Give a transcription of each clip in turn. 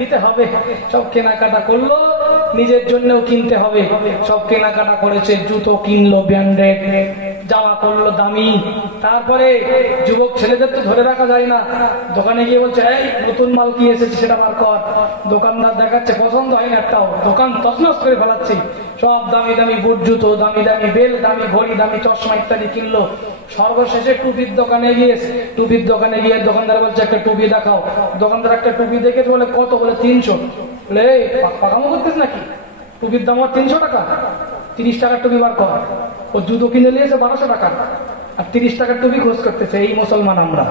দিতে হবে, সব কেনাকাটা করলো, নিজের জন্যও কিনতে হবে, সব কেনাকাটা করেছে, জুতো কিনলো ব্র্যান্ডেড, জামা করলো দামি। তারপরে যুবক ছেলেদের তো ধরে রাখা যায় না, দোকানে গিয়ে বলছে এই নতুন মাল কি এসেছে সেটা বার কর। দোকানদার দেখাচ্ছে পছন্দ হয় না একটাও, দোকান তছনছ করে ফেলাচ্ছে, সব দামি দামি বুট জুতো, দামি দামি বেল, দামি ঘড়ি, দামি চশমা ইত্যাদি কিনলো। সর্বশেষে টুপির দোকানে গিয়ে দোকানদার বলছে একটা টুপি দেখাও। দোকানদার একটা টুপি দেখে বলে কত, বলে 300। বলে পাকামো করতেছ নাকি, টুপির দাম 300 টাকা, 30 টাকার টুপি বার কর। ও জুতো কিনে নিয়েছে 1200 টাকা, আর 30 টাকার টুপি খোঁজ করতেছে। এই মুসলমান আমরা,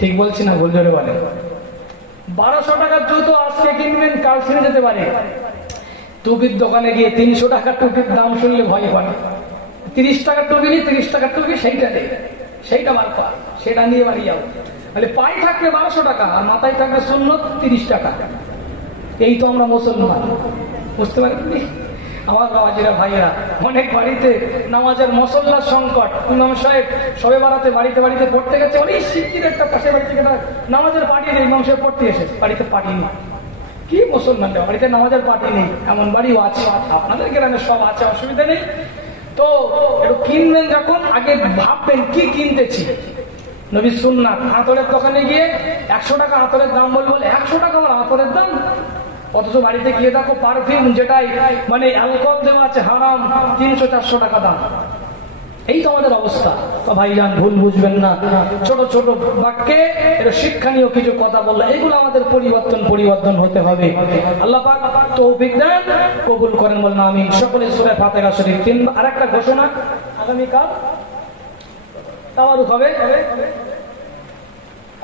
ঠিক বলছি না? ভুল জোরে বলে। 1200 টাকার জুতো আজকে কিনবেন, কাল ছিঁড়ে যেতে পারে। টুপির দোকানে গিয়ে 300 টাকার টুপির দাম শুনলে ভয় করে। 30 টাকার টুপি নিয়ে 30 টাকার টুপি সেইটা দে, সেইটা বার কর, সেটা নিয়ে বাড়ি যাও। তাহলে পায়ে থাকবে 1200 টাকা আর মাথায় থাকবে সুন্নত 30 টাকা। এই তো আমরা মুসলমান, বুঝতে পারি? আমার বাবাজিরা ভাইয়েরা, অনেক বাড়িতে নামাজের মসল্লার সংকট। ইমাম সাহেব সবে বাড়াতে বাড়িতে বাড়িতে পড়তে গেছে, অনেক শিক্ষিত একটা পাশে বাড়ি থেকে নামাজের পার্টি নেই, ইমাম সাহেব পড়তে এসে বাড়িতে পার্টি নেই। কি মুসলমান বাড়িতে নামাজের পার্টি নেই, এমন বাড়িও আছে। আপনাদের গ্রামে সব আছে, অসুবিধা নেই। তো একটু কিনবেন যখন, আগে ভাববেন কি কিনতেছি। নবী সুন্নাত, আতরের দোকানে গিয়ে 100 টাকা আতরের দাম বলবো, 100 টাকা আমার আতরের দাম। অথচ বাড়িতে গিয়ে দেখো পারফিউম যেটাই মানে অ্যালকোহল দেওয়া আছে হারাম, 300-400 টাকা দাম। এই তো আমাদের অবস্থা। তো ভাইজান ভুল বুঝবেন না, ছোট ছোট বাক্যে এটা শিক্ষণীয় কিছু কথা বললো, এগুলো আমাদের পরিবর্তন হতে হবে। আল্লাহ পাক তৌফিক দেন, কবুল করেন, বলেন আমিন। সকলে সূরা ফাতিহা শরীফ 3। আরেকটা ঘোষণা, আগামীকাল তাওয়ারুক হবে।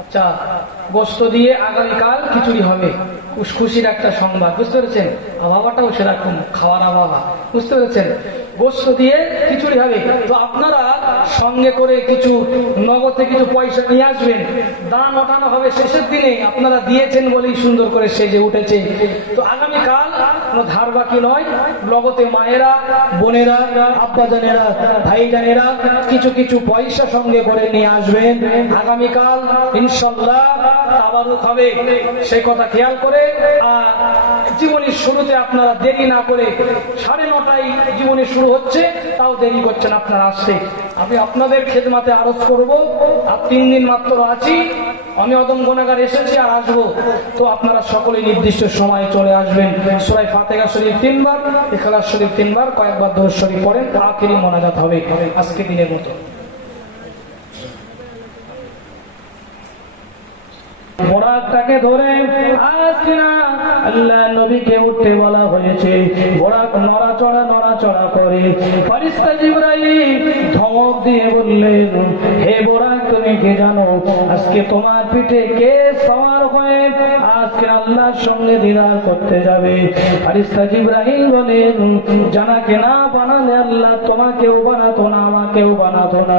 আচ্ছা, গোস্ত দিয়ে আগামীকাল খিচুড়ি হবে, খুশির একটা সংবাদ, বুঝতে পেরেছেন? আবহাওয়াটাও সেরকম, খাওয়ার আবহাওয়া, বুঝতে পেরেছেন? গোস্ত দিয়ে খিচুড়ি হবে। তো আপনারা সঙ্গে করে কিছু নগদে কিছু পয়সা নিয়ে আসবেন, দান ওঠানো হবে শেষের দিনে। আপনারা দিয়েছেন বলেই সুন্দর করে সেজে উঠেছে। তো আগামীকাল কোনো ধার বাকি নয়, নগদে মায়েরা, বোনেরা, আব্বাজানেরা, ভাইজানেরা কিছু কিছু পয়সা সঙ্গে করে নিয়ে আসবেন। আগামীকাল ইনশাআল্লাহ তাবারুক হবে, সেই কথা খেয়াল করে। আর জীবনের শুরুতে আপনারা দেরি না করে, 9:30টায় জীবনের শুরু হচ্ছে, তাও দেরি করছেন আপনারা আসতে। আমি আপনাদের খেদমাতে আরজ করব, আর 3 দিন মাত্র আছি, আমি অদম গুনাহগার এসেছি আর আসবো। তো আপনারা সকলে নির্দিষ্ট সময় চলে আসবেন। সূরা ফাতিহা শরীফ 3 বার, ইখলাস শরীফ 3 বার, কয়েকবার দরুদ শরীফ পড়েন, আখেরি মোনাজাত হবে আজকে দিনের মতো। বোরাকটাকে ধরে আজকিনা আল্লাহ নবীকে উঠতে বলা হয়েছে। বোরাক নড়াচড়া করে। ফেরেশতা জিবরাইল ধমক দিয়ে বললেন, হে বোরাক, তুমি কি জানো আজকে তোমার পিঠে কে সওয়ার হয়ে আজকে আল্লাহর সঙ্গে দিদার করতে যাবে? ফেরেশতা জিবরাইল বলেন, জানাকে না বানালে আল্লাহ তোমাকেও বানাতো না, আমাকেও বানাতো না।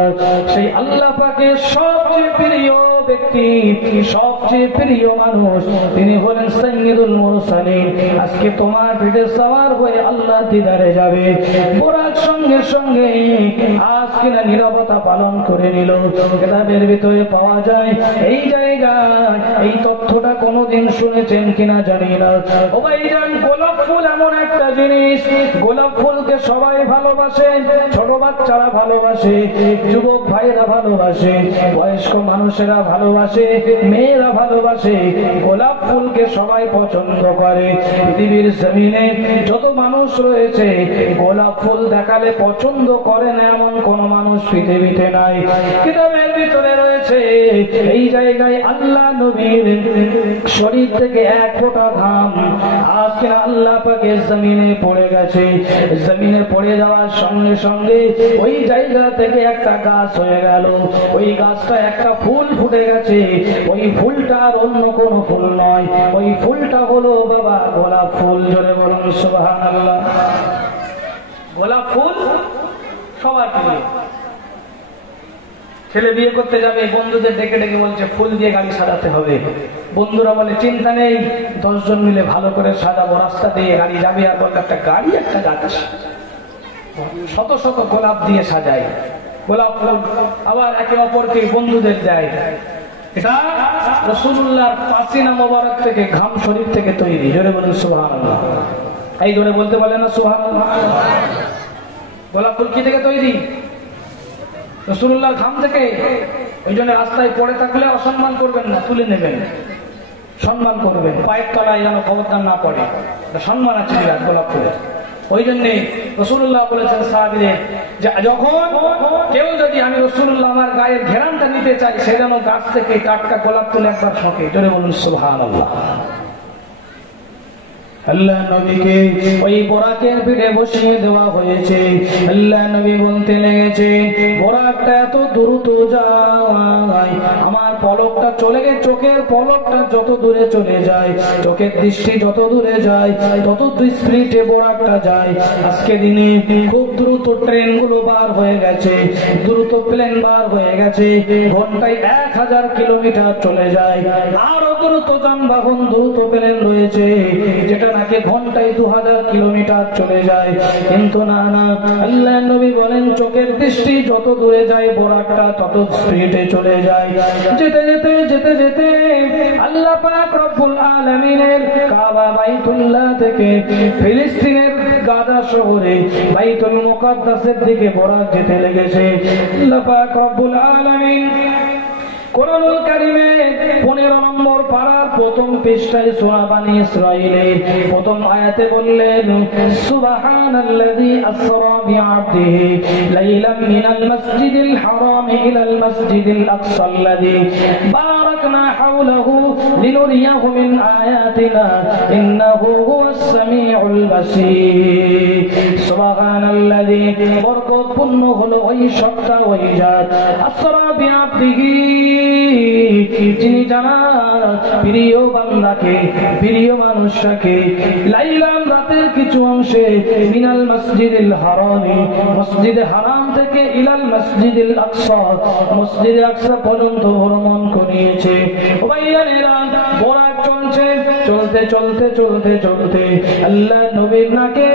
সেই আল্লাহ পাকের সবচেয়ে প্রিয় ব্যক্তি, সবচেয়ে প্রিয় মানুষ, তিনি হলেন সাইয়্যিদুল মুরসালিন। আজকে তোমার পিঠে সওয়ার হয়ে আল্লাহ দিদারে যাবে। বোরাক সঙ্গে সঙ্গে আজকে না নিরাপত্তা পালন করে নিল। কিতাবের ভিতরে পাওয়া যায় এই জায়গায়, এই তথ্যটা কোনোদিন শুনেছেন কিনা জানি না। ও ভাইজান, গোলাপ ফুল এমন একটা জিনিস, গোলাপ ফুলকে সবাই ভালোবাসে, ছোট বাচ্চারা ভালোবাসে, যুবক ভাইয়েরা ভালোবাসে, বয়স্ক মানুষেরা ভালোবাসে, মেয়েরা ভালোবাসে। গোলাপ ফুলকে সবাই পছন্দ করে। পৃথিবীর জমিনে যত মানুষ রয়েছে, গোলাপ ফুল দেখালে পছন্দ করে না এমন কোন মানুষ পৃথিবীতে নাই। কিতাবের ভিতরে রয়েছে এই জায়গায় আল্লাহ নবীর শরীর থেকে এক ফোঁটা ঘাম আজকে আল্লাহ পাকের জমিনে পড়ে গেছে। জমিনে পড়ে যাওয়ার সঙ্গে সঙ্গে ওই জায়গা থেকে একটা গাছ হয়ে গেল। ওই গাছটা একটা ফুল ফুটে গেছে। ওই ফুলটা আর অন্য কোন ফুল নয়, ওই ফুলটা হলো বাবা গোলাপ ফুল। জোরে বলুন সুবহানাল্লাহ। গোলাপ ফুল সবার প্রিয়। ছেলে বিয়ে করতে যাবে, বন্ধুদের ডেকে ডেকে বলছে ফুল দিয়ে গাড়ি সাজাতে হবে। বন্ধুরা বলে চিন্তা নেই, 10 জন মিলে ভালো করে সাজাবো, রাস্তা দিয়ে গাড়ি যাবে। আর বললে একটা গাড়ি, একটা গাছ, শত শত গোলাপ দিয়ে সাজায়। গোলাপ ফুল আবার একে অপরকে বন্ধুদের দেয়। এটা রাসূলুল্লাহর পাসিনা মোবারক থেকে, ঘাম শরীর থেকে তৈরি। জোরে বলুন সুবহানাল্লাহ। এই জোরে বলতে পারলেন না সুবহানাল্লাহ? গোলাপ ফুল কি থেকে তৈরি? রাসূলুল্লাহর ঘাম থেকে। ওই জন্য রাস্তায় পড়ে থাকলে অসম্মান করবেন না, তুলে নেবেন, সম্মান করবেন, পায়ের তলায় যেন খবরদার না পড়ে, সম্মান আছে গোলাপ ফুলের। ওই জন্যে রাসূলুল্লাহ বলেছেন সাহাবীদের যে যখন কেউ যদি আমি রাসূলুল্লাহ আমার গায়ের ঘেরানটা নিতে চাই, সে যেন গাছ থেকে টাটকা গোলাপ ফুল একবার শোকে। জোরে বলুন সুবহানাল্লাহ। আল্লাহ নবীকে ওই বোরাকের পিঠে বসিয়ে দেওয়া হয়েছে। আল্লাহ নবী বলতে লেগেছে, বোরাকটা এত দ্রুত যায়, আমার পলকটা চলে গেছে, চোখের পলকটা যত দূরে চলে যায়, চোখের দৃষ্টি যত দূরে যায়, তত স্পিডে বোরাকটা যায়। আজকে দিনে খুব দ্রুত ট্রেন গুলো বার হয়ে গেছে, দ্রুত প্লেন বার হয়ে গেছে, ঘন্টায় 1000 কিলোমিটার চলে যায়। আরো দ্রুত যানবাহন, দ্রুত প্লেন রয়েছে যেটা নাকি ঘন্টায় 2000 কিলোমিটার চলে যায়। কিন্তু না না, আল্লাহ নবী বলেন চোখের দৃষ্টি যত দূরে যায় বোরাকটা তত স্পিডে চলে যায়। যেতে যেতে যেতে যেতে আল্লাহ পাক রব্বুল আলামিনের কাবা বাইতুল্লাহ থেকে ফিলিস্তিনের গাজা শহরে বাইতুল মুকাদ্দাসের দিকে বোরাক যেতে লেগেছে। আল্লাহ পাক রব্বুল আলামিন কোরআনুল কারীমে 15 নম্বর পারার প্রথম পৃষ্ঠায় সূরা বনী ইসরাঈলের প্রথম আয়াতে বললেন, সুবহানাল্লাযী আসরা বিআবদিহি লাইলাম মিনাল মাসজিদিল হারাম ইলাল মাসজিদিল আকসাল্লাযী বারাকনা হাওলাহু লিনুরিয়াহু মিন আয়াতিনা ইন্নাহু হুয়াস সামিউল বাসীর। সুবহানাল্লাযী, বরকতপূর্ণ হলো ওই সত্তা, ওই জাত, আসরা বিআবদিহি, যিনি জানার প্রিয় বান্দাকে, প্রিয় মানুষটাকে লাইলাম রাতের কিছু অংশে মিনাল মসজিদিল হারামি, মসজিদে হারাম থেকে ইলাল মসজিদিল আকসা, মসজিদে আকসা পর্যন্ত ভ্রমণ করিয়েছে। ও ভাইয়েরা, বোরাক চলছে, চলতে চলতে চলতে চলতে আল্লাহ নবীর নাকে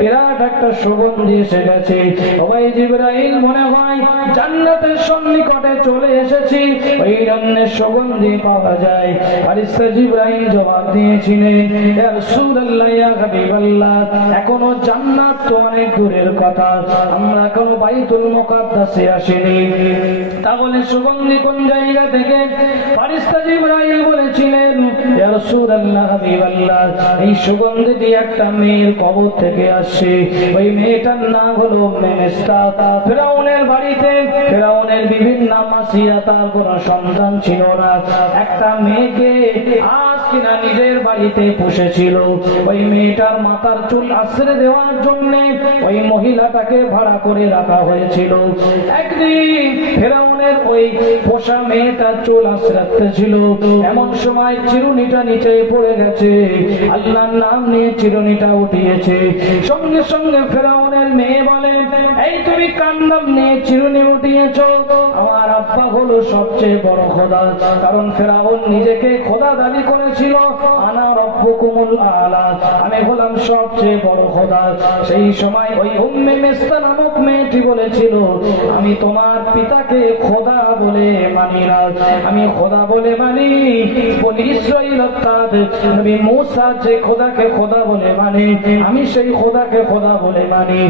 বিরাট একটা সুগন্ধি এসে গেছে। ও ভাই জিবরাইল, মনে হয় জান্নাতের সন্নিকটে চলে এসেছি, ওই জন্যে সুগন্ধি পাওয়া যায়। ফেরেশতা জিবরাইল জবাব দিয়েছিলেন, ইয়া রাসূলুল্লাহ, ইয়া হাবিবাল্লাহ, এখনো জান্নাত তো অনেক দূরের কথা, আমরা এখনো বাইতুল মুকাদ্দাসে আসিনি, তাহলে সুগন্ধি কোন জায়গা থেকে? ফেরেশতা জিবরাইল বলেছিলেন, ইয়া রাসূলুল্লাহ, হাবিবাল্লাহ, এই সুগন্ধিটি একটা মেয়ের কবর থেকে আসছে। ওই মেয়েটার নাম হলো মেনেস্তা। ফিরাউনের বাড়িতে, ফিরাউনের বিভিন্ন মাসিয়া, তার কোন সন্তান ছিল না, একটা মেয়েকে আজ কিনা নিজের বাড়িতে পুষেছিল। ওই মেয়েটার মাথার চুল আশ্রে দেওয়ার জন্য ওই মহিলাটাকে ভাড়া করে রাখা হয়েছিল। একদিন ফিরাউনের ওই পোষা মেয়েটার চুল আশ্রাতে ছিল, এমন সময় চিরুনিটা নিচে পড়ে গেছে, আল্লাহর নাম নিয়ে চিরুনিটা উঠিয়েছে। সঙ্গে সঙ্গে ফিরাউনের মেয়ে বলে, এই তুমি কার নাম নিয়ে চিরুনি উঠিয়েছ? আমার আব্বা হলো সবচেয়ে বড় খোদা, কারণ ফিরাউন নিজেকে খোদা দাবি করেছিল, আনা রব্বুকুমুল আলা, আমি হলাম সবচেয়ে বড় খোদা। সেই সময় ওই উম্মে মেস্তা নামক মেয়েটি বলেছিল, আমি তোমার পিতাকে খোদা বলে মানি না, আমি খোদা বলে মানি বনি ইসরাঈল অর্থাৎ নবী মূসা যে খোদাকে খোদা বলে মানে, আমি সেই খোদাকে খোদা বলে মানি।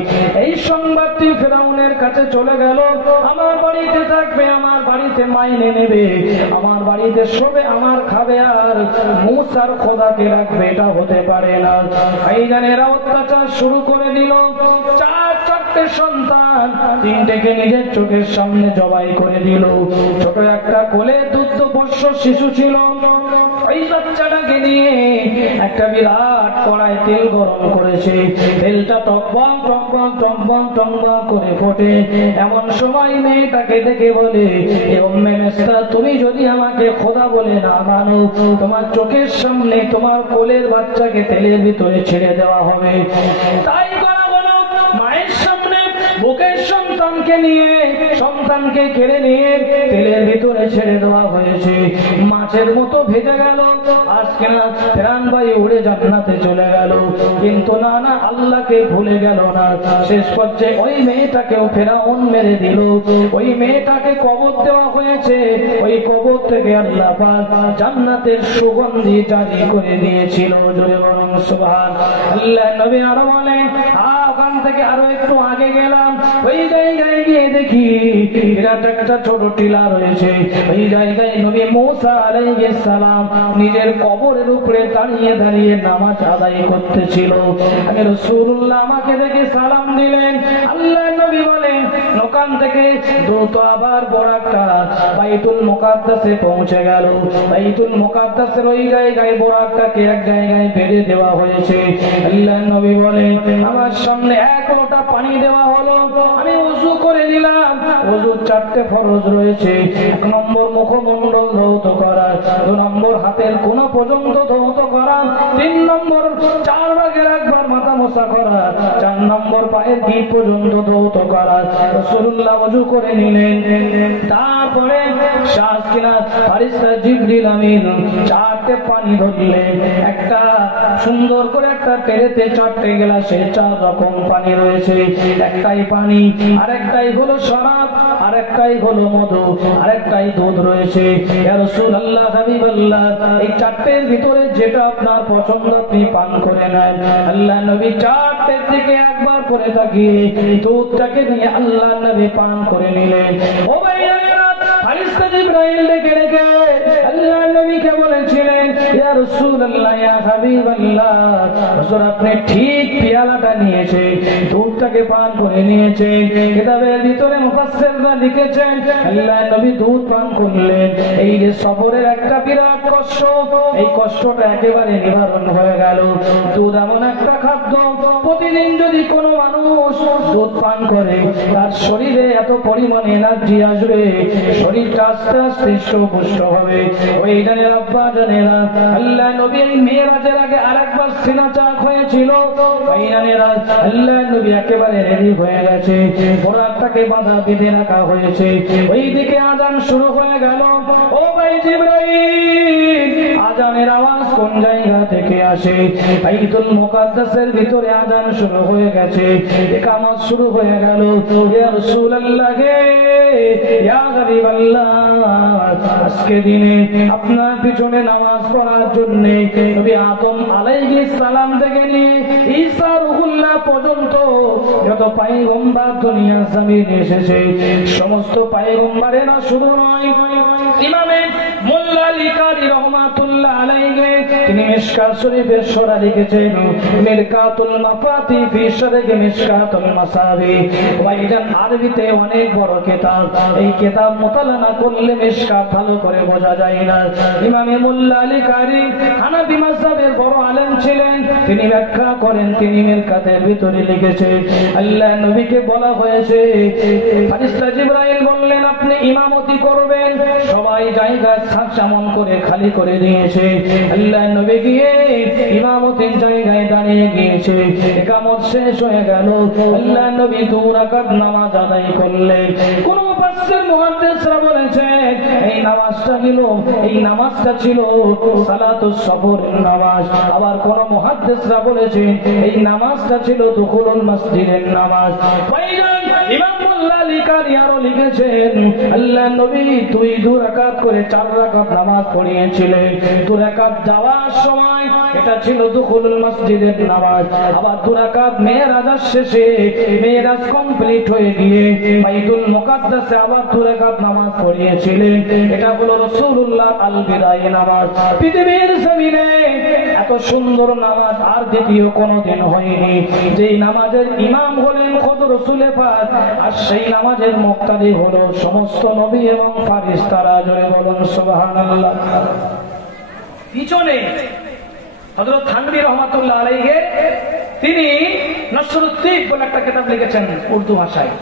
এই সংবাদটি ফিরাউনের কাছে চলে গেল, আমার বাড়িতে থাকবে, আমার বাড়িতে মাইনে নেবে, আমার বাড়িতে শোবে, আমার খাবে, আর মূসার খোদাকে রাখবে, এটা হতে পারে না। ভাইজানেরা অত্যাচার শুরু করে দিল। 4 সন্তান, 3টেকে নিজের চোখের সামনে জবাই করে দিল। ছোট একটা কোলে দুগ্ধপোষ্য শিশু ছিল, এই বাচ্চাটাকে নিয়ে একটা বিরাট কড়াই তেল গরম করেছে, তেলটা টকবক টকবক টকবক টকবক করে ফোটে। এমন সময় মেয়েটাকে দেখে বলে, এ উম্মে মেস্তা, তুমি যদি আমাকে খোদা বলে না মানো, তোমার চোখের সামনে তোমার কোলের বাচ্চাকে তেলের ভিতরে ছেড়ে দেওয়া হবে। তাই করা হলো। মায়ের সামনে বুকের সন্তানকে নিয়ে, সন্তানকে কেড়ে নিয়ে তেলের ভিতরে ছেড়ে দেওয়া হয়েছে, মাছের মতো ভেজে গেল। আজকে না ফেরান ভাই উড়ে জান্নাতে চলে গেল, কিন্তু না না, আল্লাহকে ভুলে গেল না। শেষ পর্যায়ে ওই মেয়েটাকেও ফেরাউন মেরে দিল। ওই মেয়েটাকে কবর দেওয়া হয়েছে, ওই কবর থেকে আল্লাহ পাক জান্নাতের সুগন্ধি জারি করে দিয়েছিল। জোরে বলুন সুবহানাল্লাহ। আল্লাহ নবী আরো বলেন, ওখান থেকে আরো একটু আগে গেলাম, ওই জায়গায় গিয়ে দেখি বিরাট একটা ছোট টিলা রয়েছে। ওই জায়গায় নবী মুসা আলাইহিস সালাম নিজের কবরের উপরে দাঁড়িয়ে দাঁড়িয়ে নামাজ আদায় করতেছিল। আমি রাসূলুল্লাহ আমাকে দেখে সালাম দিলেন। আল্লাহ নবী বলেন, ওখান থেকে দ্রুত আবার বোরাকটা বাইতুল মুকাদ্দাসে পৌঁছে গেল। বাইতুল মুকাদ্দাসের ওই জায়গায় বোরাকটাকে এক জায়গায় বেঁধে দেওয়া হয়েছে। আল্লাহ নবী বলেন, আমার সামনে এক লোটা পানি দেওয়া হলো, আমি ওযু করে নিলাম। ওযুর 4টে ফরজ রয়েছে। 1 নম্বর মুখমণ্ডল ধৌত করা, 2 নম্বর হাতের কোনা পর্যন্ত ধৌত করা, 3 নম্বর 4 ভাগের 1 ভাগ মাথা মোছা করা, 4 নম্বর পায়ের গিট পর্যন্ত ধৌত করা। রাসূলুল্লাহ ওযু করে নিলেন। তারপরে শাসকিনা ফারিস্তা জিবরিল আমিন 4টে পানি ধরলেন। একটা সুন্দর করে একটা তেলেতে 4টে গ্লাসে 4 রকম পানি রয়েছে। একটাই পানি, আরেকটাই হলো শরাব, আরেকটাই হলো মধু, আরেকটাই দুধ রয়েছে। ইয়া রাসূলুল্লাহ, হাবিবাল্লাহ, এই 4টের ভিতরে যেটা আপনার পছন্দ আপনি পান করে নেন। আল্লাহ নবী 4টের দিকে একবার করে তাকিয়ে দুধটাকে নিয়ে আল্লাহ নবী পান করে নিলেন। ও ভাইরা, ফারিস্তা জিবরাইল ডেকে ডেকে আল্লাহ নবীকে বলেছিলেন, ইয়া রাসূলুল্লাহ, ইয়া হাবিবাল্লাহ, হুজুর আপনি ঠিক পিয়ালাটা নিয়েছে, দুধটাকে পান করে নিয়েছে। কিতাবের ভিতরে মুফাসসিররা লিখেছেন, আল্লাহ নবী দুধ পান করলেন। এই যে সফরের একটা বিরাট কষ্ট, এই কষ্টটা একেবারে নিবারণ হয়ে গেল। দুধ এমন একটা খাদ্য, প্রতিদিন যদি কোনো মানুষ দুধ পান করে, তার শরীরে এত পরিমাণে এনার্জি আসবে, শরীরটা আস্তে আস্তে সুপুষ্ট হবে। ওই জানেন আব্বা জানেরা, আল্লাহ নবী এই মেরাজের আগে আরেকবার সিনা চাক হয়েছিল। ওই জানেরা, আল্লাহ নবী একেবারে রেডি হয়ে গেছে, বোরাকটাকে বাঁধা বেঁধে রাখা হয়েছে। ওইদিকে আজান শুরু হয়ে গেল। ও ভাই জিবরাইল, আজানের আওয়াজ কোন জায়গা থেকে আসে? বাইতুল মুকাদ্দাসের ভিতরে আজান শুরু হয়ে গেছে, ইকামত শুরু হয়ে গেল। ইয়া রাসূলুল্লাহ, ইয়া হাবিবাল্লাহ, আজকে দিনে আপনার পিছনে নামাজ পড়ার জন্য নবী আদম আলাইহিস সালাম থেকে নিয়ে ঈসা রূহুল্লাহ পর্যন্ত যত পয়গম্বর দুনিয়া জমিনে এসেছে, সমস্ত পয়গম্বরেরা শুধু নয়, ইমামে মোল্লা আলী কারি রহমাতুল্লাহ আলাইহি তিনি মিশকাত শরীফের সূরা লিখেছেন, মিরকাতুল মাফাতি ফি শারহি মিশকাতুল মাসাবি। ভাইজান, আরবিতে অনেক বড় কিতাব, এই কিতাব মুতালা না করলে মিশকাত ভালো করে বোঝা যায় না। ইমামে মোল্লা আলী কারি হানাফি মাযহাবের বড় আলেম ছিলেন, তিনি ব্যাখ্যা করেন, তিনি মিরকাতের ভিতরে লিখেছেন, আল্লাহ নবীকে বলা হয়েছে, ফারিস্তা জিবরাইল বললেন আপনি ইমামতি করবেন। সবাই জায়গা সামন করে খালি করে দিয়েছে। আল্লাহ নবী গিয়ে ইমামতির জায়গায় দাঁড়িয়ে গিয়েছে। ইকামত শেষ হয়ে গেল। আল্লাহ নবী 2 রাকাত নামাজ আদায় করলেন। কোন মুফাসসির মুহাদ্দিসরা বলেছেন, এই নামাজটা ছিল সালাতুস সফরের নামাজ। আবার কোন মুহাদ্দিসরা বলেছেন, এই নামাজটা ছিল দুখুলুল মসজিদের নামাজ। ভাইজান, ইমাম মোল্লা আলী কারি আরো লিখেছেন, আল্লাহ নবী 2 রাকাত করে 4 রাকাত নামাজ পড়িয়েছিলেন। 2 রাকাত যাওয়ার সময় এটা ছিল দুখুলুল মসজিদের নামাজ। আবার 2 রাকাত মেরাজ শেষে, মেরাজ কমপ্লিট হয়ে গিয়ে বাইতুল মুকাদ্দাসে আবার 2 রাকাত নামাজ পড়িয়েছিলেন। এটা হলো রাসূলুল্লাহ আল বিদায় নামাজ। পৃথিবীর জমিনে এত সুন্দর নামাজ আর দ্বিতীয় কোনদিন হয়নি। যেই নামাজের ইমাম হলেন খোদ রাসূলে পাক, আর সেই নামাজের মুক্তাদি হলো সমস্ত নবী এবং ফারিস্তারা। জোরে বলুন সুবহানাল্লাহ। পিছনে হযরত থানভী রহমাতুল্লাহ আলাইহি তিনি নসরুদ্দীন বলে একটা কিতাব লিখেছেন উর্দু ভাষায়।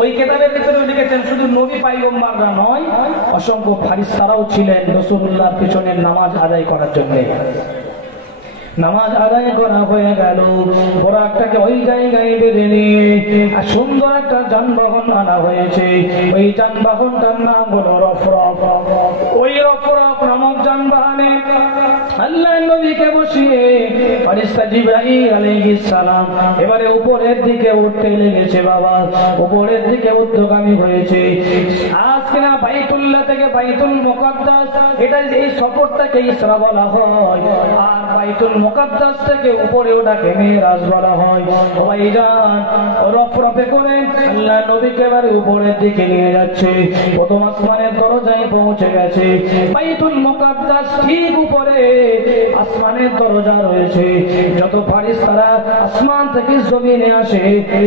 ওই কিতাবের ভিতরে লিখেছেন, শুধু নবী পয়গম্বররা নয়, অসংখ্য ফারিস্তারাও ছিলেন রাসূলুল্লাহর পিছনে নামাজ আদায় করার জন্য। নামাজ আদায় করা হয়ে গেল, বোরাকটাকে ওই জায়গায় বেঁধে নিয়ে আর সুন্দর একটা যানবাহন আনা হয়েছে। ওই যানবাহনটার নাম হলো রফরফ। ওই রফরফ নামক যানবাহনে আল্লাহ নবীকে বসিয়ে ফেরেশতা জিবরাইল আলাইহিস সালাম এবারে উপরের দিকে উঠতে লেগেছে। বাবা উপরের দিকে ঊর্ধ্বগামী হয়েছে। আজকে না বাইতুল্লাহ থেকে বাইতুল মুকাদ্দাস, এটা এই সফরটাকে ইসরা বলা হয়, আর বাইতুল মুকাদ্দাস থেকে উপরে ওটাকে মিরাজ বলা হয়। ভাইজান রফরফে করে আল্লাহ নবীকে এবারে উপরের দিকে নিয়ে যাচ্ছে। প্রথম আসমানের দরজায় পৌঁছে গেছে। বাইতুল মুকাদ্দাস ঠিক উপরে আসমানের দরজা রয়েছে। যত ফেরেশতারা আসমান থেকে জমিনে আসে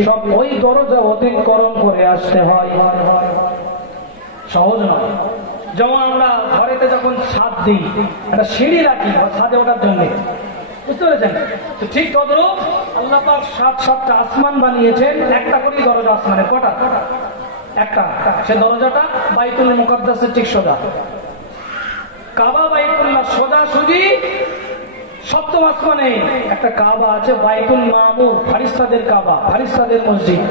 সব ওই দরজা অতিক্রম করে আসতে হয়। সহজ নয়। যেমন আমরা ঘরেতে যখন ছাদ দিই, একটা সিঁড়ি রাখি ছাদে ওঠার জন্য, বুঝতে পেরেছেন? তো ঠিক তদ্রূপ আল্লাহ পাক সাতটা আসমান বানিয়েছেন, একটা করেই দরজা আসমানে। কটা? একটা। সে দরজাটা বাইতুল মুকাদ্দাসের ঠিক সোজা। কাবা বাইতুল্লাহ সোজা সুজি সপ্তম আসমানে একটা কাবা আছে, বাইতুল মামুর, ফেরেশতাদের কাবা, ফেরেশতাদের মসজিদ।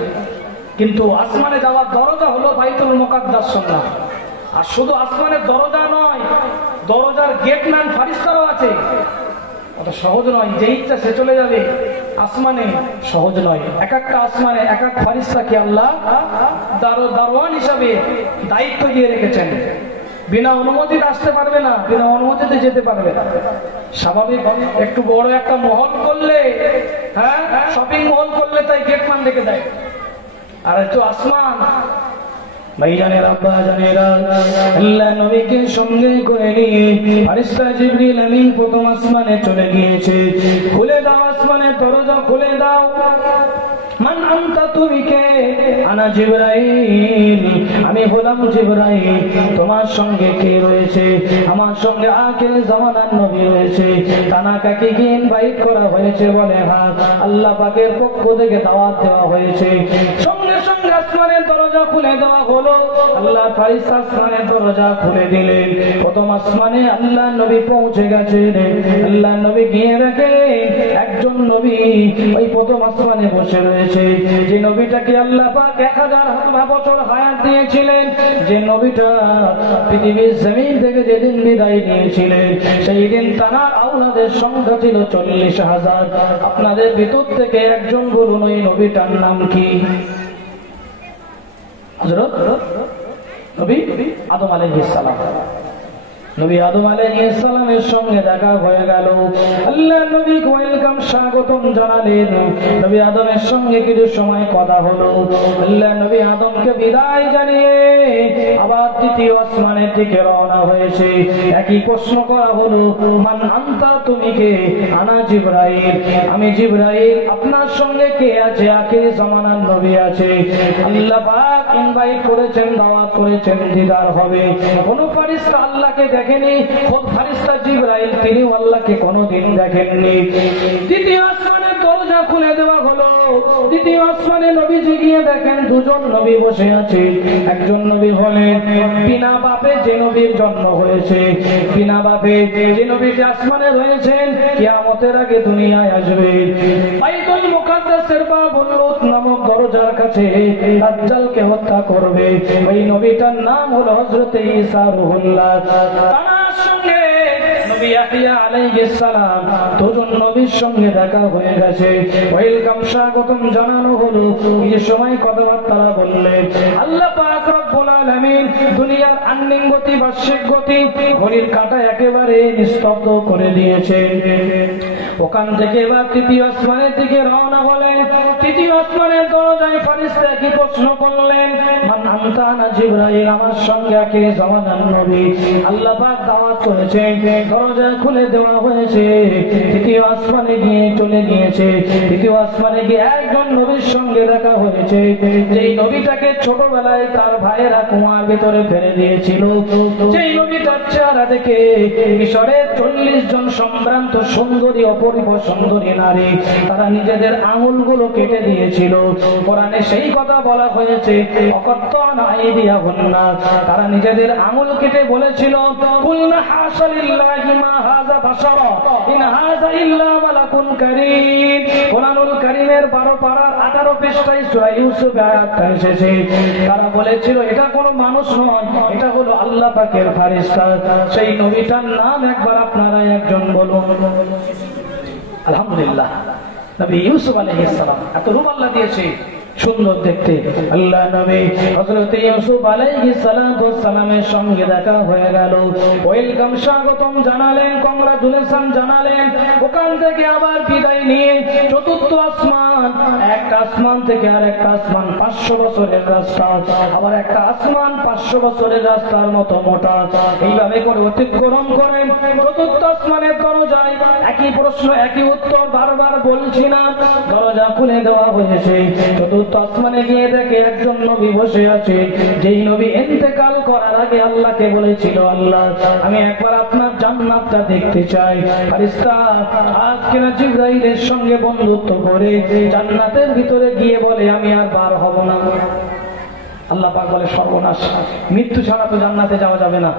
কিন্তু আসমানে যাওয়ার দরজা হলো বাইতুল মুকাদ্দাস সুন্নাহ। আর শুধু আসমানের দরজা নয়, দরজার গেটম্যান ফেরেশতারও আছে। অত সহজ নয়, যে ইচ্ছা সে চলে যাবে আসমানে, সহজ নয়। এক একটা আসমানে এক এক ফেরেশতাকে আল্লাহ দারোয়ান হিসাবে দায়িত্ব দিয়ে রেখেছেন। বিনা অনুমতিতে আসতে পারবে না, বিনা অনুমতিতে যেতে পারবে না। স্বাভাবিক একটু বড় একটা মহল করলে, হ্যাঁ শপিং মহল করলে তাই গেটম্যান রেখে দেয়। আর একটু আসমান, ভাইজানের আব্বা জানেরা, আল্লাহ নবীকে সঙ্গে করে নিয়ে ফেরেশতা জিবরিল আমিন প্রথম আসমানে চলে গিয়েছে। খুলে দাও আসমানের দরজা, খুলে দাও। মান আনতা, তুমি কে? আনা জিবরাইল, আমি হলাম জিবরাইল। তোমার সঙ্গে কে রয়েছে? আমার সঙ্গে আখির জামানার নবী রয়েছে। তানাকাকে কি ইনভাইট করা হয়েছে? বলে হ্যাঁ, আল্লাহ পাকের পক্ষ থেকে দাওয়াত দেওয়া হয়েছে। সঙ্গে সঙ্গে আসমানের দরজা খুলে দেওয়া হলো। আল্লাহ ফেরেশতা আসমানের দরজা খুলে দিলেন। প্রথম আসমানে আল্লাহ নবী পৌঁছে গেছেন। আল্লাহ নবী গিয়ে দেখে একজন নবী ওই প্রথম আসমানে বসে রয়েছে। যে নবীটাকে আল্লাহ পাক 1000 বছর হায়াত দিয়েছিলেন, যে নবীটা পৃথিবীর জমিন থেকে যেদিন বিদায় নিয়েছিলেন, সেই দিন তার আওলাদের সংখ্যা ছিল 40,000। আপনাদের ভিতর থেকে একজন বলুন ওই নবীটার নাম কি? হযরত নবী আদম আলাইহিস সালাম। নবী আদম আলাইহিস সালামের সঙ্গে দেখা হয়ে গেল। আল্লাহ নবী ওয়েলকাম, স্বাগতম জানালেন। নবী আদমের সঙ্গে কিছু সময় কথা হলো। আল্লাহ নবী আদমকে বিদায় জানিয়ে আবার তৃতীয় আসমানের দিকে রওনা হয়েছে। একই প্রশ্ন করা হলো, মান আনতা, তুমি কে? আনা জিবরাইল, আমি জিবরাইল। আপনার সঙ্গে কে আছে? আখির জামানার নবী আছে। আল্লাহ পাক ইনভাইট করেছেন, দাওয়াত করেছেন, দিদার হবে। কোন ফেরেশতা আল্লাহকে দেখেনি, খোদ ফেরেশতা জিবরাইল তিনিও আল্লাহকে কোনোদিন দেখেননি। দ্বিতীয় আসমানের দরজা খুলে দেওয়া হলো। দ্বিতীয় আসমানে নবীজি গিয়ে দেখেন দুজন নবী বসে আছে। একজন নবী হলেন বিনা বাপে যে নবীর জন্ম হয়েছে, বিনা বাপে যে নবীজি আসমানে রয়েছেন, কিয়ামতের আগে দুনিয়ায় আসবে। বাইতুল মুকাদ্দাসের বাবুল লুত নামক দরজার কাছে দাজ্জালকে হত্যা করবে। ওই নবীটার নাম হলো হযরত ঈসা রূহুল্লাহ। তার সঙ্গে নবী ইয়াহইয়া আলাইহিস সালাম, দুজন নবীর সঙ্গে দেখা হয়ে গেছে। ওয়েলকাম, স্বাগতম জানানো হলো। এই সময় কথাবার্তা বললেন। আল্লাহ পাক রব্বুল আলামিন দুনিয়ার আন্নিং গতি, বার্ষিক গতি, ঘড়ির কাঁটা একেবারে নিস্তব্ধ করে দিয়েছে। ওখান থেকে এবার তৃতীয় আসমানের দিকে রওনা হলেন। তৃতীয় আসমানের দরজায় ফেরেশতা কি প্রশ্ন করলেন, মান আনতা? আনা জিবরাইল, আমার সঙ্গে আখির জামানার নবী। আল্লাহ পাক দাওয়াত করেছেন, দরজা খুলে দেওয়া হয়েছে। তৃতীয় আসমানে গিয়ে চলে গিয়েছে। তৃতীয় আসমানে গিয়ে একজন নবীর সঙ্গে দেখা হয়েছে, যেই নবীটাকে ছোটবেলায় তার ভাইয়েরা কুয়ার ভিতরে ফেলে দিয়েছিল। যেই নবীটার চেহারা দেখে মিশরের 40 জন সম্ভ্রান্ত সুন্দরী, অপরিব সুন্দরী নারী তারা নিজেদের আঙুলগুলো কেটে দিয়েছিল। কোরআনে সেই কথা বলা হয়েছে, অকত্তানা আইদিয়াহুন্না, তারা নিজেদের আঙুল কেটে বলেছিল, কুলনা হাশা লিল্লাহি মা হাযা বাশারা ইন হাযা ইল্লা মালাকুন কারীম। কোরআনুল কারীমের 12 পারার 18 পৃষ্ঠায় সূরা ইউসুফ আয়াতটা এসেছে। তারা বলেছিল এটা কোনো মানুষ নয়, এটা হলো আল্লাহ পাকের ফেরেশতা। সেই নবীটার নাম একবার আপনারা একজন বলুন। আলহামদুলিল্লাহ, নবী ইউসুফ আলাইহিস সালাম এত রূপ আল্লাহ দিয়েছে, সুন্দর দেখতে। আল্লাহ নবী হযরত ইউসুফ আলাইহিস সালামের সঙ্গে দেখা হয়ে গেল। ওয়েলকাম, স্বাগতম জানালেন, কংগ্রাচুলেশন জানালেন। ওখান থেকে আবার বিদায় নিয়ে চতুর্থ আসমান, একটা আসমান থেকে আর একটা আসমান 500 বছরের রাস্তা, আবার একটা আসমান 500 বছরের রাস্তার মতো মোটা। এইভাবে করে অতিক্রম করেন চতুর্থ আসমানের দরজায়। একই প্রশ্ন একই উত্তর বারবার বলছি না, দরজা খুলে দেওয়া হয়েছে। চতুর্থ আসমানে গিয়ে দেখে একজন নবী বসে আছে, যেই নবী ইন্তেকাল করার আগে আল্লাহকে বলেছিল, আল্লাহ আমি একবার আপনার জান্নাতটা দেখতে চাই। ফেরেশতা আজকে না জিবরাইলের সঙ্গে বন্ধুত্ব করে জান্নাতের ভিতরে গিয়ে বলে আমি আর বার হব না। আল্লাহ পাক বলে সর্বনাশ, মৃত্যু ছাড়া তো জান্নাতে যাওয়া যাবে না।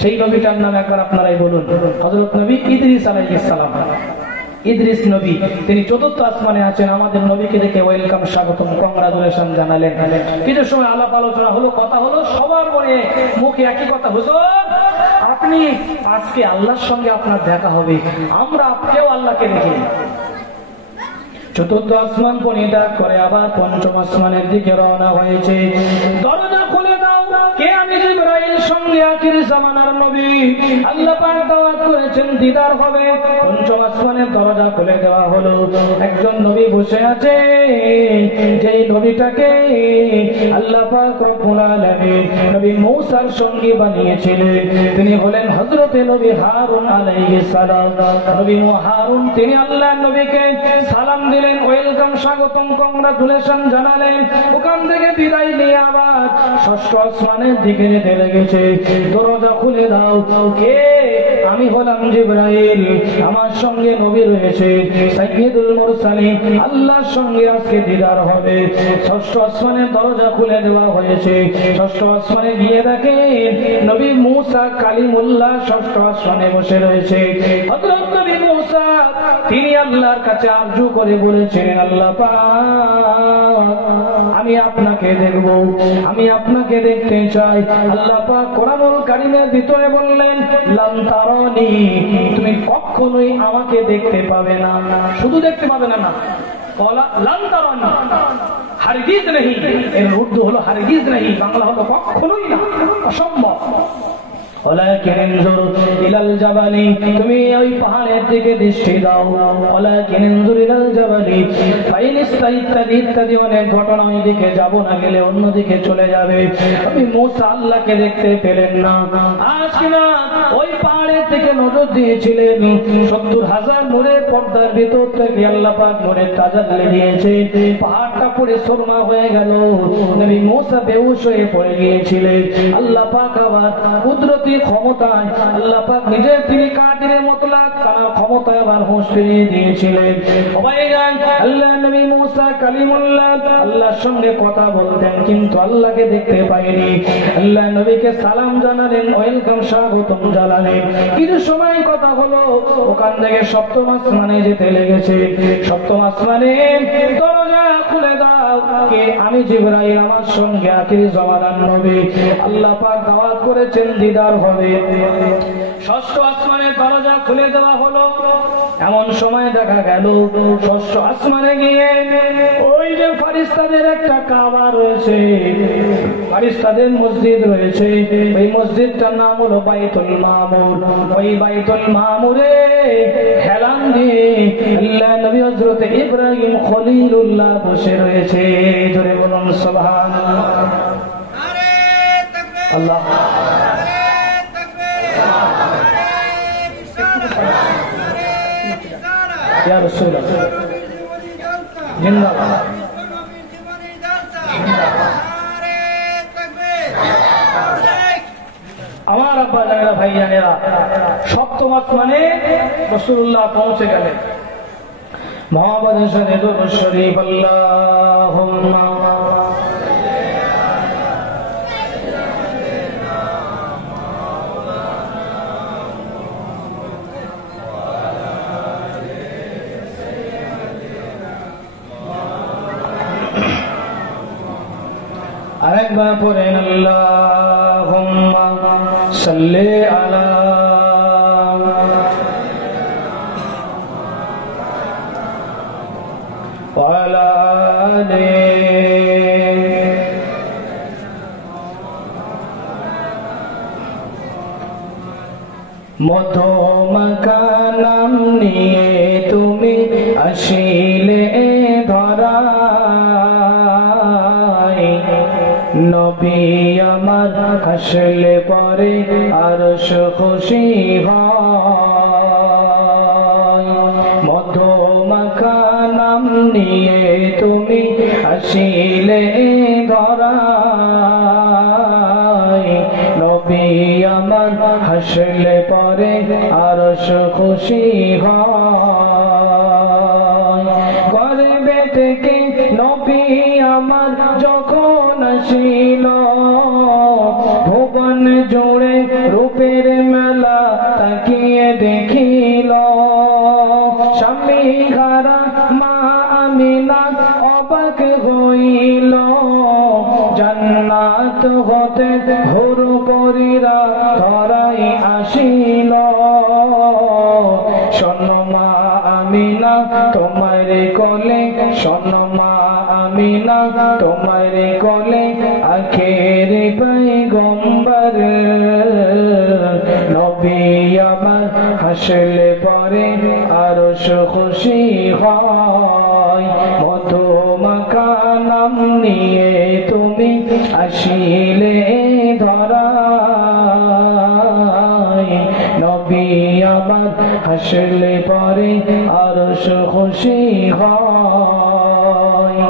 সেই নবীটার নাম একবার আপনারাই বলুন, হযরত নবী ইদ্রিস আলাইহিস সালাম। ইদ্রিস নবী তিনি চতুর্থ আসমানে আছেন। আমাদের নবীকে দেখে ওয়েলকাম, স্বাগতম, কংগ্রাচুলেশন জানালেন। কিছু সময় আলাপ আলোচনা হলো, কথা হলো, সবার মনে মুখে একই কথা, হুজুর আপনি আজকে আল্লাহর সঙ্গে আপনার দেখা হবে, আমরা আপনিও আল্লাহকে দেখি। চতুর্থ আসমান পরিত্যাগ করে আবার পঞ্চম আসমানের দিকে রওনা হয়েছে। দরজা খুলে দাও, কে? আমি জিবরাইল, সঙ্গে আখির জামানার নবী। আল্লাহ পাক দাওয়াত করেছেন, দিদার হবে। পঞ্চম আসমানের দরজা খুলে দেওয়া হলো। একজন নবী বসে আছে, যেই নবীটাকে আল্লাহ পাক রব্বুল আলামিন নবী মূসার সঙ্গী বানিয়েছিলেন, তিনি হলেন হযরতে নবী হারুন আলাইহিস সালাম। নবী হারুন তিনি আল্লাহর নবীকে সালাম দিলেন, ওয়েলকাম, স্বাগতম, কংগ্রাচুলেশন জানালেন। ওখান থেকে বিদায় নিয়ে আবার ষষ্ঠ আসমানের দিকে যেতে লেগেছে। দরজা খুলে দাও, কে? আমি হলাম জিবরাইল, আমার সঙ্গে নবী রয়েছে সাইয়্যিদুল মুরসালিন, আল্লাহর সঙ্গে আজকে দিদার হবে। ষষ্ঠ আসমানের দরজা খুলে দেওয়া হয়েছে। ষষ্ঠ আসমানে গিয়ে দেখে নবী মূসা কালিমুল্লাহ ষষ্ঠ আসমানে বসে রয়েছে। হযরত নবী মূসা তিনি আল্লাহর কাছে আরজু করে বলেছেন, আল্লাহ পাক আমি আপনাকে দেখব, আমি আপনাকে দেখতে চাই। আল্লাহ পাক কোরআনুল কারীমের ভিতরে বললেন, লাম তারানি, তুমি কখনোই আমাকে দেখতে পাবে না। শুধু দেখতে পাবে না, লাম তারানি, হারগিজ नहीं, এর উর্দু হলো হারগিজ नहीं, বাংলা হলো কখনোই না, অসম্ভব। ওয়ালাকিন ইনজুর ইলাল জাবালি, তুমি ওই পাহাড়ের দিকে দৃষ্টি দাও। ওয়ালাকিন ইনজুর ইলাল জাবালি ফাইন ইস্তাইতাদি, ইত্যাদি অনেক ঘটনা। ওই দিকে যাব না, গেলে অন্যদিকে চলে যাবে। আমি মূসা আল্লাহকে দেখতে পেলেন না। আশিনা ওই পাহাড়ের দিকে নজর দিয়েছিলেন, 70,000 নূরের পর্দার ভিতর থেকে আল্লাহ পাক নূরের তাজাল্লি দিয়েছে। পাহাড়টা পুরো সুরমা হয়ে গেল। নবী মূসা বেহুশ হয়ে পড়ে গিয়েছিলেন। আল্লাহ পাক আবার কুদরতি ক্ষমতায়, আল্লাহ পাক নিজে তিনি কাদিরে মুতলাক, তার ক্ষমতায় আবার হুঁশ ফিরিয়ে দিয়েছিলেন। আল্লাহ নবী মূসা কালিমুল্লাহ আল্লাহর সঙ্গে কথা বলতেন, কিন্তু আল্লাহকে দেখতে পায়নি। আল্লাহ নবীকে সালাম জানালেন, ওয়েলকাম, স্বাগতম জানালেন। কিছু সময় কথা হলো, ওখান থেকে সপ্তম আসমানে যেতে লেগেছে। সপ্তম আসমানে দরজা খুলে দাও, কে? আমি জিবরাইল, আমার সঙ্গে আখির জামানার নবী। আল্লাহ পাক দাওয়াত করেছেন, দিদার হবে। ষষ্ঠ আসমানের দরজা খুলে দেওয়া হলো। এমন সময় দেখা গেল ষষ্ঠ আসমানে গিয়ে ওই যে ফেরেশতাদের একটা কাবা রয়েছে, ফেরেশতাদের মসজিদ রয়েছে। ওই মসজিদটার নাম হলো বাইতুল মামুর। ওই বাইতুল মামুরে হেলান দিয়ে আল্লাহ নবী হযরত ইব্রাহিম খলিলুল্লাহ বসে রয়েছে। জোরে বলুন সুবহানাল্লাহ। আল্লাহ ইয়া রাসূলুল্লাহ, জিন্দাবাদ। আমার আব্বা জানেরা, ভাই জানেরা, সপ্তম আসমানে রাসূলুল্লাহ পৌঁছে গেলেন। মুহাম্মদের সাথে দুরূদ শরীফ, আল্লাহুম্মা একবার পড়েন আল্লাহুম্মা সাল্লি আলা ওয়া আলা আলি মধুমাখা নাম নিয়ে তুমি আসিলে ধরায় নবী আমার হাসলে পরে আরশ খুশি হয় মধুমাখা নাম নিয়ে তুমি আসিলে ধরায় নবী আমার হাসলে পরে আরশ খুশি হয় গর্বে থেকে নবী আমার যখন আসিল ভুবন জুড়ে রূপের মেলা তাকিয়ে দেখিল স্বামী হারা মা আমিনা অবাক হইল জান্নাত হতে হুরু পরীরা ধরাই আসিল শোনো মা আমিনা তোমার কোলে শোনো মা আমিনা তোমার কোলে আখের পয়গম্বর নবী আমার হাসলে পরে আরশ খুশি হয় মধুমাখা নাম নিয়ে তুমি আসিলে ধরায় নবী আমার হাসলে পরে আরশ খুশি হয়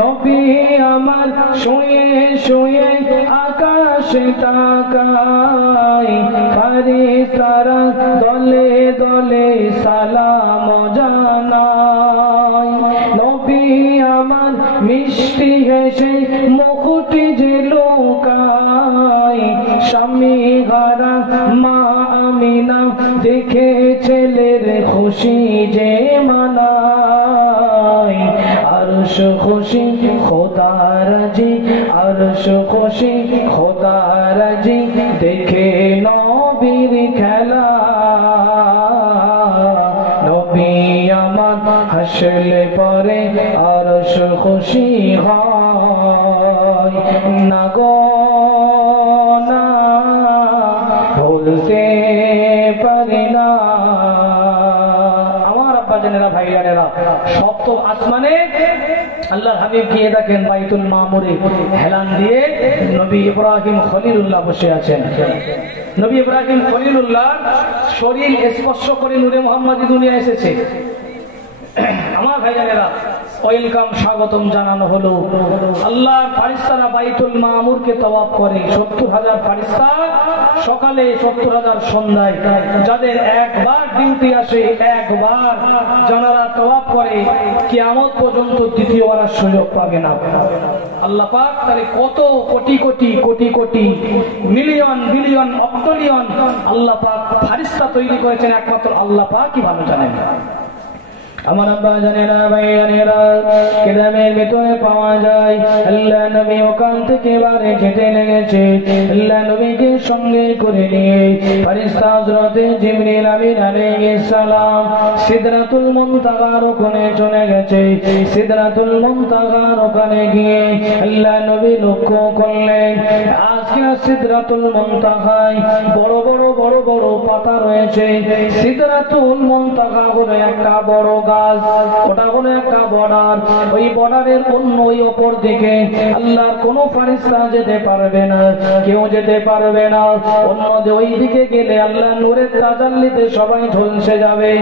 নবী আমার শুয়ে শুয়ে আকাশে তাকায় ফারিস্তারা দলে দলে সালাম জানায় নবী আমার মিষ্টি হেসে মুখটি যে লুকায় স্বামী হারা মা আমিনা দেখে ছেলের খুশি যে মানায় আরশ খুশি খোদা রাজি আরশ খুশি খোদা রাজি দেখে নবীর খেলা নবী আমার হাসলে পরে আরশ খুশি হয় না গো না ভুলতে পারি না আমার আব্বা জানেরা ভাই জানেরা সপ্তম আসমানে আল্লাহর হাবিব গিয়ে দেখেন বাইতুল মামুরে হেলান দিয়ে নবী ইব্রাহিম খলিলুল্লাহ বসে আছেন নবী ইব্রাহিম খলিলুল্লাহ শরীর স্পর্শ করে নূরে মুহাম্মাদি দুনিয়া এসেছে আমার ভাইজানেরা ওয়েলকাম স্বাগতম জানানো হলো আল্লাহর ফেরেশতারা বাইতুল মামুরকে তওয়াফ করে ৭০,০০০ ফেরেশতা সকালে ৭০,০০০ সন্ধ্যায় যাদের একবার ডিউটি আসে একবার যারা তওয়াফ করে কিয়ামত পর্যন্ত দ্বিতীয়বার সুযোগ পাবে না আল্লাহ পাক তারে কত কোটি কোটি কোটি কোটি মিলিয়ন বিলিয়ন অক্টোলিয়ন আল্লাহ পাক ফেরেশতা তৈরি করেছেন একমাত্র আল্লাহ পাকই ভালো জানেন আমার আব্বা জানেনা ভাই জানেরা কিতাবের ভিতরে পাওয়া যায় আল্লাহ নবী ওখান থেকে বারে যেতে লেগেছে আল্লাহ নবীকে সঙ্গে করে নিয়ে ফেরেশতা হযরত জিবরিল আমিন আলাইহিস সালাম সিদরাতুল মুনতাহার ওখানে চলে গেছে সিদরাতুল মুনতাহার ওখানে গিয়ে আল্লাহ নবী লক্ষ্য করলেন আজকে সিদরাতুল মুনতাহায় বড় বড় বড় বড় পাতা রয়েছে সিদরাতুল মুনতাহা হলো একটা বড় গাছ ওটা হলো একটা বর্ডার ওই বর্ডারের অন্য ওই উপর দিকে আল্লাহর কোনো ফেরেশতা যেতে পারবে না কেউ যেতে পারবে না অন্য ওই দিকে গেলে আল্লাহ নূরের তাজাল্লিতে সবাই ঝলসে যাবে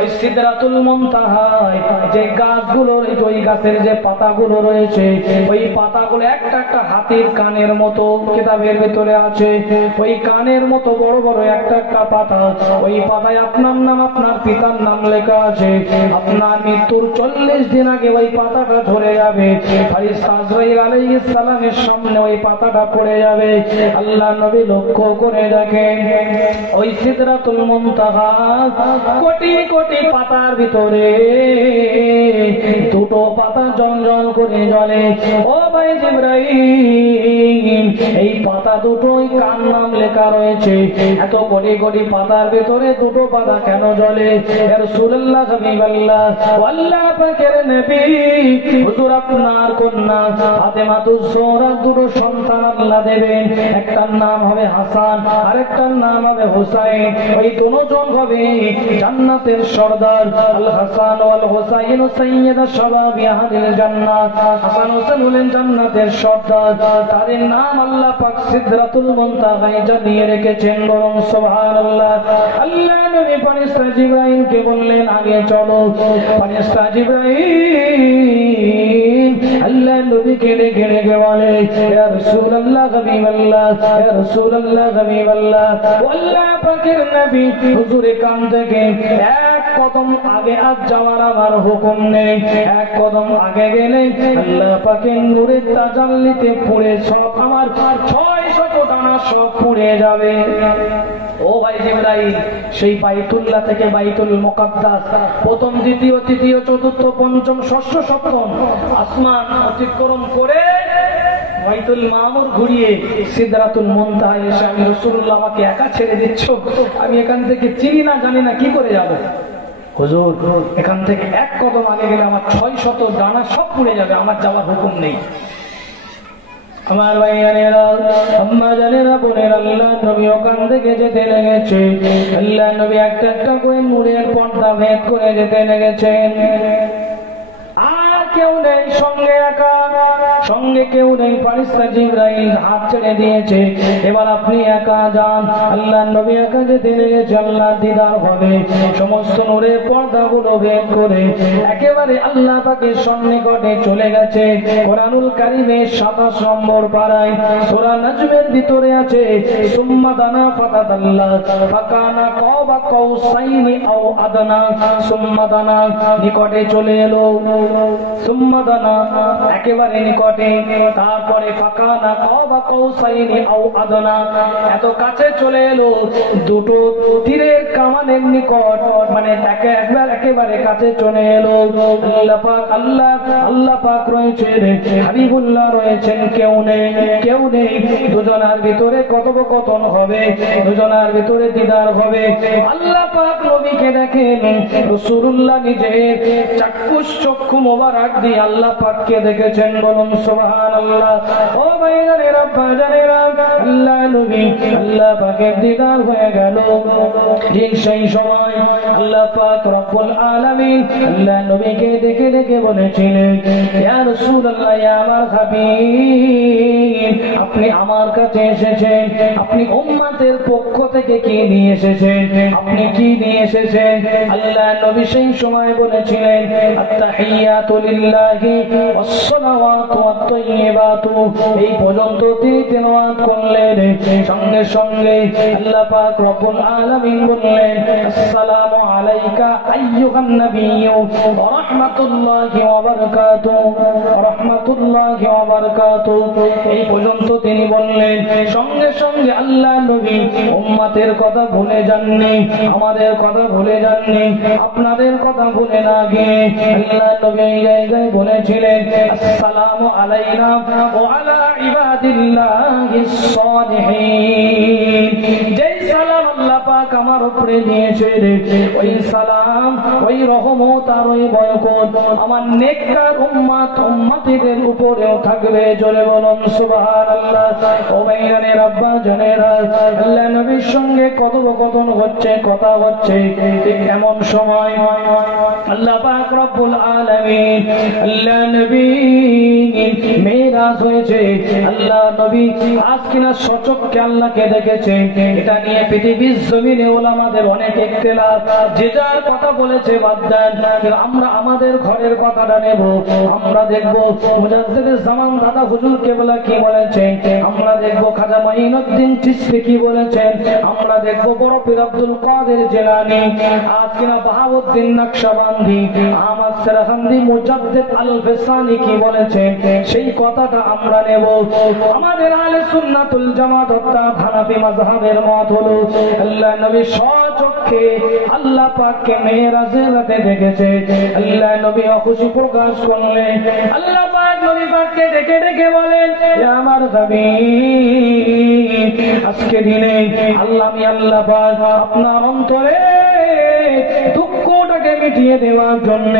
ওই সিদরাতুল মুনতাহায় যে গাছগুলো ওই গাছের যে পাতাগুলো রয়েছে ওই পাতাগুলো একটা একটা হাতির কানের মতো কিতাবের ভিতরে আছে ওই কানের মতো বড় বড় একটা একটা পাতা ওই পাতায় আপনার নাম আপনার পিতার নাম লেখা আছে আপনার মৃত্যুর 40 দিন আগে ওই পাতাটা ঝরে যাবে ফেরেশতা আজরাইল আলাইহিস সালামের সামনে ওই পাতাটা পড়ে যাবে আল্লাহ নবী লক্ষ্য করে দেখেন ওই সিদরাতুল মুনতাহা কোটি কোটি পাতার ভিতরে দুটো পাতা জল করে জ্বলে। ও ভাই জিবরাইল, এই পাতা দুটোই কার নাম লেখা রয়েছে? এত কোটি কোটি পাতার ভিতরে দুটো পাতা কেন জ্বলে? ইয়া রাসূলুল্লাহ, হাবিবাল্লাহ, আল্লাহ পাকের নবী হুজুর, আপনার কন্যা ফাতেমাতুজ জোহরা দুটো সন্তান আল্লাহ দেবেন। একটার নাম হবে হাসান, আরেকটার নাম হবে হুসাইন। ওই দুজন হবে জান্নাতের সর্দার। আল হাসান ওয়াল হুসাইন সাইয়্যিদা শাবাবি আহলিল জান্নাত। হাসান হোসেন হলেন জান্নাতের সর্দার। তাদের নাম আল্লাহ পাক সিদরাতুল মুনতাহায় জানিয়ে রেখেছেন। বরং সুবহানাল্লাহ। আল্লাহ নবী ফেরেশতা জিবরাইলকে বললেন, আগে চলো। ফেরেশতা জিবরাইল আল্লাহ নবীকে ডেকে ডেকে বলে, ইয়া রাসূলুল্লাহ, হাবিবাল্লাহ, ইয়া রাসূলুল্লাহ, হাবিবাল্লাহ, আল্লাহ পাকের নবী হুজুর কান থেকে এক কদম আগে আজ যাওয়ার আমার হুকুম নেই। এক কদম আগে গেলে আল্লাহ পাকের নূরের তাজাল্লিতে পুড়ে সব আমার 600 ডানা সব পুড়ে যাবে। ও ভাই জিবরাইল, সেই বাইতুল্লাহ থেকে বাইতুল মুকাদ্দাস প্রথম, দ্বিতীয়, তৃতীয়, চতুর্থ, পঞ্চম, ষষ্ঠ, সপ্তম আসমান অতিক্রম করে বাইতুল মামুর ঘুরিয়ে সিদরাতুল মুনতাহায় এসে আমি রাসূলুল্লাহ, আমাকে একা ছেড়ে দিচ্ছ? আমি এখান থেকে চিনি না, জানি না, কি করে যাব? হুজুর, এখান থেকে এক কদম আগে গেলে আমার 600 ডানা সব পুড়ে যাবে, আমার যাওয়ার হুকুম নেই। আমার ভাইয়ানেরা, আম্মা জানেরা, বোনেরা, আল্লাহ নবী ওখান থেকে যেতে লেগেছে। আল্লাহ নবী একটা একটা করে নূরের পর্দা ভেদ করে যেতে লেগেছেন। আর কেউ নেই সঙ্গে, একা, সঙ্গে কেউ নেই। ফেরেশতা জিবরাইল হাত ছেড়ে দিয়েছে, এবার আপনি একা যান। আল্লাহ নবী একা যেতে লেগেছে। আল্লাহ দিদার হবে সমস্ত নূরের পর্দাগুলো ভেদ করে একেবারে আল্লাহ পাকের সন্নিকটে চলে গেছে। কোরআনুল কারীমের 27 নম্বর পারায় সূরা নাজমের ভিতরে আছে, সুম্মা দানা ফাতাদাল্লাহ ফাকানা কাবা কাউসাইনি আও আদনা। সুম্মা দানা, নিকটে চলে এলো। সুম্মা দানা, একেবারে নিকটে। তারপরে ফাকানা কাবা কাউসাইনি আও আদনা, এত কাছে চলে এলো, দুটো তীরের কামানের নিকট, মানে একেবারে কাছে চলে এলো। আল্লাহ পাক, আল্লাহ পাক রয়েছেন, হাবিবুল্লাহ রয়েছেন, কেউ নেই, কেউ নেই। দুজনার ভিতরে কথোপকথন হবে, দুজনার ভিতরে দিদার হবে। আল্লাহ পাক নবীকে দেখেন, রাসূলুল্লাহ নিজের চাক্ষুষ চক্ষু মোবারক দিয়ে আল্লাহ পাককে দেখেছেন। বলুন সুবহানাল্লাহ। ও ভাইজানেরা, বাজানেরা, আল্লাহ নবী আল্লাহ পাকের দিদার হয়ে গেল। ঠিক সেই সময় আল্লাহ পাক রব্বুল আলামিন আল্লাহ নবীকে দেখে দেখে বলেছিলেন, ইয়া রাসূলুল্লাহ, ইয়া আমার হাবিব, আপনি আমার কাছে এসেছেন, আপনি উম্মতের পক্ষ থেকে কি নিয়ে এসেছেন? আপনি কি নিয়ে এসেছেন? আল্লাহ নবী সেই সময় বলেছিলেন, আত-তাহিয়াতু লিল্লাহি ওয়াস-সালাওয়াতু ওয়াত-তাইয়্যিবাতু। এই পর্যন্ত তিনি তেলাওয়াত করলেন। সঙ্গে সঙ্গে আল্লাহ পাক রব্বুল আলামিন বললেন, আসসালামু আলাইকা আইয়ুহান নাবিয়্যু ওয়া রাহমাতুল্লাহি ওয়া বারাকাতুহু, রাহমাতুল্লাহি ওয়া বারাকাতুহু। এই পর্যন্ত তিনি বললেন। সঙ্গে সঙ্গে আল্লাহ নবী উম্মতের কথা ভুলে যাননি, আমাদের কথা ভুলে যাননি, আপনাদের কথা ভুলে না গিয়ে আল্লাহ নবী এই জায়গায় বলেছিলেন, আসসালামু আলাইনা ওয়া আলা ইবাদিল্লাহিস সালিহিন। যেই সালাম আল্লাহ পাক আমার উপরে দিয়েছেন, ওই সালাম, ওই রহমত আর ওই বরকত আমার নেককার উম্মতিদের উপরেও থাকবে। জোরে বলুন সুবহানাল্লাহ। ও ভাইয়ানের, আব্বা জানেরা, আল্লাহ নবীর সঙ্গে কথোপকথন হচ্ছে, কথা হচ্ছে। ঠিক এমন সময় আল্লাহ পাক রব্বুল আলামিন, আল্লাহ নবী মেরাজ হয়েছে। আল্লাহ নবী আজ কিনা সচক্ষে আল্লাহকে দেখেছে। এটা নিয়ে পৃথিবীর জমিনে ওলামাদের অনেক ইখতিলাফ, যে যার কথা বলেছে বাদ দেন। আমরা আমাদের ঘরের কথাটা নেব। আমরা দেখব মুজাদ্দিদে জামান দাদা হুজুর কেবলা কি বলেছেন, আমরা দেখব খাজা মাইনুদ্দিন চিশতি কি বলেছেন, আমরা দেখব বড় পীর আব্দুল কাদের জিলানী, আজ কিনা বাহাউদ্দিন নকশবন্দি, আহমদ সেরহান্দি, মুজাদ্দিদ আল ফিসানি কি বলেছেন, সেই কথাটা আমরা নেব। আমাদের আহলে সুন্নাতুল জামাত অর্থাৎ হানাফি মাযহাবের মত হলো, আল্লাহ নবী চোখে আল্লাহ পাককে মেরাজের রাতে দেখেছে। আল্লাহ নবী খুশি প্রকাশ করলেন। আল্লাহ পাক নবী পাককে ডেকে ডেকে বলেন, হে আমার নবী, আজকে দিনে আল্লাহ পাক আপনার অন্তরে দুঃখটাকে মিটিয়ে দেওয়ার জন্য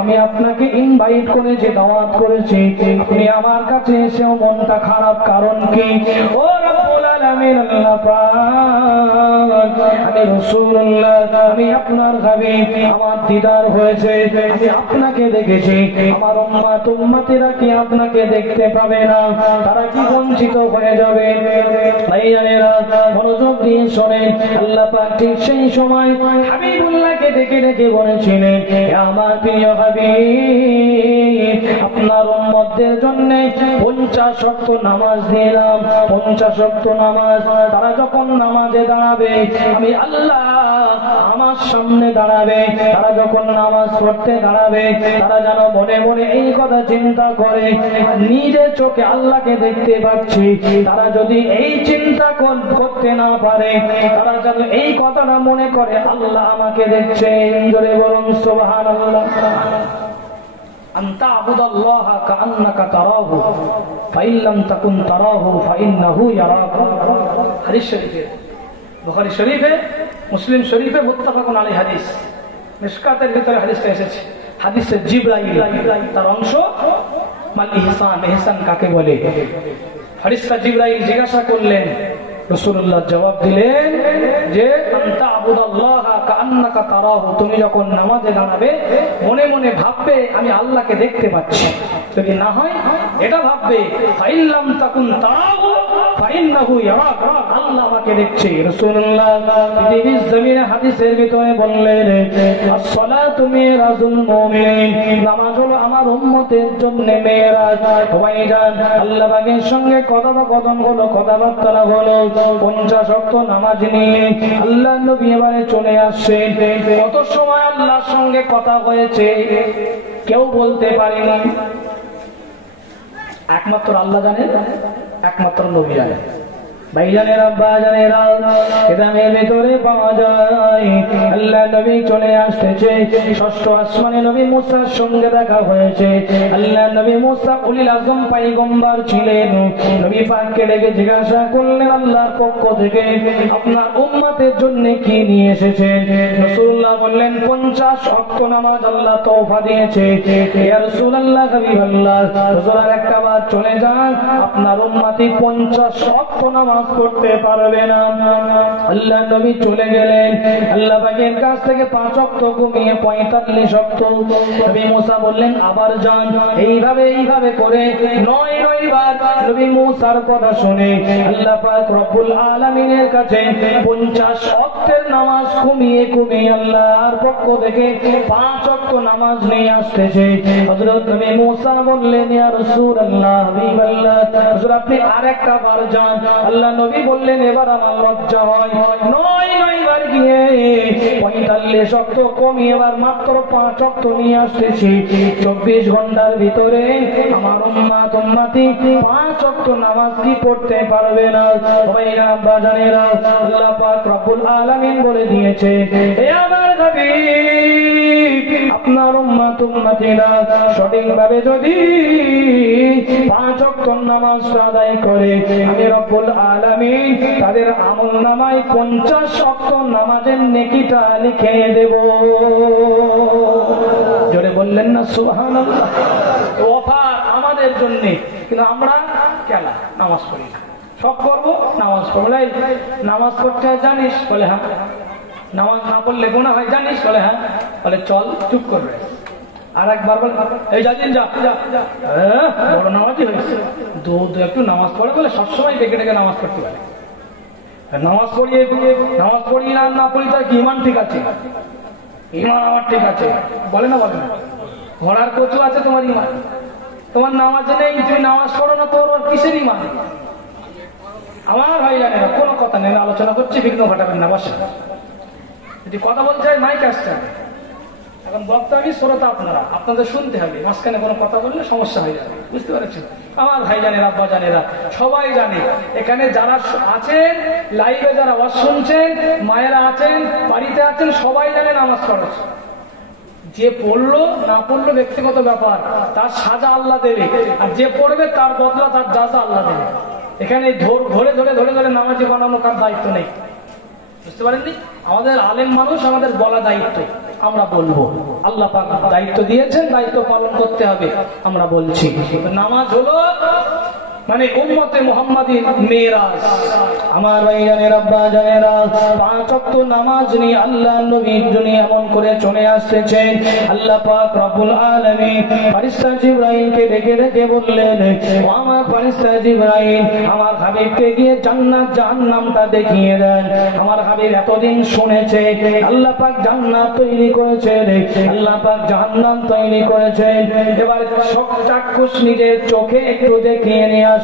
আমি আপনাকে ইনভাইট করেছি, দাওয়াত করেছি। আপনি আমার কাছে এসেও মনটা খারাপ, কারণ কি? ও রব্বুল আলামিন, আল্লাহ পাক, আমি রাসূলুল্লাহ, আমি আপনার হাবিব, আমার দিদার হয়েছে, আমি আপনাকে দেখেছি। আমার উম্মতেরা কি আপনাকে দেখতে পাবে না? তারা কি বঞ্চিত হয়ে যাবে? ভাইয়ারা মনোযোগ দিয়ে শোনেন। আল্লাহ পাক ঠিক সেই সময় হাবিবুল্লাহকে ডেকে ডেকে বলেছিলেন, আমার প্রিয় হাবিব, আপনার উম্মতদের জন্য 50 ওয়াক্ত নামাজ দিলাম। 50 ওয়াক্ত নামাজ। তারা যখন নামাজে দাঁড়াবে, আমি আল্লাহ আমার সামনে দাঁড়াবে। তারা যখন নামাজ পড়তে দাঁড়াবে, তারা যেন মনে মনে এই কথা চিন্তা করে, নিজের চোখে আল্লাহকে দেখতে পাচ্ছি। তারা যদি এই চিন্তা করতে না পারে, তারা যেন এই কথাটা মনে করে, আল্লাহ আমাকে দেখছেন। জোরে বলুন সুবহানাল্লাহ। আনতা আবুদাল্লাহ কাআন্নাকা তারাহু ফাইন লাম তাকুন তারাহু ফাইন্নাহু ইয়ারাকা। হাদিস শরীফে, বুখারী শরীফে, মুসলিম শরীফে মুত্তাফাকুন আলাইহি হাদিস। মিশকাতের ভিতরে হাদিসটা এসেছে। হাদিসে জিবরাইল তার অংশ মাল ইহসান, ইহসান কাকে বলে? হাদিসটা জিবরাইল জিজ্ঞাসা করলেন, রাসূলুল্লাহ জবাব দিলেন যে আনতা আবুদাল্লাহ কাআন্নাকা তারাহু, তুমি যখন নামাজে দাঁড়াবে মনে মনে ভাববে আমি আল্লাহকে দেখতে পাচ্ছি। যদি না হয় এটা ভাববে ফাইন লাম তাকুন তারাহু ফাইন্নাহু ইয়ারাকা, আল্লাহ আমাকে দেখছে। রাসূলুল্লাহ পৃথিবীর জমিনে হাদিসের ভিতরে বললেন, as-সালাতু মিরাজুল মুমিন, নামাজ হলো আমার উম্মতের জন্য মেরাজ। ভাইজান, আল্লাহ পাকের সঙ্গে কথোপকথন হলো, কথাবার্তা হলো। 50 ওয়াক্ত নামাজ নিয়ে আল্লাহ নবী এবারে চলে আসছেন। কত সময় আল্লাহর সঙ্গে কথা হয়েছে কেউ বলতে পারেনি, একমাত্র আল্লাহ জানেন, একমাত্র নবী জানেন। ভাইজানেরা, বাজানেরা, কিতাবের ভিতরে পাওয়া যায় আল্লাহ নবী চলে আসতেছে। ষষ্ঠ আসমানে নবী মুসার সঙ্গে দেখা হয়েছে। আল্লাহ নবী মুসা উলিল আজম পয়গম্বর ছিলেন। নবী পাককে ডেকে জিজ্ঞাসা করলেন আল্লাহর পক্ষ থেকে, আপনার উম্মতের জন্য কি নিয়ে এসেছেন? রাসূলুল্লাহ বললেন, 50 ওয়াক্ত নামাজ আল্লাহ তওফা দিয়েছে। ইয়া রাসূলুল্লাহ, হাবিবাল্লাহ, হুজুর একটা বার চলে যান, আপনার উম্মতি 50 ওয়াক্ত নামাজ পড়তে পারবে না। আল্লাহ নবী চলে গেলেন। আল্লাহ পাকের কাছ থেকে 5 ওয়াক্ত কমিয়ে 45 ওয়াক্ত। নবী মুসা বললেন, আবার যান। এইভাবে করে 9 বার নবী মুসার কথা শুনে আল্লাহ পাক রব্বুল আলামিনের কাছে 50 ওয়াক্তের নামাজ কমিয়ে আল্লাহর পক্ষ থেকে 5 ওয়াক্ত নামাজ নিয়ে আসতেছে। হযরত নবী মুসা বললেন, ইয়া রাসূলুল্লাহ, হাবিবাল্লাহ, হুজুর আপনি আরেকটা বার যান। আল্লাহ নবী বললেন, এবার আমার লজ্জা হয়। 9 বার গিয়ে 45 ওয়াক্ত কমিয়ে এবার মাত্র 5 ওয়াক্ত নিয়ে আসতেছি। 24 ঘন্টার ভিতরে আমার উম্মতি 5 ওয়াক্ত নামাজ কি পড়তে পারবে না? ভাইরা বাজানেরা, আল্লাহ পাক রব্বুল আলামিন বলে দিয়েছে, হে আমার হাবিব, আপনার উম্মতিরা সঠিকভাবে যদি 5 ওয়াক্ত নামাজ আদায় করে, আমি রব্বুল আলামিন তাদের আমলনামায় 50 ওয়াক্ত নামাজের নেকিটা লিখে দেব। জোরে বললেন না সুবহানাল্লাহ? অফার আমাদের জন্য, কিন্তু আমরা কেন নামাজ পড়ি না? সব করবো, নামাজ পড়বো। নামাজ পড়তে জানিস? বলে হ্যাঁ। নামাজ না পড়লে গুনাহ হয় জানিস? বলে হ্যাঁ। বলে চল, চুপ করবে। আর একবার বলে, এই যাদিন যা, বড় নামাজই হয়েছে, দু একটু নামাজ পড়ে বলে সবসময় ডেকে ডেকে নামাজ পড়তে পারে। নামাজ পড়ি না পড়ি তার কি ইমান ঠিক আছে? ইমান আমার ঠিক আছে, বলে না? বলে না? ঘোড়ার কচু আছে তোমার ইমান, তোমার নামাজ নেই, তুমি নামাজ পড়ো না, তোর কিসের ইমান? আমার ভাই জানে না, কোনো কথা নেই, আলোচনা করছি, বিঘ্ন ঘটাবেন না, বসে। যদি কথা বলতে হয় মাইক আসছে, এখন বক্তা আমি, শ্রোতা আপনারা, আপনাদের শুনতে হবে, মাঝখানে কোনো কথা বললে সমস্যা হয়ে যাবে, বুঝতে পারছেন? আমার ভাই জানেরা, আব্বা জানেরা, সবাই জানে, এখানে যারা আছেন লাইভে, যারা ওয়াজ শুনছেন, মায়েরা আছেন, বাড়িতে আছেন, সবাই জানে নামাজ ফরজ। যে পড়লো না পড়লো ব্যক্তিগত ব্যাপার, তার সাজা আল্লাহ দেবে, আর যে পড়বে তার বদলা, তার জাযা আল্লাহ দেবে। এখানে ধরে ধরে ধরে ধরে নামাজি বানানো কার দায়িত্ব নেই, বুঝতে পারেননি? আমাদের আলেম মানুষ, আমাদের বলা দায়িত্ব, আমরা বলবো। আল্লাহ পাক দায়িত্ব দিয়েছেন, দায়িত্ব পালন করতে হবে, আমরা বলছি। নামাজ হলো মানে উম্মতে মুহাম্মাদীর মেরাজ। আমার ভাইজানেরা, আব্বা জানেরা, 5 ওয়াক্ত নামাজ নিয়ে আল্লাহ নবী দুনিয়া এমন করে চলে আসতেছেন। আল্লাহ পাক রব্বুল আলামিন ফেরেশতা জিবরাইলকে ডেকে ডেকে বললেন, ও আমার ফেরেশতা জিবরাইল, আমার হাবিবকে গিয়ে জান্নাত জাহান্নামটা দেখিয়ে দেন। আমার হাবিব এতদিন শুনেছে আল্লাহ পাক জান্নাত তৈরি করেছেন, আল্লাহ পাক জাহান্নাম তৈরি করেছেন, এবার চাক্ষুষ নিজের চোখে একটু দেখিয়ে নিয়ে আসেন।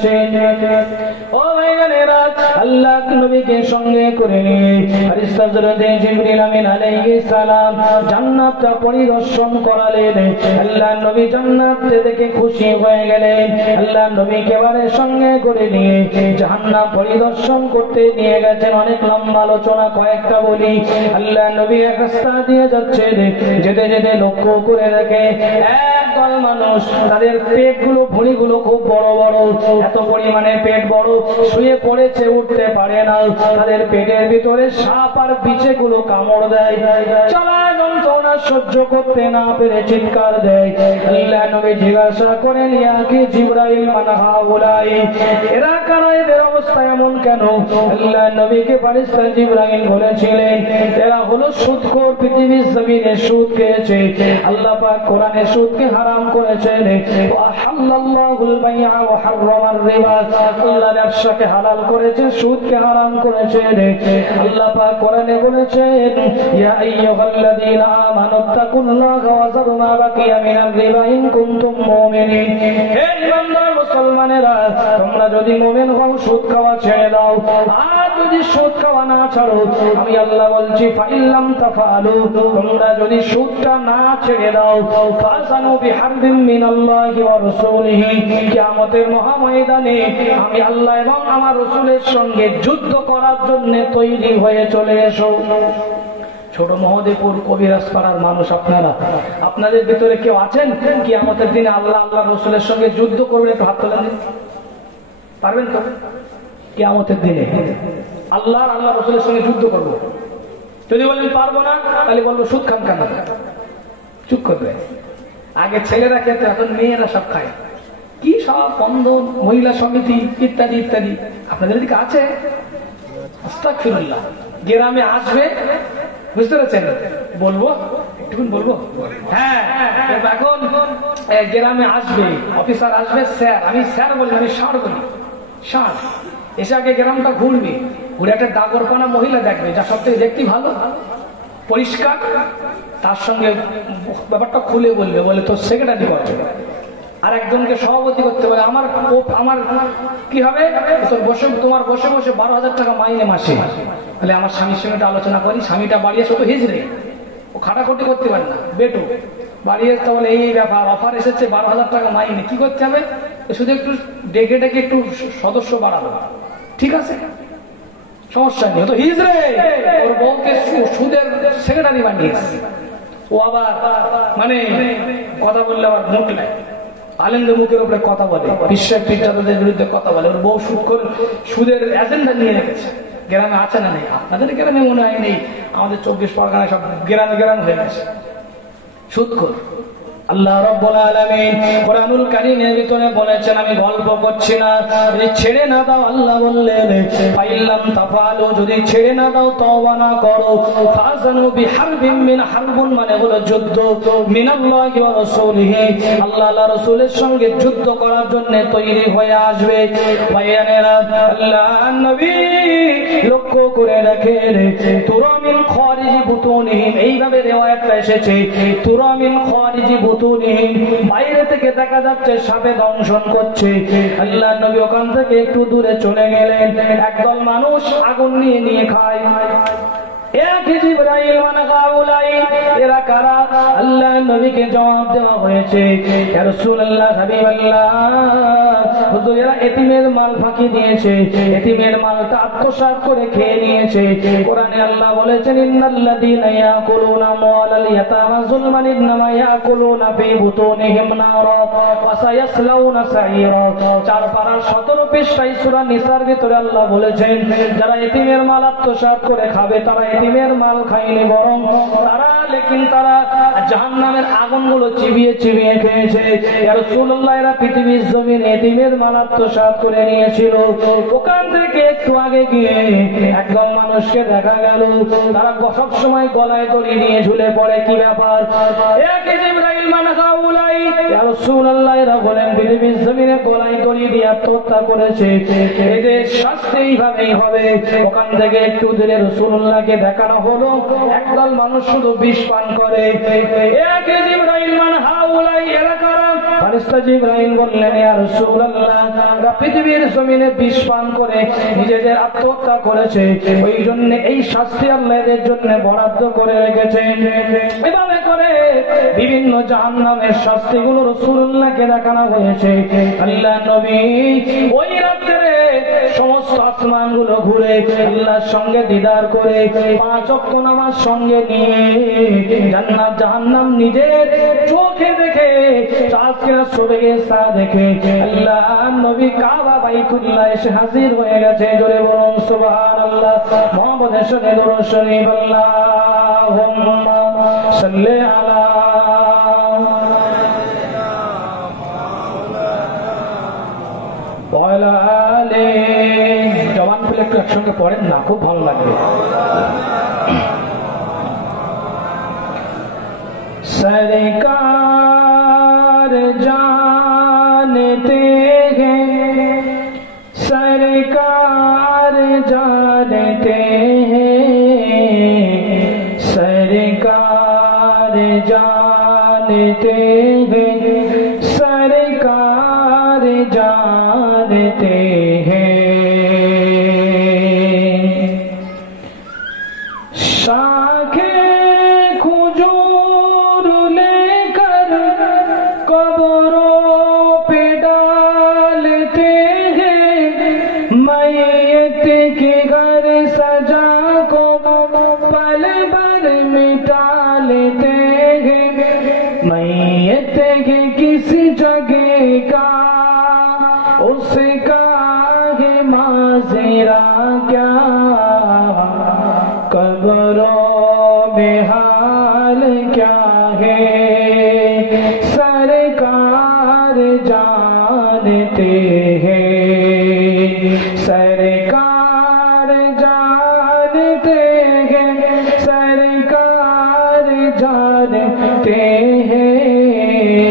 ও ভাইজানেরা, আল্লাহ নবীকে সঙ্গে করে নিয়ে ফেরেশতা হযরত জিবরিল আমিন আলাইহিস সালাম জান্নাতটা পরিদর্শন করালেন। আল্লাহ নবী জান্নাত দেখে খুশি হয়ে গেলেন। আল্লাহ নবীকে এবারে সঙ্গে করে নিয়ে জাহান্নাম পরিদর্শন করতে নিয়ে গেছেন। অনেক লম্বা আলোচনা, কয়েকটা বলি। আল্লাহ নবী এক রাস্তা দিয়ে যাচ্ছে, যেতে যেতে লক্ষ্য করে দেখে একদল মানুষ, তাদের পেটগুলো, ভুঁড়িগুলো খুব বড় বড়, এত পরিমাণে পেট বড়, শুয়ে পড়েছে, উঠতে পারে না। তাদের পেটের ভিতরে সাপ আর বিছে গুলো কামড় দেয়, চলা যন্ত্রণা সহ্য করতে না পেরে চিৎকার দেয়। আল্লাহ নবী জিজ্ঞাসা করেন, ইয়া কি জিবরাইল, মান হাউলাই, এরা কেন, এদের অবস্থা এমন কেন? আল্লাহ নবীকে ফেরেশতা জিবরাইল বলেছিলেন, এরা হলো সুদখোর, পৃথিবীর জমিনে সুদ খেয়েছে। আল্লাহ পাক কোরআনে সুদকে হারাম করেছেন, ওয়া হাল্লাল্লাহুল বাই'a ওয়া হাররামার রিবা, আল্লাহ ব্যবসাকে হালাল করেছে, সুদকে হারাম করেছে। আল্লাহ পাক কোরআনে বলেছেন, ইয়া আইয়ুহাল্লাযীনা আমানুত্তাকুল্লাহা ওয়া যারু মা বাকিয়া মিনার রিবা ইন কুনতুম মুমিনিন। হে ঈমানদার মুসলমানেরা, তোমরা যদি মুমিন হও সুদ খাওয়া ছেড়ে দাও, আর যদি সুদ খাওয়া না ছাড়ো, আমি আল্লাহ বলছি ফাইল্লাম তাফআলু, তোমরা যদি সুদটা না ছেড়ে দাও, ফাসানু বিহারবিম মিনাল্লাহি ওয়া রাসূলিহি, কিয়ামতের মহাময়দানে আমি আল্লাহ এবং আমার রাসূলের সঙ্গে যুদ্ধ করার জন্য তৈরি হয়ে চলে এসো। ছোট মহদেবপুর কবিরাজ পাড়ার মানুষ আপনারা, আপনাদের ভিতরে কেউ আছেন কিয়ামতের দিনে আল্লাহ আল্লাহ রাসূলের সঙ্গে যুদ্ধ করবেন? একটু হাত তোলেন, পারবেন তো? কিয়ামতের দিনে আল্লাহ আল্লাহ রাসূলের সঙ্গে যুদ্ধ করবো। যদি বলেন পারবো না, তাহলে বলবো সুদ খান কেন? চুপ করবে। আগে ছেলেরা খেতে, এখন মেয়েরা সব খায়। কি সব বন্ধন, মহিলা সমিতি ইত্যাদি ইত্যাদি আপনাদের দিকে আছে? আস্তাগফিরুল্লাহ। গ্রামে আসবে, বুঝতে পারছেন? বলবো একটু বলবো, হ্যাঁ। এখন গ্রামে আসবে, অফিসার আসবে, স্যার, আমি স্যার বলি, আমি সার বলি, সার এসে আগে গ্রামটা ঘুরবে, ঘুরে একটা দাগরপানা মহিলা দেখবে, যা সব থেকে দেখতে ভালো, পরিষ্কার, তার সঙ্গে ব্যাপারটা খুলে বলবে, বলে তোর সেক্রেটারি করবে, আর একজনকে সভাপতি করতে পারে। আমার কি হবে, তোর বসে, তোমার বসে বসে 12,000 টাকা মাইনে মাসে। তাহলে আমার স্বামীর সঙ্গে আলোচনা করি, স্বামীটা বাড়িয়ে শুধু হিজড়ে, ও খাটাখটি করতে পারে না, বেটো বাড়িয়ে, তাহলে এই ব্যাপার, অফার এসেছে 12,000 টাকা মাইনে, কি করতে হবে? শুধু একটু ডেকে ডেকে একটু সদস্য বাড়াবো, ঠিক আছে, সমস্যা নেই। তো হিজড়ে ওর বউকে সুদের সেক্রেটারি বানিয়েছে। ও আবার মানে কথা বললে আবার মুখ নেয়, আলেমদের মুখের উপরে কথা বলে, বিশ্বের পিতাদের বিরুদ্ধে কথা বলে। ওর বউ সুদের এজেন্ডা নিয়ে রেখেছে। গ্রামে আছে না নেই? আপনাদের গ্রামে মনে হয় নেই, আমাদের 24 পরগনায় সব গ্রামে গ্রাম হয়ে গেছে সুদখোর। আল্লাহ রাব্বুল আলামিন কোরআনুল কারীমের ভিতরে বলেছেন, আমি গল্প করছি না, ছেড়ে না দাও। আল্লাহ বললেন, ফাইল্লাম তাফআলু, যদি ছেড়ে না দাও, তওবা না করো, ফাযানু বিহারবিম মিন, হারবুন মানে হলো যুদ্ধ, মিনাল্লাহি ওয়া রাসূলিহি, আল্লাহ আল্লাহ রাসূলের সঙ্গে যুদ্ধ করার জন্য তৈরি হয়ে আসবে। ভাইয়ানেরা, আল্লাহ নবী লক্ষ্য করে রাখেন, তুরামিন খারিজি বুতুনিহিম, এইভাবে রিওয়ায়াতটা এসেছে, তুরামিন খারিজি বুতুনিহিম, বাইরে থেকে দেখা যাচ্ছে সাপে দংশন করছে। আল্লাহ নবী ওখান থেকে একটু দূরে চলে গেলেন। একদল মানুষ আগুন নিয়ে নিয়ে খায়। জিবরাইল মান হাউলাই, এরা কারা? আল্লাহ নবীকে জবাব দেওয়া হয়েছে, ইয়া রাসূলুল্লাহ হাবিবাল্লাহ, হুজুর এরা এতিমের মাল ফাঁকি দিয়েছে, এতিমের মালটা আত্মসাৎ করে খেয়ে নিয়েছে। কোরআনে আল্লাহ বলেছেন, ইন্নাল্লাযীনা ইয়াকুলুনা আমওয়ালাল ইয়াতামা যুলমান ইন্নামা ইয়াকুলুনা ফী বুতুনিহিম নারা ওয়া সায়াসলাউনা সাঈরা। 4 পারার 17 পৃষ্ঠায় সূরা নিসার ভিতরে আল্লাহ বলেছেন, যারা এতিমের মাল আত্মসাৎ করে খাবে তারা এতিমের মাল খায়নি, বরং তারা জাহান্নামের আগুনগুলো চিবিয়ে চিবিয়ে খেয়েছে। ইয়া রাসূলুল্লাহ এরা পৃথিবীর জমিনে এতিমের মাল আত্মসাৎ করে নিয়েছিল। ওখান থেকে একটু আগে গিয়ে একদল মানুষকে দেখা গেল, তারা সব সময় গলায় দড়ি নিয়ে ঝুলে পড়ে। কি ব্যাপার? জিবরাইল মান হাউলাই, ইয়া রাসূলুল্লাহ এরা বলেন পৃথিবীর জমিনে গলায় দড়ি দিয়ে আত্মহত্যা করেছে, এদের শাস্তি এইভাবেই হবে। ওখান থেকে একটু দূরে রাসূলুল্লাহকে দেখানো হলো একদল মানুষ শুধু বিষ পান করে। জিবরাইল মান হাউলাই এলাকারা ফেরেশতা জিবরাইল বললেন, ইয়া রাসূলুল্লাহ এরা পৃথিবীর জমিনে বিষ পান করে নিজেদের আত্মহত্যা করেছে, ওই জন্য এই শাস্তি আল্লাহ এদের জন্য বরাদ্দ করে রেখেছেন। এভাবে করে বিভিন্ন জাহান্নামের শাস্তিগুলো রাসূলুল্লাহকে দেখানো হয়েছে। আল্লাহ নবী ওই রাতে সমস্ত আসমানগুলো ঘুরে আল্লাহর সঙ্গে দিদার করে 5 ওয়াক্ত নামাজ সঙ্গে নিয়ে জান্নাত জাহান্নাম নিজের চোখে দেখে আজকের সুবহে সা দেখে আল্লাহ নবী কাবা বাইতুল্লাহ এসে হাজির হয়ে গেছে। জোরে বলুন সুবহানাল্লাহ। মুহাম্মদের সাথে দরুদ শরীফ আল্লাহুম্মা সাল্লি আলা ওয়া আলা আলি। জবান খুলে একটু একসঙ্গে পড়েন না, খুব ভালো লাগবে। सरकार जानते हैं, सरकार जानते हैं, सरकार जानते हैं, सरकार जानते हैं। शाखे किसी जगह का उसका है माजरा क्या, कब्रों में हाल क्या है, सरकार जानते हैं, सरकार जानते हैं, सरकार जानते हैं, सरकार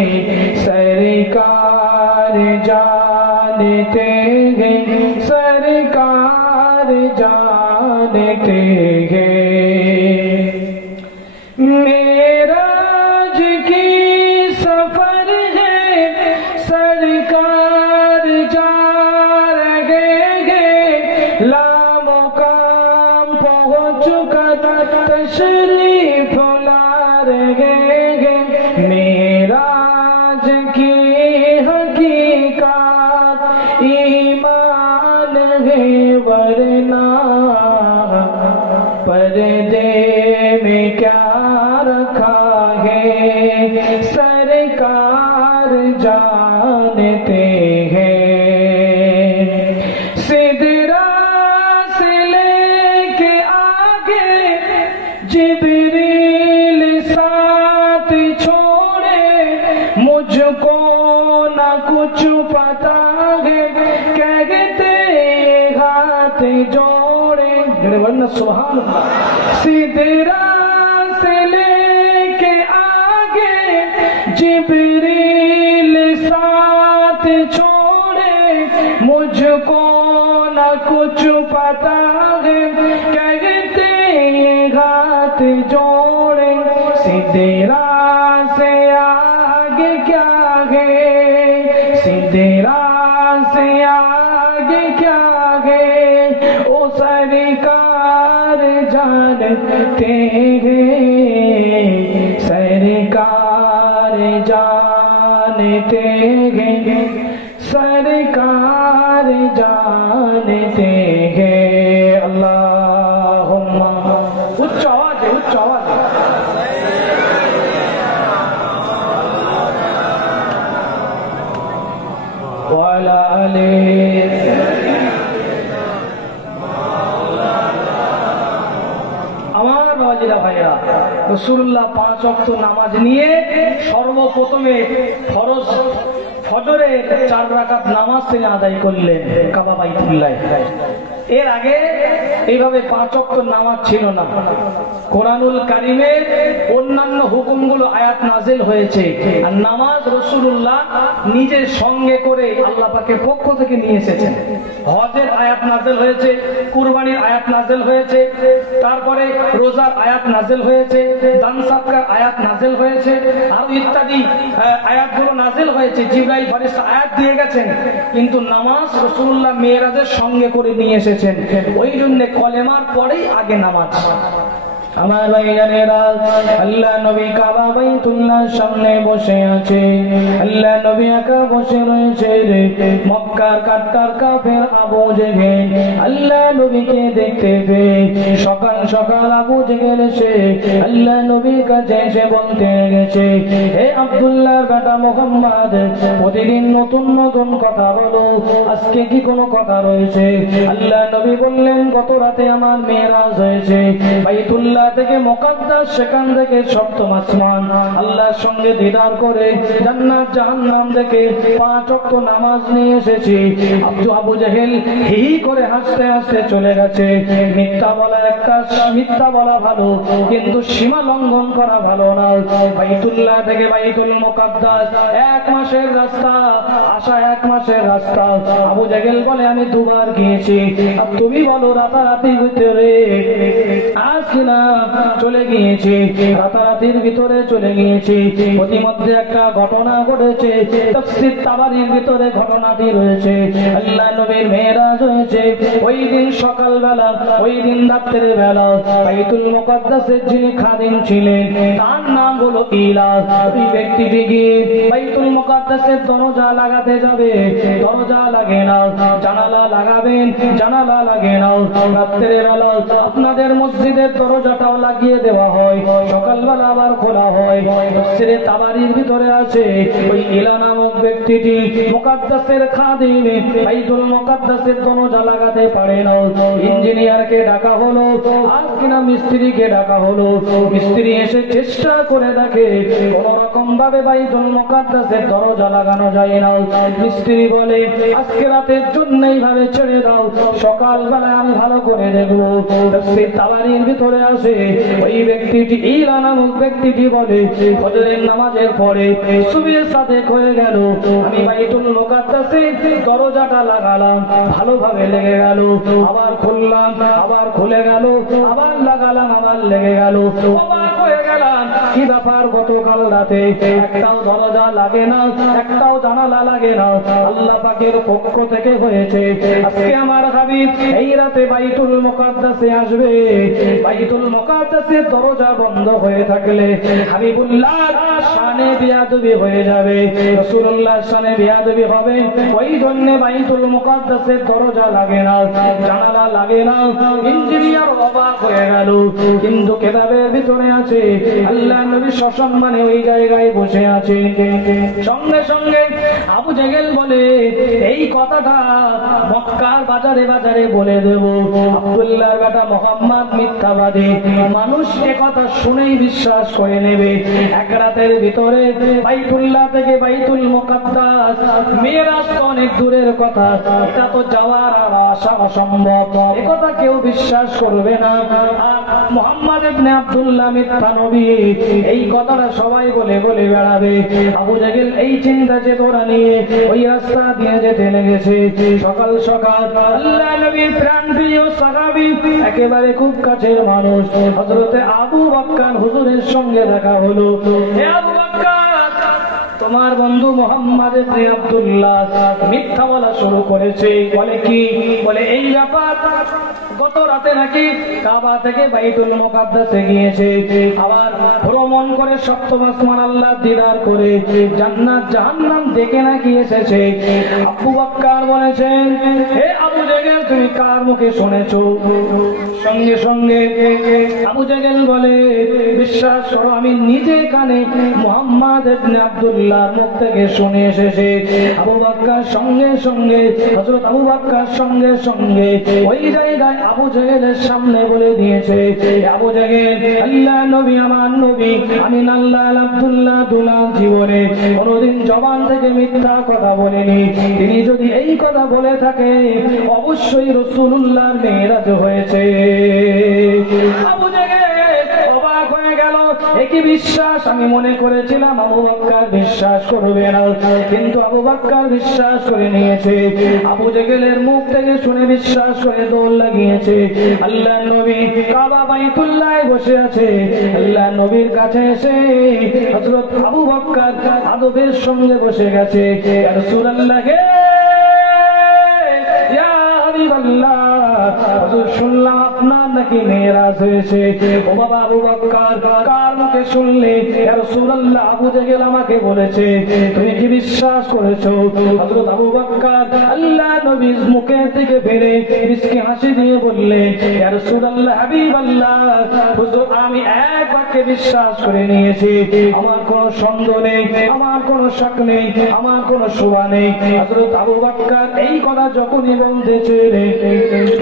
जानते हैं, सरकार जानते हैं। मेराज की सफर है सरकार जा रहे हैं, लामुकाम पहुँच कर तशरीफ ला रहे हैं। मेराज की हकीकत ईमान है, वरना पर्दे में क्या रखा है, सरकार जानते हैं। सिदरा से लेके आगे जिब्रील साथ छोड़े, मुझको न कुछ पता है, कहते हाथ जोड़े। सुभान अल्लाह। सिदरा से लेके आगे जिब्रील साथ छोड़े, मुझको न कुछ पता है, कहते हाथ जोड़े। सिदरा से आगे क्या है, सिदरा से आगे क्या है, ओ सरकार जानते सरकार जानते हैं, सरकार जानते हैं। अल्लाहुम्मा उच्च आवाज है, उच्च आवाज है। वाला आले আমার বাবাজিরা ভাইরা, রাসূলুল্লাহ 5 ওয়াক্ত নামাজ নিয়ে সর্বপ্রথমে ফরজ ফজরের 4 রাকাত নামাজ তিনি আদায় করলেন কাবা বাইতুল্লাহ। এর আগে এইভাবে 5 ওয়াক্ত নামাজ ছিল না। কোরআনুল কারীমের অন্যান্য হুকুমগুলো আয়াত নাজিল হয়েছে, আর নামাজ রাসূলুল্লাহ নিজের সঙ্গে করে আল্লাহ পাকের পক্ষ থেকে নিয়ে এসেছেন। হজের আয়াত নাজিল হয়েছে, কুরবানির আয়াত নাজিল হয়েছে, তারপরে রোজার আয়াত নাজিল হয়েছে, দান সাদকার আয়াত নাজিল হয়েছে, আর ইত্যাদি আয়াতগুলো নাজিল হয়েছে। জিবরাইল ফেরেশতা আয়াত দিয়ে গেছেন, কিন্তু নামাজ রাসূলুল্লাহ মেরাজের সঙ্গে করে নিয়ে এসেছেন। ওই জন্য কলেমার পরেই আগে নামাজ। আমার ভাইজানেরা, আল্লাহ নবী কাবা বাইতুল্লাহর সামনে বসে আছে, আল্লাহ নবী একা বসে রয়েছে। মক্কার কাটকার কাফের আবু জেহেল আল্লাহ নবীকে দেখতে পেয়ে সকাল সকাল আবু জেহেল এসে আল্লাহ নবীর কাছে এসে বলতে গেছে, হে আব্দুল্লাহর বেটা মুহাম্মদ, প্রতিদিন নতুন নতুন কথা বলো, আজকে কি কোনো কথা রয়েছে? আল্লাহ নবী বললেন, গত রাতে আমার মেরাজ হয়েছে বাইতুল্লাহ থেকে মুকাদ্দাস, সেখান থেকে সপ্তম আসমান আল্লাহর সঙ্গে দিদার করে জান্নাত জাহান্নাম থেকে 5 ওয়াক্ত নামাজ নিয়ে এসেছি। আবু জেহেল হি করে হাসতে হাসতে চলে গেছে। মিথ্যা বলা ভালো, কিন্তু সীমা লঙ্ঘন করা ভালো না। বাইতুল্লাহ থেকে বাইতুল মুকাদ্দাস 1 মাসের রাস্তা, আসা 1 মাসের রাস্তা। আবু জেহেল বলে, আমি 2 বার গিয়েছি। আর তুমি বলো রাতারাতির ভিতরে আজ না চলে গিয়েছি, রাতারাতির ভিতরে চলে গিয়েছি। প্রতিমধ্যে একটা ঘটনা ঘটেছে, তাফসীর তাবারীর ভিতরে ঘটনাটি রয়েছে। আল্লাহ নবীর মেরাজ হয়েছে ওই দিন সকালবেলা, ওই দিন রাত্রের বেলা বাইতুল মুকাদ্দাসের যিনি খাদিম ছিলেন তার নাম হলো ইলাল। ওই ব্যক্তিটি গিয়ে বাইতুল মুকাদ্দাসের দরজা লাগাতে যাবে, দরজা লাগে না। জানালা লাগাবেন, জানালা লাগে না। রাত্রের বেলা আপনাদের মসজিদের দরজাটাও লাগিয়ে দেওয়া হয়, সকালবেলা আবার খোলা হয়। তাফসীরে তাবারীর ভিতরে আছে, ওই ইলা নামক ব্যক্তিটি মুকাদ্দাসের খাদিম, বাইতুল মুকাদ্দাসের দরজা লাগাতে পারে না। ইঞ্জিনিয়ারকে ডাকা হলো, আজ কিনা মিস্ত্রিকে ডাকা হলো। মিস্ত্রি এসে চেষ্টা করে দেখে কোন রকম ভাবে বাইতুল মুকাদ্দাসের দরজা লাগানো যায় না। মিস্ত্রি বলে, আজকে রাতের জন্য এইভাবে ছেড়ে দাও, সকালবেলা আমি ভালো করে দেখবো। তাফসীর তাবারীর ভিতরে আছে, ওই ব্যক্তিটি ইলা নামক ব্যক্তিটি বলে, ফজরের নামাজের পরে সুবহে সাদেক হয়ে গেল, আমি বাইতুল মুকাদ্দাসে দরজাটা লাগালাম, ভালোভাবে লেগে গেল, আবার খুললাম, আবার খুলে গেল, আবার লাগালাম, আবার লেগে গেল। অবাক হয়ে গেলাম, কি ব্যাপার, গতকাল রাতে একটাও দরজা লাগে না, একটাও জানালা লাগে না, আল্লাহ পাকের পক্ষ থেকে হয়েছে। আজকে আমার হাবিব এই রাতে বাইতুল মুকাদ্দাসে আসবে, বাইতুল মুকাদ্দাসের দরজা বন্ধ হয়ে থাকলে হাবিবুল্লাহর শানে বিয়াদবি হয়ে যাবে, রাসূলুল্লাহর শানে বিয়াদবি হবে। ওই জন্য বাইতুল মুকাদ্দাসের দরজা লাগে না, জানালা লাগে না। ইঞ্জিনিয়ার অবাক হয়ে গেল, কিন্তু কিতাবের ভিতরে আছে আল্লাহ নবী সসম্মানে ওই জায়গায় বসে আছে। সঙ্গে সঙ্গে আবু জেহেল বলে, এই কথাটা মক্কার বাজারে বাজারে বলে দেব, আব্দুল্লাহর বেটা মুহাম্মদ মিথ্যাবাদী, মানুষ এ কথা শুনেই বিশ্বাস করে নেবে। এক রাতের ভিতরে বাইতুল্লাহ থেকে বাইতুল মুকাদ্দাস মেরাজ তো অনেক দূরের কথা, এটা তো যাওয়ার আর আসা অসম্ভব, এ কথা কেউ বিশ্বাস করবে না। মুহাম্মদ ইবনে আব্দুল্লাহ মিথ্যা নবী, এই কথাটা সবাই বলে বলে বেড়াবে। আবু জেহেল এই চিন্তা চেতনা নিয়ে ওই রাস্তা দিয়ে যেতে লেগেছে। সকাল সকাল আল্লাহ নবীর প্রাণপ্রিয় সাহাবী, একেবারে খুব কাছের মানুষ হযরতে আবু বকর হুজুরের সঙ্গে দেখা হলো। হে আবু বকর, তোমার বন্ধু মুহাম্মদ ইবনে আব্দুল্লাহ মিথ্যা বলা শুরু করেছে। বলে কি? বলে এই ব্যাপার, গত রাতে নাকি কাবা থেকে বাইতুল মুকাদ্দাসে গিয়েছে, আবার ভ্রমণ করে সপ্তম আসমান আল্লাহ দিদার করে জান্নাত জাহান্নাম দেখে নাকি এসেছে। আবু বকর বলেছেন, হে আবু জেহেল তুমি কার মুখে শুনেছো? সঙ্গে সঙ্গে আবু জেহেল বলে, বিশ্বাস করো আমি নিজে কানে মুহাম্মদ ইবনে আব্দুল্লাহর মুখ থেকে শুনে এসেছে। আবু বকর সঙ্গে সঙ্গে হযরত আবু বকর সঙ্গে সঙ্গে ওই জায়গায় আবু জেহেলের সামনে বলে দিয়েছে, আবু জেহেল আল্লাহ নবী আমার নবী আমি আল্লাহ আব্দুল্লাহ দুলা জীবনে কোনদিন জবান থেকে মিথ্যা কথা বলেনি। তিনি যদি এই কথা বলে থাকে অবশ্যই রাসূলুল্লাহর মেরাজ হয়েছে। আবু জেহেল অবাক হয়ে গেল, একই বিশ্বাস আমি মনে করেছিলাম আবু বকর বিশ্বাস করবে না, কিন্তু আবু বকর বিশ্বাস করে নিয়েছে। আবু জেহেলের মুখ থেকে শুনে বিশ্বাস করে দৌড় লাগিয়েছে। আল্লাহর নবী কাবা বাইতুল্লাহে বসে আছে, আল্লাহর নবীর কাছে এসে হযরত আবু বকর আদবের সঙ্গে বসে গেছে। ইয়া রাসূলুল্লাহ হে ইয়া হাবিবাল্লাহ, হুজুর শুনলাম আপনার নাকি মেরাজ হয়েছে। ও বাবা আবু বকর কার মুখে শুনলে? ইয়া রাসূলুল্লাহ আবু জেহেল আমাকে বলেছে। তুমি কি বিশ্বাস করেছো? হযরত আবু বকর আল্লাহ নবীর মুখের থেকে বেরে মিষ্টি হাসি দিয়ে বললেন, ইয়া রাসূলুল্লাহ হাবিবাল্লাহ হুজুর আমি এক বাক্যে বিশ্বাস করে নিয়েছি, আমার কোনো সন্দেহ নেই, আমার কোনো শক নেই, আমার কোনো শোভা নেই। হযরত আবু বকর এই কথা যখনই বলতেছে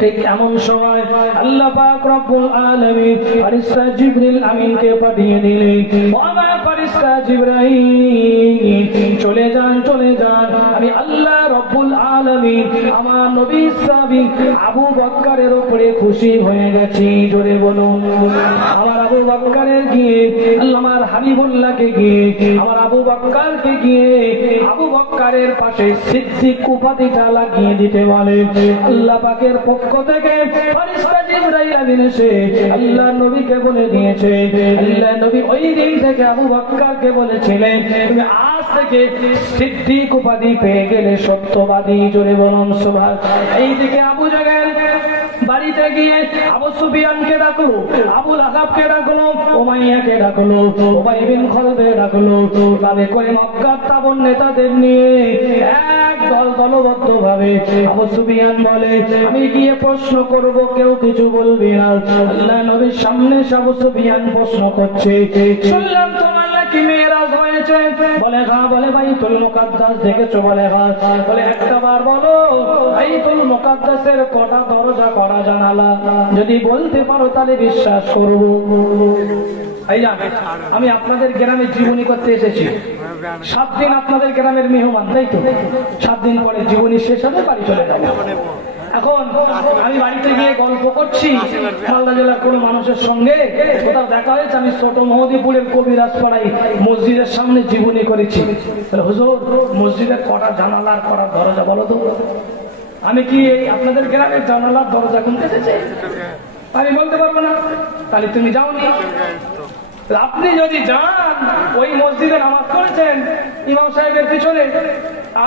ঠিক এমন সময় আল্লাহ পাক রব্বুল আলামিন ফেরেশতা জিবরিল আমিনকে পাঠিয়ে দিলেন। ও আমার ফেরেশতা জিবরাইল চলে যান চলে যান, আমি আল্লাহ রব্বুল আলামিন আমার নবী সাহাবী আবু বকরের উপরে খুশি হয়ে গেছি। জোরে বলুন আমার আবু বকরের গিয়ে আল্লাহ আমার হাবিবুল্লাহকে গিয়ে আমার আবু বকরকে গিয়ে আবু বকরের পাশে সিদ্দিক উপাধিটা লাগিয়ে দিতে বলে। আল্লাহ পাকের পক্ষ থেকে ফেরেশতা জিবরাইল আমিন এসে আল্লাহ নবীকে বলে দিয়েছে। আল্লাহ নবী ওই দিন থেকে আবু বকরকে বলেছিলেন, তুমি আজ থেকে সিদ্দিক উপাধি পেয়ে গেলে সত্যবাদী। জোরে বলুন সুবহানাল্লাহ। এইদিকে আবু জেহেল বাড়িতে গিয়ে আবু সুফিয়ানকে ডাকলো, আবু লাহাবকে ডাকলো, উমাইয়াকে ডাকলো, উবাই বিন খালদকে ডাকলো। ভাবে করে মক্কার তাবন নেতাদের নিয়ে এক দলবদ্ধ ভাবে আবু সুফিয়ান বলে, আমি গিয়ে প্রশ্ন করব, কেউ কিছু বলবি না। আল্লাহ নবীর সামনে আবু সুফিয়ান প্রশ্ন করছে, শুনলাম তোমার নাকি মেরাজ হয়েছে? বলে হ্যাঁ। বলে বাইতুল মুকাদ্দাস দেখেছো? বলে হ্যাঁ। বলে একটা বার বলো বাইতুল মুকাদ্দাসের কটা দরজা করা জানালা? যদি বলতে পারো তাহলে বিশ্বাস করব। আমি আপনাদের গ্রামে জীবনী করতে এসেছি, 7 দিন আপনাদের গ্রামের মেহমান, তাই তো? 7 দিন পরে জীবনী শেষ হবে, বাড়ি চলে যাবো। এখন আমি বাড়িতে গিয়ে গল্প করছি মালদা জেলার কোনো মানুষের সঙ্গে, কোথাও দেখা হয়েছে আমি ছোট মহদীপুরের কবিরাজ পাড়ায় মসজিদের সামনে জীবনী করেছি। হুজুর মসজিদের কটা জানালার কটা দরজা বলো তো? আমি কি আপনাদের গ্রামের জানালার দরজা গুনতে এসেছি? আমি বলতে পারবো না। তাহলে তুমি যাওনি। আপনি যদি যান, ওই মসজিদে নামাজ পড়েছেন ইমাম সাহেবের পিছনে,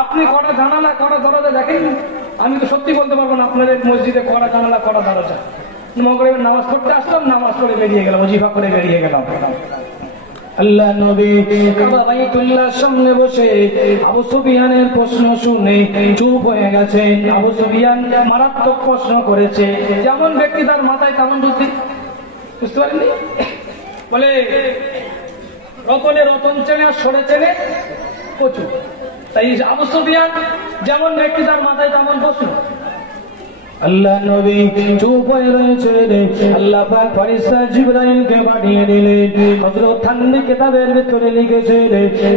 আপনি কটা জানালা কটা দরজা দেখেন? আমি তো সত্যি বলতে পারবো না আপনাদের মসজিদে কটা জানালা কটা দরজা। মগরিবের নামাজ পড়তে আসলাম, নামাজ পড়ে বেরিয়ে গেলাম, ওজিফা করে বেরিয়ে গেলাম। আল্লাহ নবী কাবা বাইতুল্লাহর সামনে বসে আবু সুফিয়ানের প্রশ্ন শুনে চুপ হয়ে গেছেন। আবু সুফিয়ান মারাত্মক প্রশ্ন করেছে, যেমন ব্যক্তি তার মাথায় তেমন বুদ্ধি। বুঝতে পারেননি? বলে রতনে রতন চেনে আর সরে চেনে কচু। তাই আবু সুফিয়ান যেমন ব্যক্তি তার মাথায় তেমন প্রশ্ন। আল্লাহ নবী চুপ হয়ে রয়েছে। আল্লাহ পাক ফেরেশতা জিবরাইলকে পাঠিয়ে দিলেন। হযরত থানভী কিতাবের ভিতরে লিখেছে,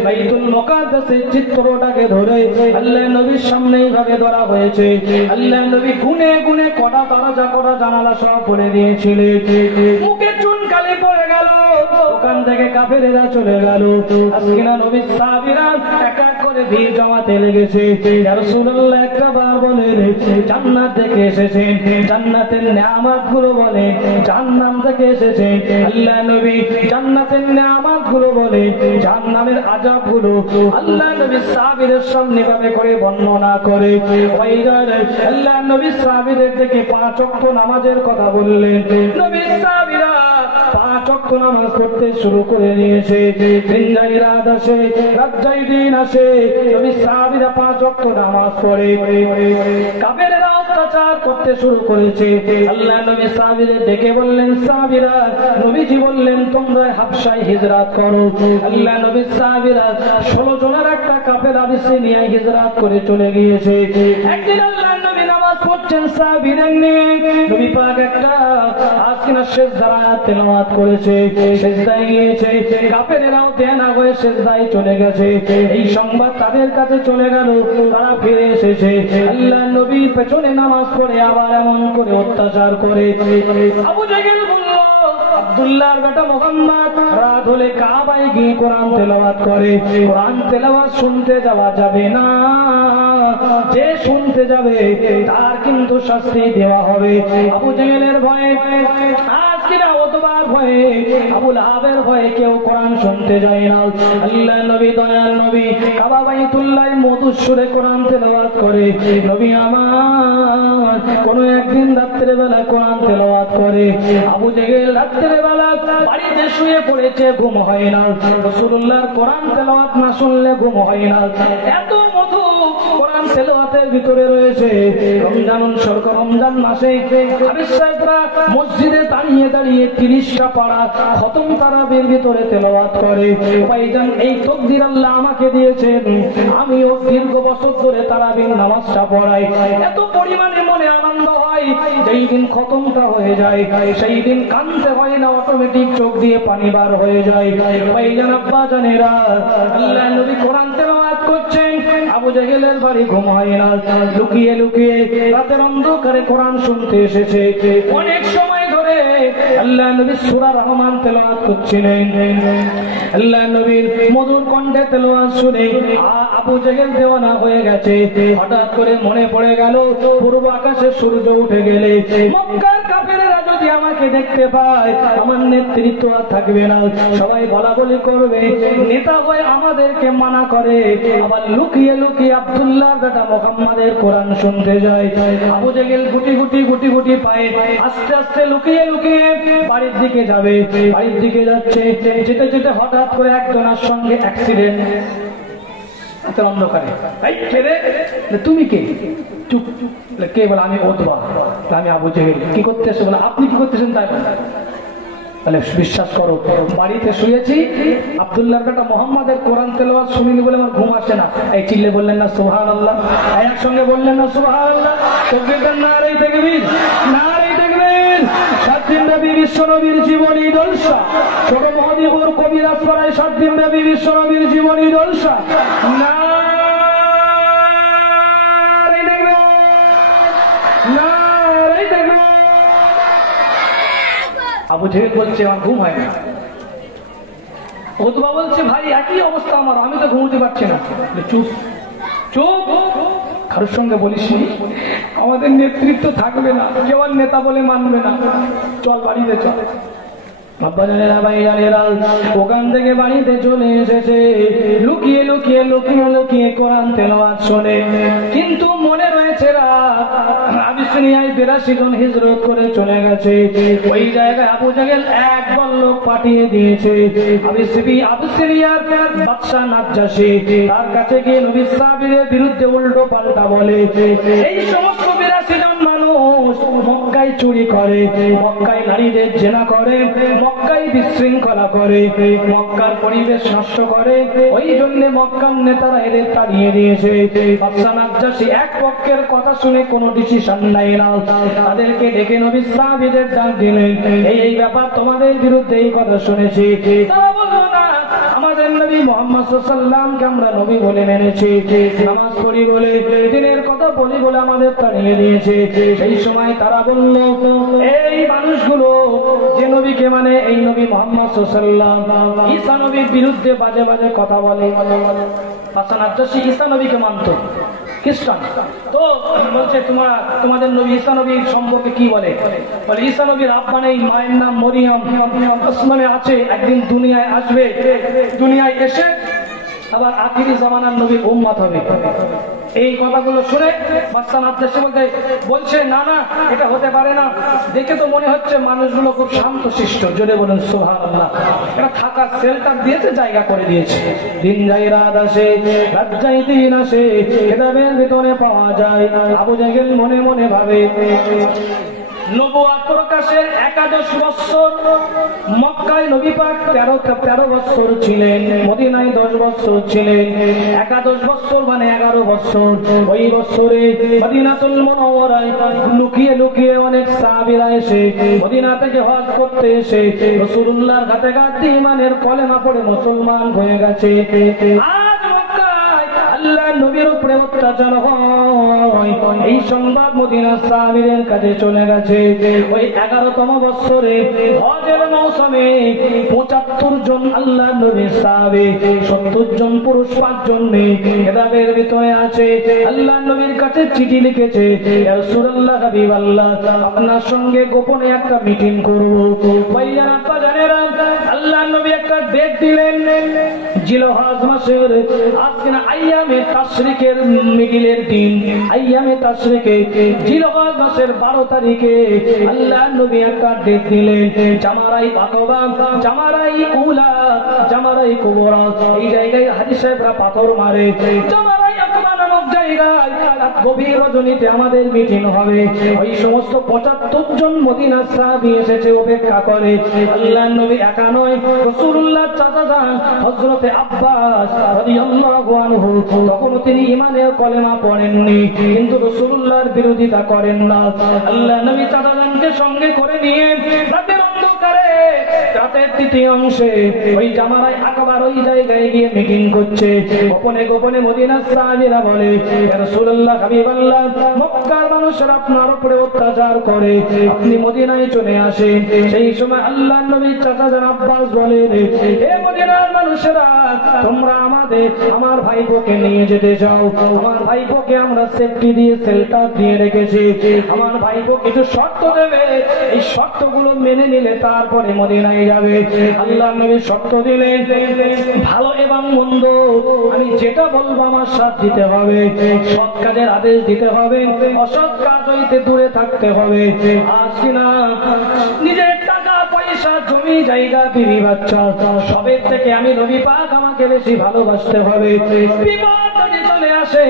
বাইতুল মুকাদ্দাসের চিত্রটাকে ধরে আল্লাহ নবীর সামনে এইভাবে ধরা হয়েছে। আল্লাহ নবী গুনে গুনে কটা দরজা কটা জানালা সব বলে দিয়েছিলেন। মুখে চুনকালি পড়ে গেল, ওখান থেকে কাফেরেরা চলে গেল। আজকিনা নবীর সাহাবীরা এক এক করে ভিড় জমাতে লেগেছে। ইয়া রাসূলুল্লাহ একটা বার বলেন জান্নাত থেকে এসেছেন, জান্নাতের নেয়ামতগুলো বলেন, জাহান্নাম থেকে এসেছেন। আল্লাহ নবী জান্নাতের নেয়ামতগুলো বলেন, জাহান্নামের আযাবগুলো আল্লাহ নবী সাহাবীদের সামনে ভাবে করে বর্ণনা করে। আল্লাহ নবী সাহাবীদের থেকে 5 ওয়াক্ত নামাজের কথা বললেন। নবী সাহাবীরা 5 ওয়াক্ত নামাজ পড়তে শুরু করে দিয়েছে। দিন যাই রাত আসে, রাত যাই দিন আসে, নবী সাহাবীরা 5 ওয়াক্ত নামাজ পড়ে। কাফেররা অত্যাচার করতে শুরু করেছে। আল্লাহ নবী সাহাবীদের ডেকে বললেন, সাহাবীরা, নবীজি বললেন তোমরা হাবশায় হিজরত করো। আল্লাহ নবী সাহাবীরা 16 জনের একটা কাফেলা নিয়ে হিজরত করে চলে গিয়েছে। একদিন আল্লাহ নবী নামাজ পড়ছেন, সাহাবীরা নিয়ে নবী পাক একটা আজকিনা সিজদার আয়াত তেলাওয়াত করেছে, সিজদায় গিয়েছে। কাফেররাও দেনা হয়ে সিজদায় চলে গেছে। এই সংবাদ তাদের কাছে চলে গেল, তারা ফিরে এসেছে। আল্লাহ নবী পেছনে নামাজ পড়ে আবার এমন করে অত্যাচার করে। আবু জাহেল বলল, আব্দুল্লাহর বেটা মুহাম্মদ রাত হলে কাবায় গিয়ে কোরআন তেলাওয়াত করে। কোরআন তেলাওয়াত শুনতে যাওয়া যাবে না, যে শুনতে যাবে তার কিন্তু শাস্তি দেওয়া হবে। আবু জাহেলের ভয়ে, আজকিরা ওতবার ভয়ে, আবু লাহাবের ভয়ে কেউ কোরআন শুনতে যায় না। আল্লাহ নবী দয়াল নবী কাবা বাইতুল্লাহ মধুর সুরে কোরআন তেলাওয়াত করে। নবী আমার কোন একদিন রাত্রে বেলা কোরআন তেলাওয়াত করে। আবু জাহেল রাত্রে বেলা বাড়িতে শুয়ে পড়েছে, ঘুম হয় না। রাসূলুল্লাহর কোরআন তেলাওয়াত না শুনলে ঘুম হয় না। এত মধু কোরআন তেলাওয়াতের ভিতরে রয়েছে। রমজান মাসে আবিসাইকরা মসজিদে দাঁড়িয়ে দাঁড়িয়ে 30টা পারা খতম তারাবির ভিতরে তেলাওয়াত করে। ভাইজান, এই তাকদীর আল্লাহ আমাকে দিয়েছেন, আমিও দীর্ঘ বছর ধরে তারাবির নামাজটা পড়াই। এত পরিমাণে মনে আনন্দ হয়, যেই দিন খতমটা হয়ে যায় সেই দিন কাঁদতে হয় না, অটোমেটিক চোখ দিয়ে পানি বার হয়ে যায়। ভাইজান, আব্বা জানেরা, আল্লাহ নবী কোরআন তেলাওয়াত করছেন। আবু জাহেলের বাড়ি ঘুম হয় না, লুকিয়ে লুকিয়ে রাতের অন্ধকারে কোরআন শুনতে এসেছে। অনেক সময় ধরে আল্লাহ নবী সূরা রহমান তেলাওয়াত করছিলেন। আল্লাহ নবীর মধুর কণ্ঠে তেলাওয়াত শুনে আবু জাহেল দেওয়ানা হয়ে গেছে। হঠাৎ করে মনে পড়ে গেল, পূর্ব আকাশে সূর্য উঠে গেলে মক্কার কাফেররা যদি আমাকে দেখতে পায়, আমার নেতৃত্ব আর থাকবে না, সবাই বলা বলি করবে, নেতা হয়ে আমাদেরকে মানা করে, আবার লুকিয়ে লুকিয়ে আব্দুল্লাহর বেটা মুহাম্মাদের কোরআন শুনতে যায়। আবু জাহেল গুটি গুটি পায়ে আস্তে আস্তে লুকিয়ে লুকিয়ে বাড়ির দিকে যাবে। বাড়ির দিকে যাচ্ছে, যেতে যেতে হঠাৎ করে একজনের সঙ্গে অ্যাক্সিডেন্ট। অন্ধকারে, তুমি কে? চুপ। কে? বলে আমি ওতবা। আমি আবু জাহেল। কি করতেছে? বলে আপনি কি করতেছেন? তাই বলে বিশ্বাস করো, বাড়িতে শুয়েছি, আব্দুল্লাহর বেটা মুহাম্মাদের কোরআন তেলাওয়াত শুনিনি বলে আমার ঘুম আসে না। এই চিল্লে বললেন না সুবহানাল্লাহ? একসঙ্গে বললেন না সুবহানাল্লাহ? তাকবীর, নারে তাকবীর, নারে তাকবীর। সাতদিন নবী বিশ্ব নবীর জীবনী জলসা, ছোট মহদীপুর কবিরাজপাড়ায় 7 দিন নবী বিশ্ব নবীর জীবনী জলসা। নারে তাকবীর, নারে তাকবীর। আবু জাহেল বলছে আমার ঘুম হয় না। ওতবা বলছে ভাই একই অবস্থা আমার, আমি তো ঘুমোতে পারছি না। চুপ চুপ, কারোর সঙ্গে বলিস আমাদের নেতৃত্ব থাকবে না, কেউ আর নেতা বলে মানবে না, চল বাড়িতে চল। ওখান থেকে বাড়িতে চলে এসেছে, লুকিয়ে লুকিয়ে লুকিয়ে লুকিয়ে কোরআন তেলাওয়াত শোনে। কিন্তু মনে রয়েছে আবিসিনিয়ায় 82 জন হিজরত করে চলে গেছে। ওই জায়গায় আবু জাহেল একদল লোক পাঠিয়ে দিয়েছে। আবিসিনিয়ার বাদশা নাজ্জাশী তার কাছে গিয়ে নবী সাহাবীদের বিরুদ্ধে উল্টো পাল্টা বলে। এই সমস্ত 82 জন মানুষ মক্কায় চুরি করে, মক্কায় নারীদের জেনা করে, মক্কায় বিশৃঙ্খলা করে, মক্কার পরিবেশ নষ্ট করে। ওই জন্য মক্কার নেতারা এদের তাড়িয়ে দিয়েছে। বাদশা নাজ্জাশী এক পক্ষের কথা শুনে কোনো ডিসিশন নেয় না, তাদেরকে ডেকে নবী সাহাবীদের ডাক দিলেন, এই ব্যাপার তোমাদের বিরুদ্ধে এই কথা শুনেছি। তারা বলল না, আমাদের নবী মুহাম্মদ সাল্লাল্লাহু আলাইহি ওয়াসাল্লামকে আমরা নবী বলে মেনেছি, নামাজ পড়ি বলে, দিনের কথা বলি বলে আমাদের তাড়িয়ে দিয়েছে। সেই সময় তারা বলল, এই মানুষগুলো যে নবীকে মানে এই নবী মুহাম্মদ সাল্লাল্লাহু আলাইহি ওয়াসাল্লাম ঈসা নবীর বিরুদ্ধে বাজে বাজে কথা বলে। হাসান আদ-দাসী ঈসা নবীকে মানত, খ্রিস্টান। তো বলছে তোমাদের নবী ঈসা নবীর সম্পর্কে কি বলে? বলে ঈসা নবীর আব্বা নেই, মায়ের নাম মরিয়ম, আসমানে আছে, একদিন দুনিয়ায় আসবে, দুনিয়ায় এসে আবার আখিরি জামানার নবীর উম্মত হবে। এই কথাগুলো শুনে হাসান আদ-দাসী বলছে না না, এটা হতে পারে না, দেখে তো মনে হচ্ছে মানুষগুলো খুব শান্তশিষ্ট। জোরে বলুন সুবহানাল্লাহ। এটা থাকার শেল্টার দিয়েছে, জায়গা করে দিয়েছে। দিন যায় রাত আসে, রাত যায় দিন আসে, কিতাবের ভিতরে পাওয়া যায়। আবু জাহেল মনে মনে ভাবে, নবুয়ত প্রকাশের 11 বছর, মক্কায় নবী পাক 13 বছর ছিলেন, মদিনায় 10 বছর ছিলেন। 11 বছর মানে 11 বছর। ওই বছরে মদিনাতুল মুনাওয়ারায় লুকিয়ে লুকিয়ে অনেক সাহাবীরা এসে মদিনা থেকে হজ করতে এসে রাসূলুল্লাহর ঘাটে ঘাটে ঈমানের কলেমা পড়ে মুসলমান হয়ে গেছে। আজ মক্কায় আল্লাহর নবীর উপরে অত্যাচার হয়, এই সংবাদ মদিনার সাহাবীদের কাছে চলে গেছে। ওই 11তম বছরে হজের মৌসুমে 75 জন আল্লাহর নবীর সাহাবী, 70 জন পুরুষ, 5 জন মেয়ে। কিতাবের ভিতরে আছে আল্লাহর নবীর কাছে চিঠি লিখেছে, ইয়া রাসূলুল্লাহ হাবিবাল্লাহ, আপনার সঙ্গে গোপনে একটা মিটিং করব। ভাইয়ারা বাজানেরা, আল্লাহর নবী একটা ডেট দিলেন, জিলহজ মাসের আজকে না আইয়ামে তাশরিকের মিডিলের দিন, আইয়ামে তাশরিকে জিলহজ মাসের 12 তারিখে আল্লাহর নবী একটা ডেট দিলেন। জামারাই আকাবা, জামারাই উলা, জামারাই কুবরা, এই জায়গায় হাজী সাহেবরা পাথর মারে। জামারাই আকাবা নামক জায়গায় গভীর রজনীতে আমাদের মিটিং হবে। ওই সমস্ত 75 জন মদিনার সাহাবী এসেছে অপেক্ষা করে। আল্লাহর নবী একা নয়, রাসূলুল্লাহ চাচা যান হযরতে আব্বাস রাদিয়াল্লাহু আনহু, তখন তিনি ঈমানের কলেমা পড়েননি, কিন্তু রাসূলুল্লাহর বিরোধিতা করেন না। আল্লাহর নবী চাচা যানকে সঙ্গে করে নিয়ে রাতের অন্ধকারে, রাতের তৃতীয় অংশে ওই জামারাই আকাবার ওই জায়গায় গিয়ে মিটিং করছে। গোপনে গোপনে মদিনার সাহাবীরা বলে, ইয়া রাসূলুল্লাহ হাবিবাল্লাহ, মক্কার মানুষরা আপনার উপরে অত্যাচার করে, আপনি মদিনায় চলে আসেন। সেই সময় আল্লাহর নবীর চাচা যান আব্বাস বলেন, হে মদিনার মানুষেরা, তোমরা আমার ভাইপোকে নিয়ে যেতে চাও, আমার ভাইপোকে আমরা সেফটি দিয়ে শেল্টার দিয়ে রেখেছি, আমার ভাইপো কিছু শর্ত দেবে, এই শর্তগুলো মেনে নিলে তারপরে মদিনায় যাবে। আল্লাহর নবী শর্ত দিলেন, ভালো এবং মন্দ আমি যেটা বলবো আমার সাথ দিতে হবে, সৎ কাজের আদেশ দিতে হবে, অসৎ কাজ হইতে দূরে থাকতে হবে। আজ কিনা নিজের টাকা পয়সা, জমি জায়গা, বিবি বাচ্চা সবের থেকে আমি নবী পাক আমাকে বেশি ভালোবাসতে হবে। বিপদ যদি চলে আসে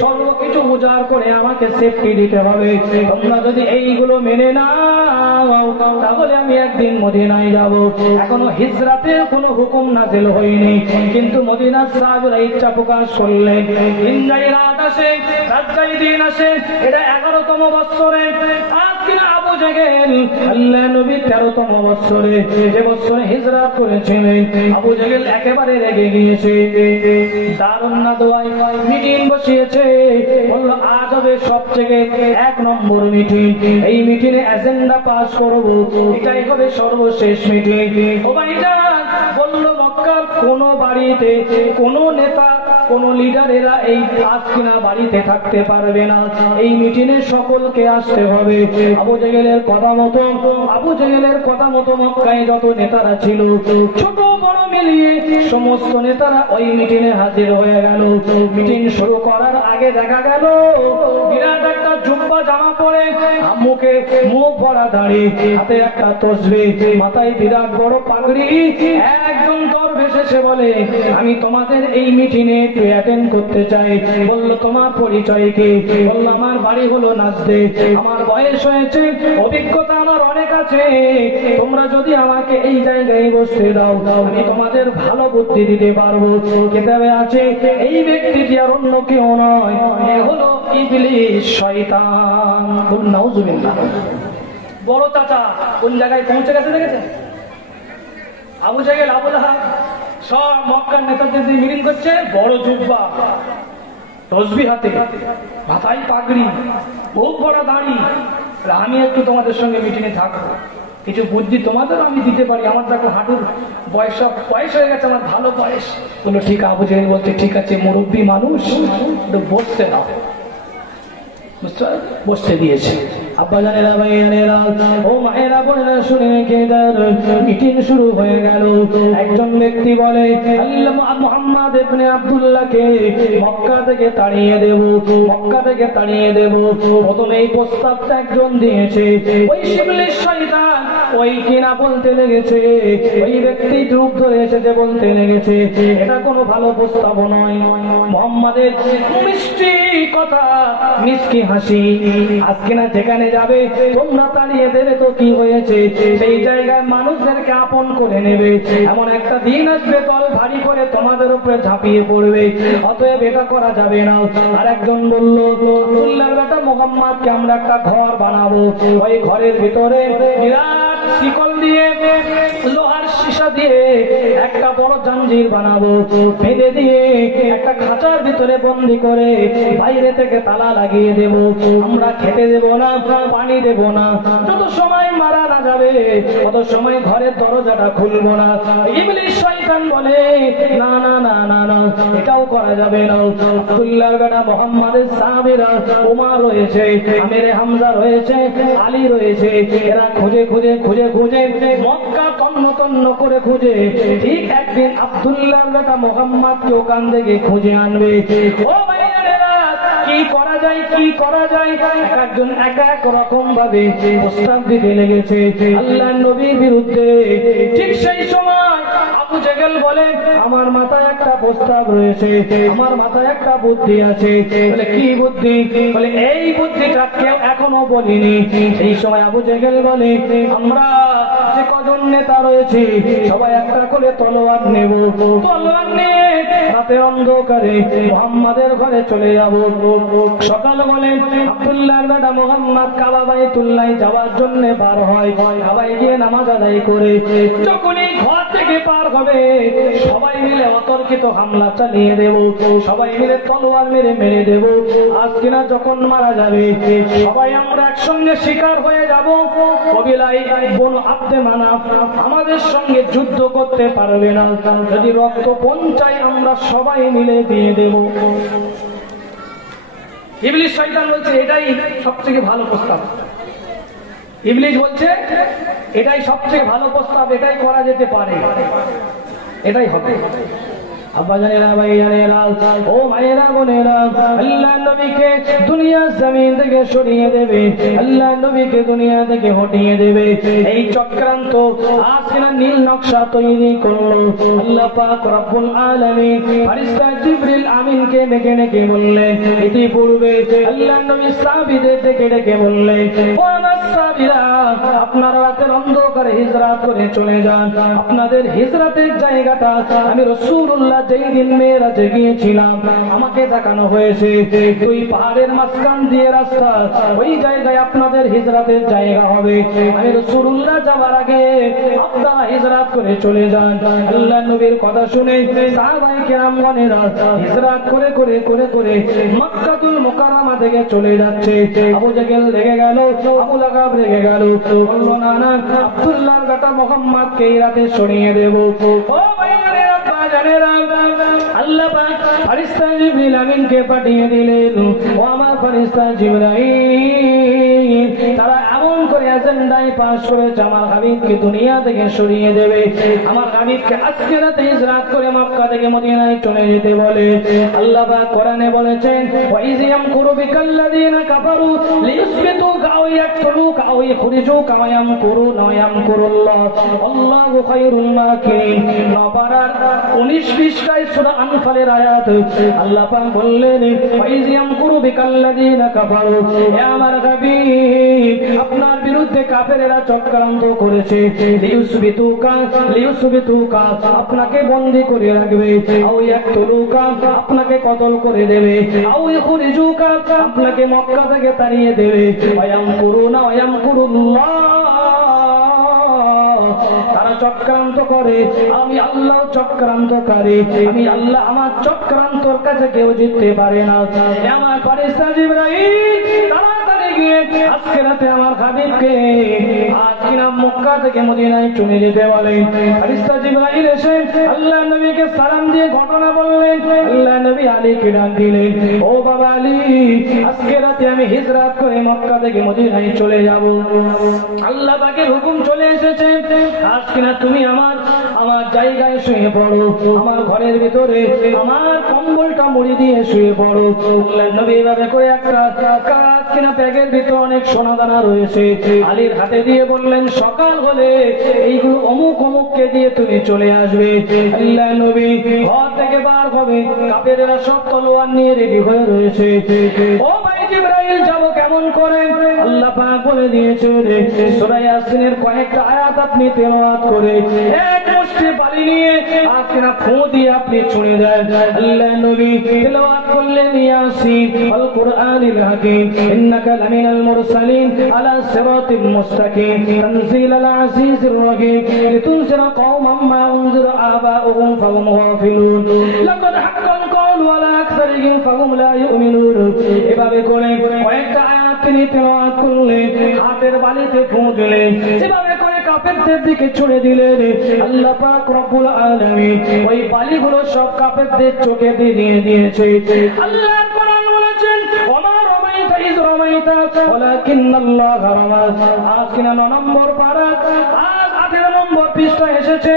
সর্বকিছু উজাড় করে আমাকে সেফটি দিতে হবে। তোমরা যদি এইগুলো মেনে নাও তাহলে আমি একদিন মদিনায় যাব। এখনো হিজরাতের কোনো হুকুম নাযিল হয়নি, কিন্তু মদিনার সাহাবীরা ইচ্ছা প্রকাশ করলেন। দিন যায় রাত আসে, রাত যায় দিন আসে। এটা 11তম বছরে। আজকে আবু জাহেল আল্লাহর নবী 13তম বছরে, যে বছরে হিজরত করেছিলেন, আবু জাহেল একেবারে রেগে গিয়েছে। দারুন নাদওয়ায় মিটিং বসিয়েছে, বলল আজ হবে সবথেকে 1 নম্বর মিটিং, এই মিটিং এ এজেন্ডা পাস করব, এটাই হবে সর্বশেষ মিটিং। ও ভাইজান, বলল মক্কার কোন বাড়িতে কোন নেতা, কোন লিডারেরা এই আজকিনা বাড়িতে থাকতে পারবে না, এই মিটিং এ সকলকে আসতে হবে। আবু জাহেলের কথা মতো মক্কায় যত নেতারা ছিল, ছোট বড় মিলিয়ে সমস্ত নেতারা ওই মিটিং এ হাজির হয়ে গেল। মিটিং শুরু করার আগে দেখা গেল বিরাট একটা জুব্বা জামা পরে, মুখে মুখ ভরা দাড়ি, হাতে একটা তসবিহ, মাথায় বিরাট বড় পাগড়ি, একজন দরবেশ এসে বলে, আমি তোমাদের এই মিটিং এ অ্যাটেন্ড করতে চাই। বলল তোমার পরিচয় কি? বলল আমার বাড়ি হলো নাজদে, আমার বয়স হয়েছে, অভিজ্ঞতা আমার অনেক আছে, তোমরা যদি আমাকে এই জায়গায় বসতে দাও আমি তোমাদের ভালো বুদ্ধি দিতে পারবো। কিতাবে আছে এই ব্যক্তিটি আর অন্য কেউ নয়, এ হলো ইবলিস, শয়তান। নাউজুবিল্লাহ। বড় চাচা কোন জায়গায় পৌঁছে গেছে দেখেছেন? আবু জাহেল, আবু লাহাব সব মক্কার নেতাদের দিয়ে মিটিং করছে, বড় জুব্বা, তসবিহ হাতে, মাথায় পাগড়ি, বহু বড় দাড়ি। আমি একটু তোমাদের সঙ্গে মিটিংয়ে থাকবো, কিছু বুদ্ধি তোমাদের আমি দিতে পারি, আমার দেখো হাঁটুর বয়স হয়ে গেছে, আমার ভালো বয়স। বললো ঠিক। আবু জেহেল বলছে ঠিক আছে, মুরব্বী মানুষ, বসতে দাও। বসতে দিয়েছে। আব্বা জানেরা, ভাইয়েরা, ও মায়েরা, বোনেরা, শুনে রেখে মিটিং শুরু হয়ে গেল। একজন ব্যক্তি বলে আল্লাহ মুহাম্মদ ইবনে আব্দুল্লাহকে মক্কা থেকে তাড়িয়ে দেব, মক্কা থেকে তাড়িয়ে দেব। প্রথমে এই প্রস্তাবটা একজন দিয়েছে, ওই ইবলিস শয়তান ওই কিনা বলতে লেগেছে, ওই ব্যক্তি রূপ ধরে এসেছে বলতে লেগেছে এটা কোনো ভালো প্রস্তাব নয়। মুহাম্মাদের মিষ্টি কথা, মিষ্টি হাসি, আজকে না যেখানে যাবে তোমরা তাড়িয়ে দেবে তো কি হয়েছে, সেই জায়গায় মানুষদেরকে আপন করে নেবে। এমন একটা দিন আসবে দল ভারী করে তোমাদের উপরে ঝাঁপিয়ে পড়বে, অতএব এটা করা যাবে না। আর একজন বলল আব্দুল্লাহর বেটা মুহাম্মদকে আমরা একটা ঘর বানাবো, ওই ঘরের ভিতরে বিরাট শিকল দিয়ে, লোহার সীসা দিয়ে একটা বড় জাঞ্জির বানাবো, বেঁধে দিয়ে একটা খাঁচার ভিতরে বন্দি করে বাইরে থেকে তালা লাগিয়ে দেব। আমরা খেতে দেব না, পানি দেব না, যত সময় মারা না যাবে তত সময় ঘরের দরজাটা খুলবো না। ইবলিস শয়তান বলে না না না না না, এটাও করা যাবে না। আব্দুল্লাহর বেটা মুহাম্মাদের সাহাবীরা, ওমর রয়েছে, আমির হামজা রয়েছে, আলী রয়েছে, এরা খুঁজে খুঁজে খুঁজে খুঁজে মক্কা তন্ন তন্ন করে খুঁজে ঠিক একদিন আব্দুল্লাহর বেটা মুহাম্মদকে ওখান থেকে খুঁজে আনবে। ও ভাইয়েরা, কি করা যায়, কি করা যায়, একজন এক এক রকম ভাবে প্রস্তাব দিতে লেগেছে আল্লাহর নবীর বিরুদ্ধে। ঠিক সেই সময় আবু জেহেল বলে আমার মাথায় একটা প্রস্তাব রয়েছে, আমার মাথায় একটা বুদ্ধি আছে। বলে কি বুদ্ধি? বলে এই বুদ্ধিটা কেউ এখনো বলিনি। সেই সময় আবু জেহেল বলে আমরা যে কজন নেতা রয়েছে সবাই একটা করে তলোয়ার নেব, তলোয়ার নিয়ে রাতের অন্ধকারে মুহাম্মাদের ঘরে চলে যাব। সকাল বলে আব্দুল্লাহর বেটা মুহাম্মদ কাবা বাইতুল্লাহ যাওয়ার জন্য বার হয়, কাবায় গিয়ে নামাজ আদায় করে যখনই ঘর থেকে পার হবে সবাই মিলে অতর্কিত হামলা চালিয়ে দেব, সবাই মিলে তলোয়ার মেরে মেরে দেব। আজ কিনা যখন মারা যাবে সবাই আমরা একসঙ্গে শিকার হয়ে যাব। কবিলায় বনু আব্দে মানাফ আমাদের সঙ্গে যুদ্ধ করতে পারবে না, যদি রক্ত পঞ্চায় আমরা সবাই মিলে দিয়ে দেব। ইবলিস শয়তান বলছে এটাই সবথেকে ভালো প্রস্তাব। ইবলিস বলছে এটাই সবথেকে ভালো প্রস্তাব, এটাই করা যেতে পারে, এটাই হবে। আব্বা জানেরা, ভাই জানেরা, ও মায়েরা, বোনেরা, আল্লাহ নবীকে দুনিয়া জমিন থেকে সরিয়ে দেবে, আল্লাহ নবীকে দুনিয়া থেকে হটিয়ে দেবে। এই চক্রান্ত আজকে নীল নকশা তৈরি করলো আল্লাহ পাক রব্বুল আলামিন। ফেরেশতা জিবরিল আমিনকে ডেকে ডেকে বললেন, ইতিপূর্বে আল্লাহ নবী সাহাবীদের ডেকে ডেকে বললেন, ও আমার সাহাবীরা, আপনারা রাতের অন্ধকারে হিজরত করে চলে যান। আপনাদের হিজরতের জায়গাটা আমি রাসূলুল্লাহ যেই দিন মেরাজে গিয়েছিলাম আমাকে দেখানো হয়েছে, দুই পাহাড়ের মাঝখান দিয়ে রাস্তা, ওই জায়গায় আপনাদের হিজরতের জায়গা হবে। আমি রাসূলুল্লাহ যাওয়ার আগে আপনারা হিজরত করে চলে যান। আল্লাহর নবীর কথা শুনে সাহাবায়ে কেরামগণেরা হিজরত করে করে করে করে মক্কাতুল মুকাররমা থেকে চলে যাচ্ছে। আবু জেহেল রেগে গেল, আবু লাহাব রেগে গেল, বলল না না, আব্দুল্লাহর বেটা মুহাম্মদকে এই রাতে সরিয়ে দেব। ও ভাইরা, আব্বা জানেরা, আল্লাহ পাক ফেরেশতা জিবরিল আমিনকে পাঠিয়ে দিলেন। ও আমার ফেরেশতা জিবরাইল, তারা এমন করে এজেন্ডায় পাস করেছে আমার হাবিবকে দুনিয়া থেকে সরিয়ে দেবে, আমার হাবিবকে আজকে রাতে হিজরত করে মক্কা থেকে মদিনায় চলে যেতে বলে। আল্লাহ পাক কোরআনে বলেছেন, ওয়া ইয ইয়ামকুরু বিকাল্লাযিনা কাফারু লিইউসবিতুকা আও ইয়াকতুলুকা আও ইখরিজুকা ওয়া ইয়ামকুরুনা ওয়া ইয়ামকুরুল্লাহ আল্লাহু খায়রুল মাকিরিন। নবরার 19 পৃষ্ঠায় সূরা আনফালের আয়াত। আল্লাহ পাক বললেন, ওয়া ইয ইয়ামকুরু বিকাল্লাযিনা কাফারু, হে আমার হাবিব, আপনার বিরুদ্ধে কাফেরেরা চক্রান্ত করেছে, লিইউসবিতুকা, আপনাকে বন্দী করে রাখবে, আও ইয়াকতুলুকা, আপনাকে কতল করে দেবে, আও ইখরিজুকা, আপনাকে মক্কা থেকে তাড়িয়ে দেবে, ওয়া ইয়ামকুরুনা ওয়া ইয়ামকুরুল্লাহ, তারা চক্রান্ত করে, আমি আল্লাহ চক্রান্তকারী, আমি আল্লাহ, আমার চক্রান্তর কাছে কেউ জিততে পারে না। আমার ফেরেশতা জিবরাইল তাড়াতাড়ি গিয়ে আজকে রাতে আমার হাবিবকে আজকে না মক্কা থেকে মদিনায় চলে যেতে বলেন। ফেরেশতা জিবরাইল এসে আল্লাহ নবীকে সালাম দিয়ে ঘটনা বললেন। আল্লাহ নবী আলীকে ডাক দিলেন, ও বাবা আলী, আজকে রাতে আমি হিজরত করে মক্কা থেকে মদিনায় চলে যাব। আল্লাহ পাকের হুকুম চলে এসেছে, আজকে না তুমি আমার জায়গায় শুয়ে পড়ো, আমার ঘরের ভিতরে আমার কম্বলটা মুড়ি দিয়ে শুয়ে পড়ো। আল্লাহ নবী এভাবে করে একটা কিনা ব্যাগের ভিতরে অনেক সোনা দানা রয়েছে আলীর হাতে দিয়ে বললেন, সকাল হলে এইগুলো অমুক অমুককে দিয়ে তুমি চলে আসবে। আল্লাহ নবী ঘর থেকে বার হবে, কাফেরেরা সব তলোয়ার নিয়ে রেডি হয়ে রয়েছে। ও ভাই জিবরাইল, যাব কেমন করে? আল্লাহ পাক বলে দিয়েছে সূরা ইয়াসিনের কয়েকটা আয়াত আপনি তেলাওয়াত করে এক মুষ্টি বালি নিয়ে আখেরা ফু দিয়ে আপনি ছুঁড়ে দেন। আল্লাহ নবী তেলাওয়াত করলেন, ইয়াসিন আল কুরআনিল হাকীম ইন্নাকা লামিনাল মুরসালিন আলা সিরাতিম মুস্তাকিম তানজিলাল আজিজির রহিম লিতুনজিরা কওমান মা উনজিরা আবাউহুম ফাহুম গাফিলুন লাকাদ হাক্কাল কওলু আলা আকসারিহিম ফাহুম লা ইউমিনুন। এভাবে করে কয়েকটা আয়াত তিনি তেলাওয়াত করলেন, হাতের বালিতে ফু দিলেন, এভাবে করে কাফেরদের দিকে ছুড়ে দিলেন। আল্লাহ পাক রব্বুল আলামিন ওই বালিগুলো সব কাফেরদের চোখে দিয়ে দিয়েছে। আল্লাহর কোরআন বলেছেন, ওমা রামাইতা ইয রামাইতা ওয়ালাকিন্নাল্লাহ রামা। আজকে 9 নম্বর পারা, আজ 18 নম্বর পৃষ্ঠা এসেছে।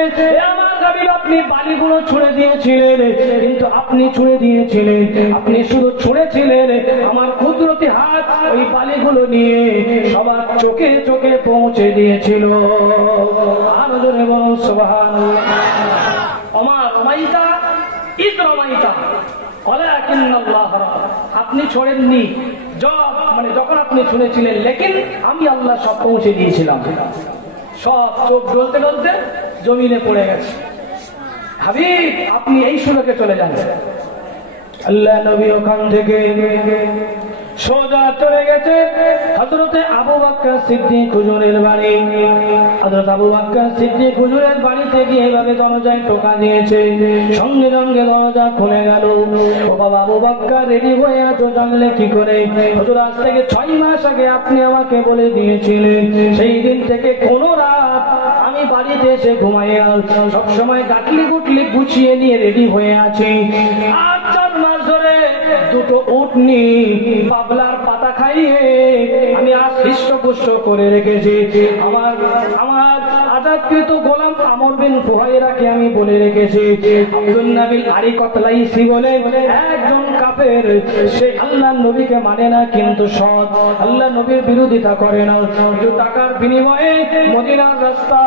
আমার হাবিব, আপনি বালিগুলো ছুঁড়ে দিয়েছিলেন, কিন্তু আপনি ছুঁড়ে দিয়েছিলেন, আপনি শুধু ছুঁড়েছিলেন, আমার কুদরতি হাত ওই বালিগুলো নিয়ে সবার চোখে চোখে পৌঁছে দিয়েছিল। আরো জোরে বলুন সুবহানাল্লাহ। ওমা রামাইতা ইয রামাইতা ওয়ালাকিন্নাল্লাহ রামা। আপনি ছড়েননি, মানে যখন আপনি ছুঁড়েছিলেন, লেকিন আমি আল্লাহ সব পৌঁছে দিয়েছিলাম। সব চোখ জ্বলতে জ্বলতে জমিনে পড়ে গেছে। হাবিব, আপনি এই সুরকে চলে যান। আল্লাহ নবী ওখান থেকে সোজা চলে গেছে হযরতে আবু বকর সিদ্দিক হুজুরের বাড়ি। হযরত আবু বকর সিদ্দিক হুজুরের বাড়িতে গিয়ে এভাবে দরজায় টোকা দিয়েছে, সঙ্গে সঙ্গে দরজা খুলে গেল। ও বাবা আবু বকর, রেডি হয়ে আছো, জানলে কি করে? হুজুর, আজ থেকে 6 মাস আগে আপনি আমাকে বলে দিয়েছিলেন, সেই দিন থেকে কোনো রাত আমি বাড়িতে এসে ঘুমাই না, সবসময় গাটলি গুটলি গুছিয়ে নিয়ে রেডি হয়ে আছি। আর 4 মাস ধরে দুটো উটনি বাবলার পাতা খাইয়ে আমি আজ হৃষ্টপুষ্ট করে রেখেছি। আমার আজাদকৃত গোলাম আমর বিন ফুহাইরাকে আমি বলে রেখেছি, আব্দুল নাবিল আরি কতলাইসি বলে একজন কাফের, সে আল্লাহর নবীকে মানে না, কিন্তু সৎ, আল্লাহ নবীর বিরোধিতা করে না। কিছু টাকার বিনিময়ে মদিনার রাস্তা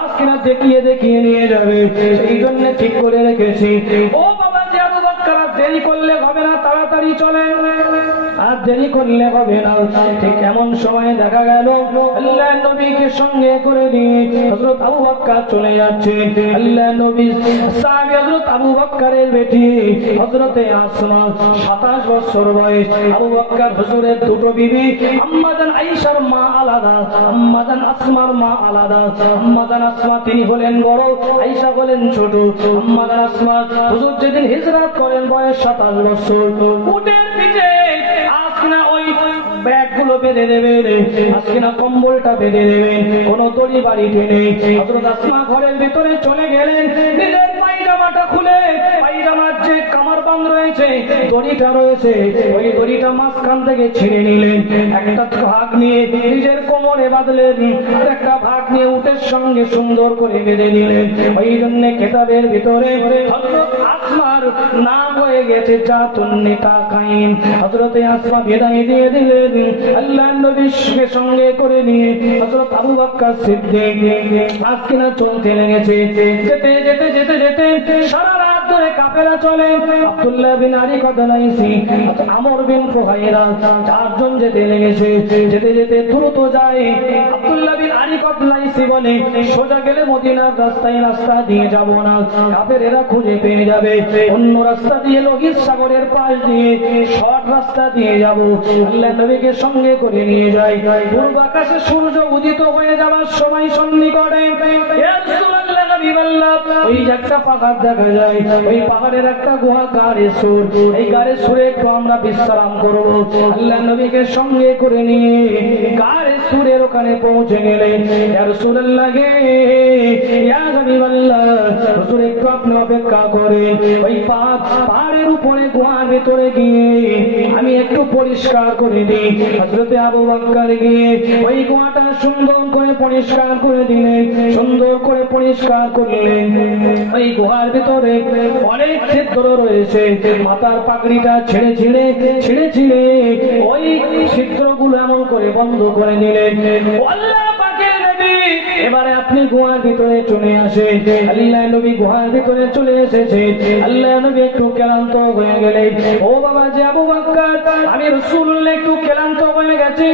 আজ কিনা দেখিয়ে নিয়ে যাবে, সেই জন্য ঠিক করে রেখেছি। ও বাবা, যে আবু বকর, দেরি করলে হবে না, তাড়াতাড়ি চলেন, আর দেরি করলে হবে না। ঠিক এমন সময় দেখা গেল আল্লাহ নবীকে সঙ্গে করে নিয়ে হযরত আবু বকর চলে যাচ্ছে। আল্লাহ নবী সাহাবী হযরত আবু বকরের বেটি হযরতে আসমা, 27 বছর বয়স। আবু বকর হুজুরের দুটো বিবি, আম্মা জান আয়েশার মা আলাদা, আম্মা জান আসমার মা আলাদা। আম্মা জান আসমা তিনি হলেন বড়, আয়েশা হলেন ছোট। আম্মা জান আসমা হুজুর যেদিন হিজরত করেন বয়স 27 বছর। উটের পিঠে আজকে ওই ব্যাগগুলো বেঁধে দেবেন, আজকে না কম্বলটা বেঁধে দেবেন, কোনো দড়ি বাড়িতে নেই। হযরত আসমা ঘরের ভিতরে চলে গেলেন, নিজের পায়জামাটা খুলে, পায়জামার যে কামারবান্ধ রয়েছে, দড়িটা রয়েছে, ওই দড়িটা মাঝখান থেকে ছিঁড়ে নিলেন, একটা ভাগ নিয়ে নিজের কোমরে বাঁধলেন, আর একটা ভাগ নিয়ে উটের সঙ্গে সুন্দর করে বেঁধে নিলেন। ওই জন্য কেতাবের ভিতরে হযরত আসমার নাম হয়ে গেছে জাতুন্নিতা কাইন। হযরতে আসমা বিদায় দিয়ে দিলেন, আল্লাহর নবীকে সঙ্গে করে নিয়ে হযরত আবু বকর সিদ্দিক আজকে না চলতে লেগেছে। যেতে যেতে যেতে যেতে সারা রাত ধরে কাফেলা চলে। আব্দুল্লাহ বিন আরিকত লাইসি, আমর বিন ফুহাইরা, চারজন যেতে লেগেছে। যেতে যেতে দ্রুত যায়। আব্দুল্লাহ বিন আরিকত লাইসি বলে, সোজা গেলে মদিনার রাস্তা দিয়ে যাব না, কাফেরেরা খুঁজে পেয়ে যাবে। অন্য রাস্তা দিয়ে লোহিত সাগরের পাশ দিয়ে শর্ট রাস্তা দিয়ে যাব। আল্লাহ নবীকে সঙ্গে করে নিয়ে যায়। পূর্ব আকাশে সূর্য উদিত হয়ে যাওয়ার সময় সন্নিকটে ইয়া রাসূলুল্লাহ হাবিবাল্লাহ ওই একটা পাহাড় দেখা যায়। ওই পাহাড়ের একটা গুহা, গাড়ে সুর। এই গাড়ে সুরে একটু আমরা বিশ্রাম করব। আল্লাহ নবীকে সঙ্গে করে নিয়ে গাড়ে সুরের ওখানে পৌঁছে গেলেন। ইয়া রাসূলুল্লাহ গে ইয়া হাবিবাল্লাহ, হুজুর একটু আপনি অপেক্ষা করেন। ওই পাহাড়ের উপরে গুহার ভিতরে গিয়ে আমি একটু পরিষ্কার করে দিই। হযরতে আবু বকর গিয়ে ওই গুহাটা সুন্দর করে পরিষ্কার করে দিলেন। সুন্দর করে পরিষ্কার করলেন। ওই গুহার ভিতরে অনেক ছিদ্র রয়েছে। মাথার পাগড়িটা ছিঁড়ে ছিঁড়ে ওই ছিদ্রগুলো এমন করে বন্ধ করে দিলেন। আল্লাহ পাকের নবী এবারে আপনি গুহার ভিতরে চলে আসে। আল্লাহ নবী গুহার ভিতরে চলে এসেছে। আল্লাহ নবী একটু ক্লান্ত হয়ে গেলেন। ও বাবা যে আবু বকর, আমি রাসূলুল্লাহ একটু ক্লান্ত হয়ে গেছি।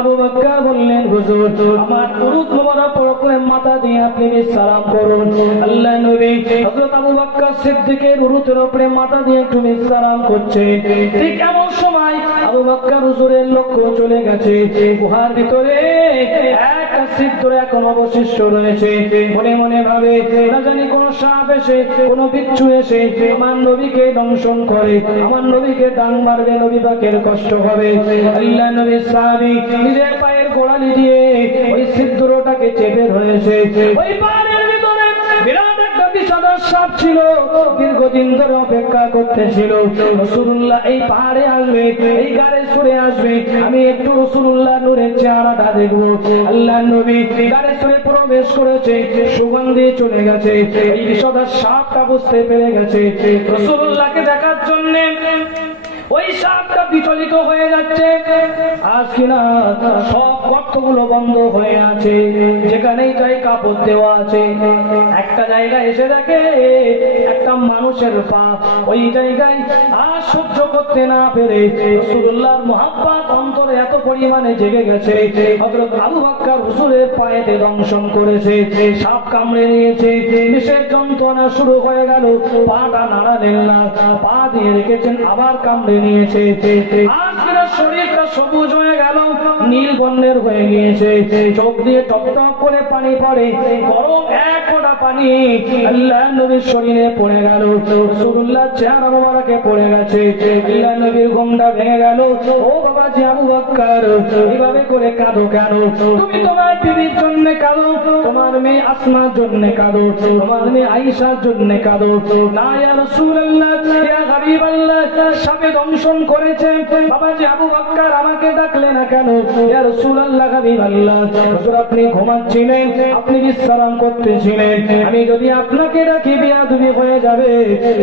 আবু বকর বললেন, হুজুর আমার দুরূদ মোবারক করে মাথা দিয়ে আপনি সালাম করুন। আল্লাহ নবী হযরত আবু বকর সিদ্দিকের দুরূদের উপরে মাথা দিয়ে একটু সালাম করছে। ঠিক এমন সময় আবু বকর হুজুরের লক্ষ্য চলে গেছে। গুহার ভিতরে একটা ছিদ্র এখন অবশিষ্ট রয়েছে। মনে মনে ভাবে, না জানি কোন সাপ এসে, কোন বিচ্ছু এসে আমার নবীকে দংশন করে, আমার নবীকে ডান মারবে, নবী পাকের কষ্ট হবে। আল্লাহ নবী সাহাবী নিজের পায়ের গোড়ালি দিয়ে ওই ছিদ্রটাকে চেপে ধরেছে। ওই পাহাড়ের ভিতরে বিরাট একটা বিষধর সাপ ছিল। দীর্ঘদিন ধরে অপেক্ষা করতেছিল রাসূলুল্লাহ এই পাহাড়ে আসবে, এই গাড়ে সরে আসবে, আমি একটু রাসূলুল্লাহ নূরের চেহারাটা দেখবো। আল্লাহ নবী গাড়ে সরে প্রবেশ করেছে। সুগন্ধি চলে গেছে। এই বিষধর সাপটা বুঝতে পেরে গেছে রাসূলুল্লাহকে দেখার জন্য ওই সাপটা বিচলিত হয়ে যাচ্ছে। আজ কিনা সব গর্তগুলো বন্ধ হয়ে আছে। যেখানেই যাই কাপড় দেওয়া আছে। একটা জায়গায় এসে দেখে একটা মানুষের পা। ওই জায়গায় আর সহ্য করতে না পেরে রাসূলুল্লাহর মুহাব্বত অন্তরে এত পরিমাণে জেগে গেছে। হযরত আবু বকর হুজুরের পায়েতে দংশন করেছে। সাপ কামড়ে নিয়েছে। বিষের যন্ত্রণা শুরু হয়ে গেল। পাটা নাড়ালেন না, পা দিয়ে রেখেছেন, আবার কামড়ে নিয়েছে। আজকের শরীরটা সবুজ হয়ে গেল, নীল বর্ণের হয়ে গিয়েছে। চোখ দিয়ে টপ টপ করে পানি পড়ে। গরম এক ফোঁটা পানি আল্লাহ নবীর শরীরে পড়ে গেল। রাসূলুল্লাহ চেহারা মোবারকে পড়ে গেছে। আল্লাহ নবীর ঘুমটা ভেঙে গেল। ও বাবা যে আবু বকর, এভাবে করে কাঁদো কেন? তুমি তোমার বিবির জন্য কাঁদো, তোমার মেয়ে আসমার জন্য কাঁদো, তোমার মেয়ে আয়েশার জন্য কাঁদো না। ইয়া রাসূলুল্লাহ, ইয়া হাবিবাল্লাহ, সাপে দংশন করেছে। বাবা যে আবু বকর আমাকে ডাকলে না কেন? ইয়া রাসূলুল্লাহ, হাবিবাল্লাহ, হুজুর আপনি ঘুমাচ্ছিলেন, আপনি বিশ্রাম করতেছিলেন। আমি যদি আপনাকে ডাকি বিয়াদবি হয়ে যাবে,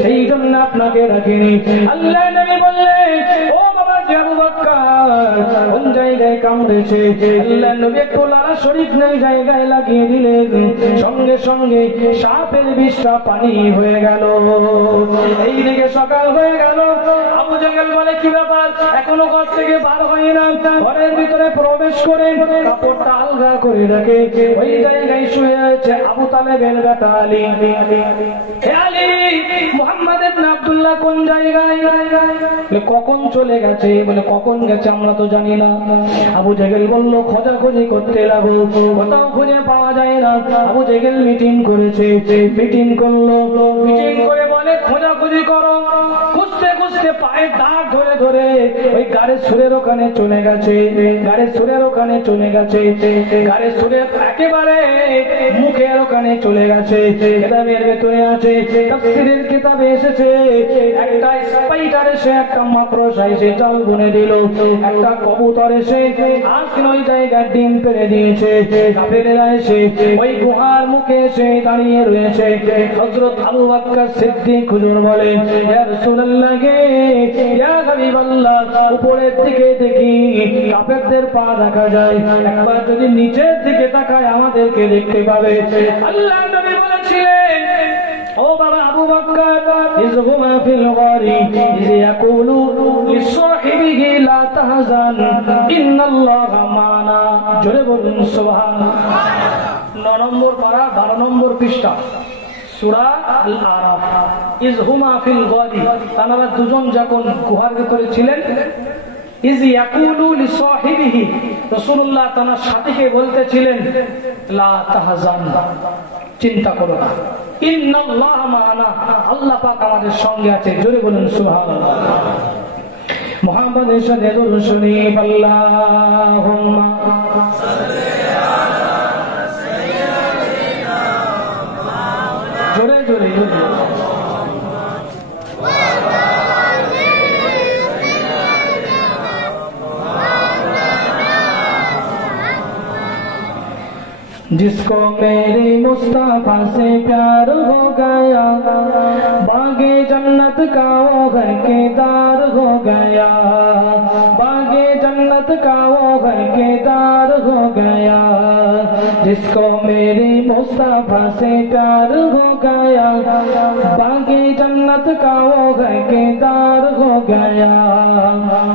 সেই জন্য আপনাকে ডাকিনি। আল্লাহ নবী বললেন, ও বাবা যে আবু বকর কোন জায়গায় কামড়েছে? আল্লাহ নবী একটু লালা শরীফ নেই জায়গায় লাগিয়ে দিলেন। সঙ্গে সঙ্গে সাপের বিষটা পানি হয়ে গেল। এই দিকে সকাল হয়ে গেল। আবু জাহেল বলে, কি ব্যাপার, এখনো ঘর থেকে বার হয় না? ঘরের ভিতরে প্রবেশ করে কাপড়টা আলগা করে রাখে। ওই জায়গায় শুয়ে আছে আবু তালেবের বেটা আলী। হে আলী, মুহাম্মদ ইবনে আব্দুল্লাহ কোন জায়গায়? কখন চলে গেছে? বলে কখন গেছে আমরা তো জানি না। আবু জাহেল বলল, খোঁজাখুঁজি করতে লাগো, কোথাও খুঁজে পাওয়া যায় না। আবু জাহেল মিটিং করেছে। মিটিং করলো, মিটিং করে বলে খোঁজাখুঁজি করো। খুঁজতে খুঁজতে পায়ে দাগ ধরে ধরে ওই গাড়ির সুরের ওখানে চলে গেছে। গাড়ির সুরের ওখানে চলে গেছে। গাড়ির সুরের একেবারে মুখের ওখানে চলে গেছে। কিতাবের ভেতরে আছে, তাফসীরের কিতাবে এসেছে, একটা স্পাইডার এসে একটা মাকড়সা এসে জাল বুনে দিল। একটা কবুতর এসে আজকে ওই জায়গায় ডিম পেড়ে দিয়েছে। কাফেরেরা এসে ওই গুহার মুখে এসে দাঁড়িয়ে রয়েছে। হযরত আবু বকর সিদ্দিক হুজুর বলেন, ইয়া রাসূলুল্লাহ গে, ইয়া হাবিবাল্লাহ, উপরের দিকে দেখি কাফেরদের পা দেখা যায়, একবার যদি নিচের দিকে তাকায় আমাদেরকে দেখতে পাবে। আল্লাহ নবী বলেছিলেন, ও বাবা আবু বকর, ইযহুমা ফিল গারি ইয ইয়াকুলু লিসাহিবিহি লা তাহজান ইন্নাল্লাহা মা'না। জোরে বলুন সুবহানাল্লাহ। 9 নম্বর পারা 12 নম্বর পৃষ্ঠা সূরা আল আরাফ। ইযহুমা ফিল গারি, তারা দুজন যখন গুহার ভিতরে ছিলেন, ইয ইয়াকুলু লিসাহিবিহি, রাসূলুল্লাহ তার সাথীকে বলতেছিলেন লা তাহজান, চিন্তা করো না, ইন্নাল্লাহা মা'না, আল্লাহ পাক আমাদের সঙ্গে আছে। জোরে বলুন সুবহানাল্লাহ। মুহাম্মাদের সাথে দরুদ শরীফ, আল্লাহুম্মা সাল্লি আলা সাইয়্যিদিনা মাওলানা, জোরে জোরে জোরে, जिसको मेरे मुस्तफा से प्यार हो गया, बागे जन्नत का वो घर के दार हो गया, बागे जन्नत का वो घर के दार हो गया। जिसको मेरे मुस्तफा से प्यार हो गया, बागे जन्नत का वो घर के दार हो गया,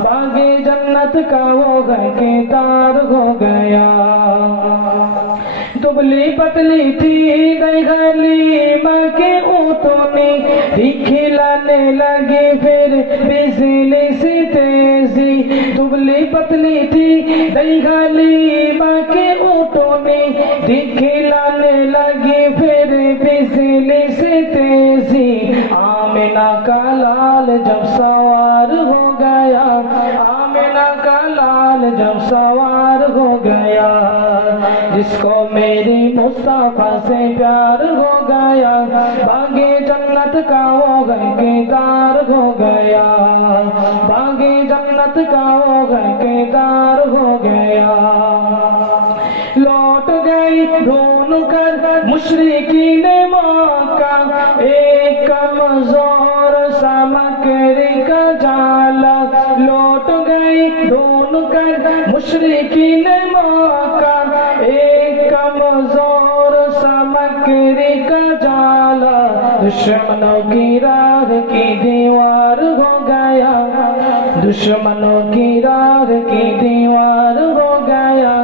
बागे जन्नत का वो घर के दार हो गया। दुबली पतली थी गली माँ के ऊँटों ने खिलाने लगे फिर बिजली से तेजी। दुबली पतली थी गली माँ के ऊँटों ने खिलाने लगे फिर बिजली से तेजी। आमिना का लाल जब सवार हो गया, आमिना का लाल जब सवार हो गया। जिसको मेरी मुस्तफा से प्यार हो गया, बागे जन्नत का वो घर के दार हो गया, बागे जन्नत का वो घर के दार हो गया। लौट गई ढूंढ कर मुशरिकीन मक्का, एक कमजोर सा मकरी का जाला। लौट गई ढूंढ कर मुशरिकीन मक्का, एक कमजोर सा मकरी का जाला। दुश्मनों की राह की दीवार हो गया, दुश्मनों की राह की दीवार हो गया,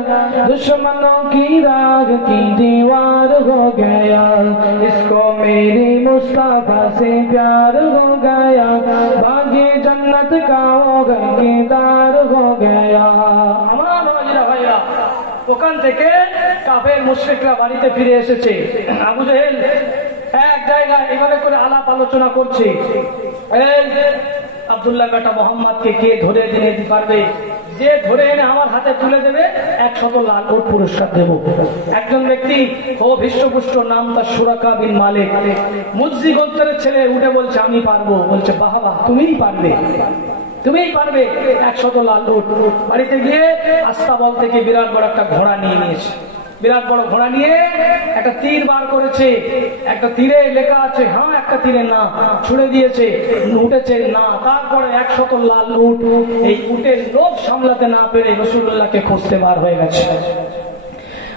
दुश्मनों की राह की दीवार हो गया। इसको मेरी मुस्तफा से प्यार हो गया, बागे जन्नत का वो घर के दार हो गया। আমার ভাইরা, ওখান থেকে কাফের মুশরিকরা বাড়িতে ফিরে এসেছে। আবু জেহেল এক জায়গায় এভাবে করে আলাপ আলোচনা করছে, এই আব্দুল্লাহ বেটা মোহাম্মদকে কে ধরে এনে দিতে পারবে, যে ধরে এনে আমার হাতে তুলে দেবে 100 লাখ কোট পুরস্কার দেব। একজন ব্যক্তি ও হৃষ্টপুষ্ট, নাম তার সুরাকা বিন মালিক, মুজজি গোত্রের ছেলে, উঠে বলছে আমি পারবো। বলছে বাহ বাহ, তুমিই পারবে, তুমিই পারবে। 100 লাখ কোট। বাড়িতে গিয়ে আস্তাবল থেকে বিরাট বড় একটা ঘোড়া নিয়ে নিয়েছে, বিরাট বড় ঘোড়া নিয়ে একটা তীর বার করেছে, একটা তীরে লেখা আছে হ্যাঁ, একটা তীরে না, ছুড়ে দিয়েছে, উঠেছে না। তারপরে 100 লাল উট, এই উটের লোভ সামলাতে না পেরে রাসূলুল্লাহকে খুঁজতে বার হয়ে গেছে।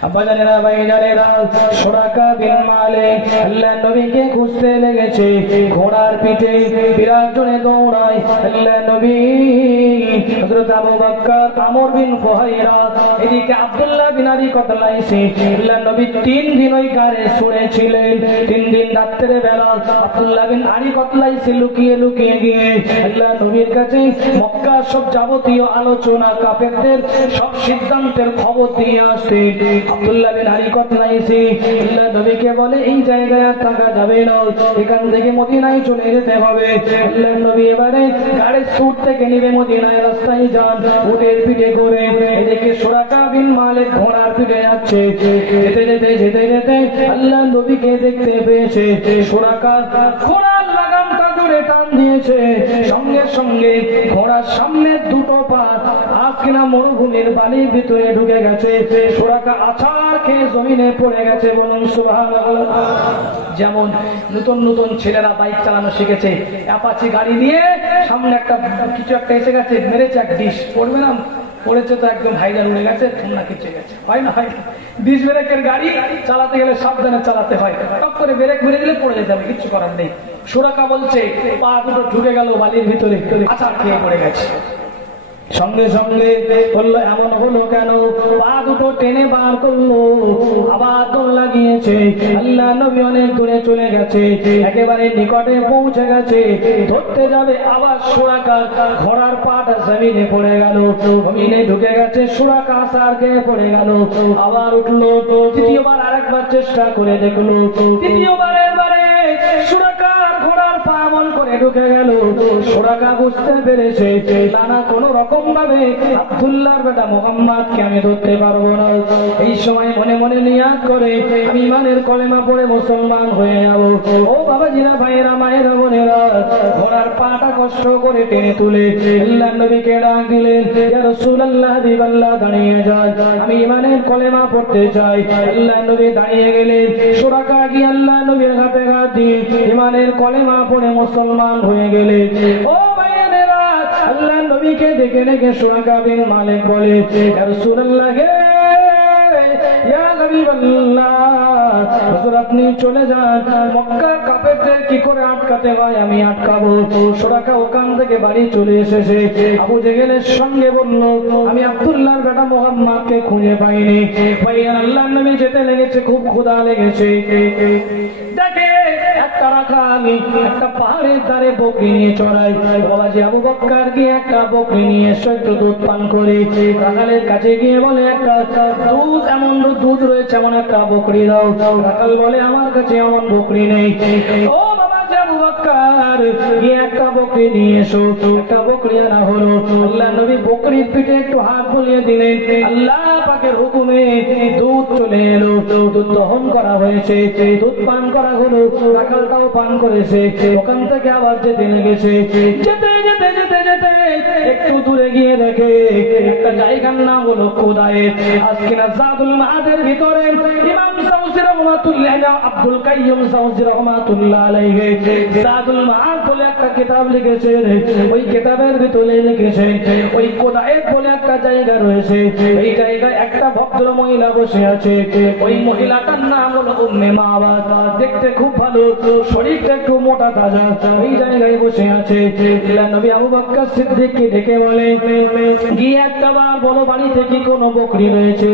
আব্বাজানেরা ভাইজানেরা, সুরাকা বিন মালিক আল্লাহ নবীকে খুঁজতে লেগেছে। ঘোড়ার পিঠে বিরাট জনে দৌড়ায় আল্লাহ নবী। হযরত আবু বকর, আমর বিন ফুহাইরা, এদিকে আব্দুল্লাহ বিন আবি কতলাইসি। আল্লাহ নবী 3 দিন ওই কারে শুনেছিলেন। 3 দিন রাত্রে বেলা আব্দুল্লাহ বিন আবি কতলাইসি লুকিয়ে লুকিয়ে গিয়ে আল্লাহ নবীর কাছে মক্কার সব যাবতীয় আলোচনা, কাফেরদের সব সিদ্ধান্তের খবর দিয়ে আসে। আব্দুল্লাহ বিন আবি কতলাইসি আল্লাহ নবীকে বলে এই জায়গায় আর থাকা যাবে না, এখান থেকে মদিনায় চলে যেতে হবে। আল্লাহ নবী এবারে গাড়ির সুট থেকে নেমে মদিনায় রাস্তায় যান, উটের পিঠে করে। এদিকে সুরাকা বিন মালিক ঘোড়ার পিঠে যাচ্ছে। যেতে যেতে যেতে যেতে আল্লাহ নবীকে দেখতে পেয়েছে। সুরাকা ঘোড়ার লাগামটা ধরে টান দিয়েছে, সঙ্গে সঙ্গে ঘোড়ার সামনে দুটো পা আজ কিনা মরুভূমির বালির ভিতরে ঢুকে গেছে। সুরাকা আছাড় খেয়ে জমিনে পড়ে গেছে। বলুন সুবহানাল্লাহ। যেমন নতুন নতুন ছেলেরা বাইক চালানো শিখেছে, অ্যাপাচি গাড়ি নিয়ে সামনে একটা কিছু একটা এসে গেছে, মেরেছে এক ডিশ, পড়বে না, পড়েছে তো একদম হাইজার উড়ে গেছে, ঠোমনা কেচে গেছে। হয় না? হয় না? ডিস ব্রেকের গাড়ি চালাতে গেলে সাবধানে চালাতে হয়, টপ করে ব্রেক মেরে দিলে পড়ে যেতে হবে, কিচ্ছু করার নেই। সুরাকা বলছে পা দুটো ঢুকে গেল বালির ভিতরে, আছাড় খেয়ে পড়ে গেছে। সঙ্গে সঙ্গে বললো এমন হলো কেন? পা দুটো টেনে বার করলো, আবার দোল লাগিয়েছে। আল্লাহ নবী অনেক দূরে চলে গেছে, একেবারে নিকটে পৌঁছে গেছে, ধরতে যাবে, আবার সুরাকার ঘোড়ার পাটা জমিনে পড়ে গেল, জমিনে ঢুকে গেছে, সুরাকা আছাড় খেয়ে পড়ে গেল। আবার উঠলো, তৃতীয়বার আরেকবার চেষ্টা করে দেখলো, তৃতীয়বারের বারে সুরাকার ঘোড়ার পা মন করে ঢুকে গেল। সুরাকা বুঝতে পেরেছে নানা কোন রকম ভাবে আব্দুল্লাহর বেটা মুহাম্মদকে আমি ধরতে পারবো না। এই সময় মনে মনে নিয়াত করে আমি ইমানের কলেমা পড়ে মুসলমান হয়ে যাবো। ও বাবাজিরা, ভাইয়েরা, মায়েরা, বোনেরা, ঘোড়ার পাটা কষ্ট করে টেনে তুলে আল্লাহর নবীকে ডাক দিলেন, ইয়া রাসূলুল্লাহ, হাবিবাল্লাহ, দাঁড়িয়ে যান, আমি ইমানের কলেমা পড়তে চাই। আল্লাহর নবী দাঁড়িয়ে গেলেন। সুরাকা গিয়ে আল্লাহর নবীর হাতে হাত দিয়ে ইমানের কলেমা পড়ে মুসলমান হয়ে গেলেন। ও ভাইয়েরা, আল্লাহর নবীকে দেখে দেখে সুরাকা বিন মালিক বলে, ইয়া রাসূলুল্লাহ, ইয়া হাবিবাল্লাহ, হুজুর আপনি চলে যান, মক্কা কাফেরদের কি করে আটকাতে হয় আমি আটকাবো। সুরাকা ওখান থেকে বাড়ি চলে এসেছে। আবু জেহেলের সঙ্গে বলল, আমি আব্দুল্লাহর বেটা মুহাম্মদকে খুঁজে পাইনি। ভাইয়া, আল্লাহর নবী যেতে লেগেছে, খুব ক্ষুধা লেগেছে। দেখে একটা রাখাল একটা পাহাড়ের ধারে বকরি নিয়ে চড়াই। বাবাজি আবু বকর গিয়ে একটা বকরি নিয়ে এসে একটু দুধ পান করে রাখালের কাছে গিয়ে বলে, একটা দুধ, এমন দুধ রয়েছে এমন একটা বকরি দাও। রাখাল বলে, আমার কাছে এমন বকরি নেই। ও বাবাজি আবু বকর গিয়ে একটা বকরি নিয়ে এসো। একটা বকরি আনা হলো। আল্লাহ নবী বকরির পিঠে একটু হাত বুলিয়ে দিলেন। আল্লাহ পাকের হুকুমে দুধ চলে এলো, দুধ দহন করা হয়েছে, দুধ পান করা হলো। রাখালটাও পান করেছে। ওখান থেকে আবার যেতে লেগেছে। যেতে যেতে যেতে যেতে একটু দূরে গিয়ে দেখে একটা জায়গার নাম হলো খুদায়ের। আজকে না জাদুল মাআদের ভিতরে ইমাম সাউসি রাহমাতুল্লাহ আলাইহি, আব্দুল কাইয়ুম সাউসি রাহমাতুল্লাহ আলাইহি জাদুল মাআদ বলে একটা কিতাব লিখেছে। ওই কিতাবের ভিতরে লিখেছে ওই খুদায়ের বলে একটা জায়গা রয়েছে। এই জায়গায় একটা ভদ্র মহিলা বসে আছে। ওই মহিলাটার নাম হলো উম্মে মাবাদ। দেখতে খুব ভালো, শরীরটা একটু মোটা তাজা। ওই জায়গায় বসে আছে। নবী আবু বকর সিদ্দিককে ডেকে বলে, গিয়ে একটা বার বলো বাড়িতে কি কোনো বকরি রয়েছে?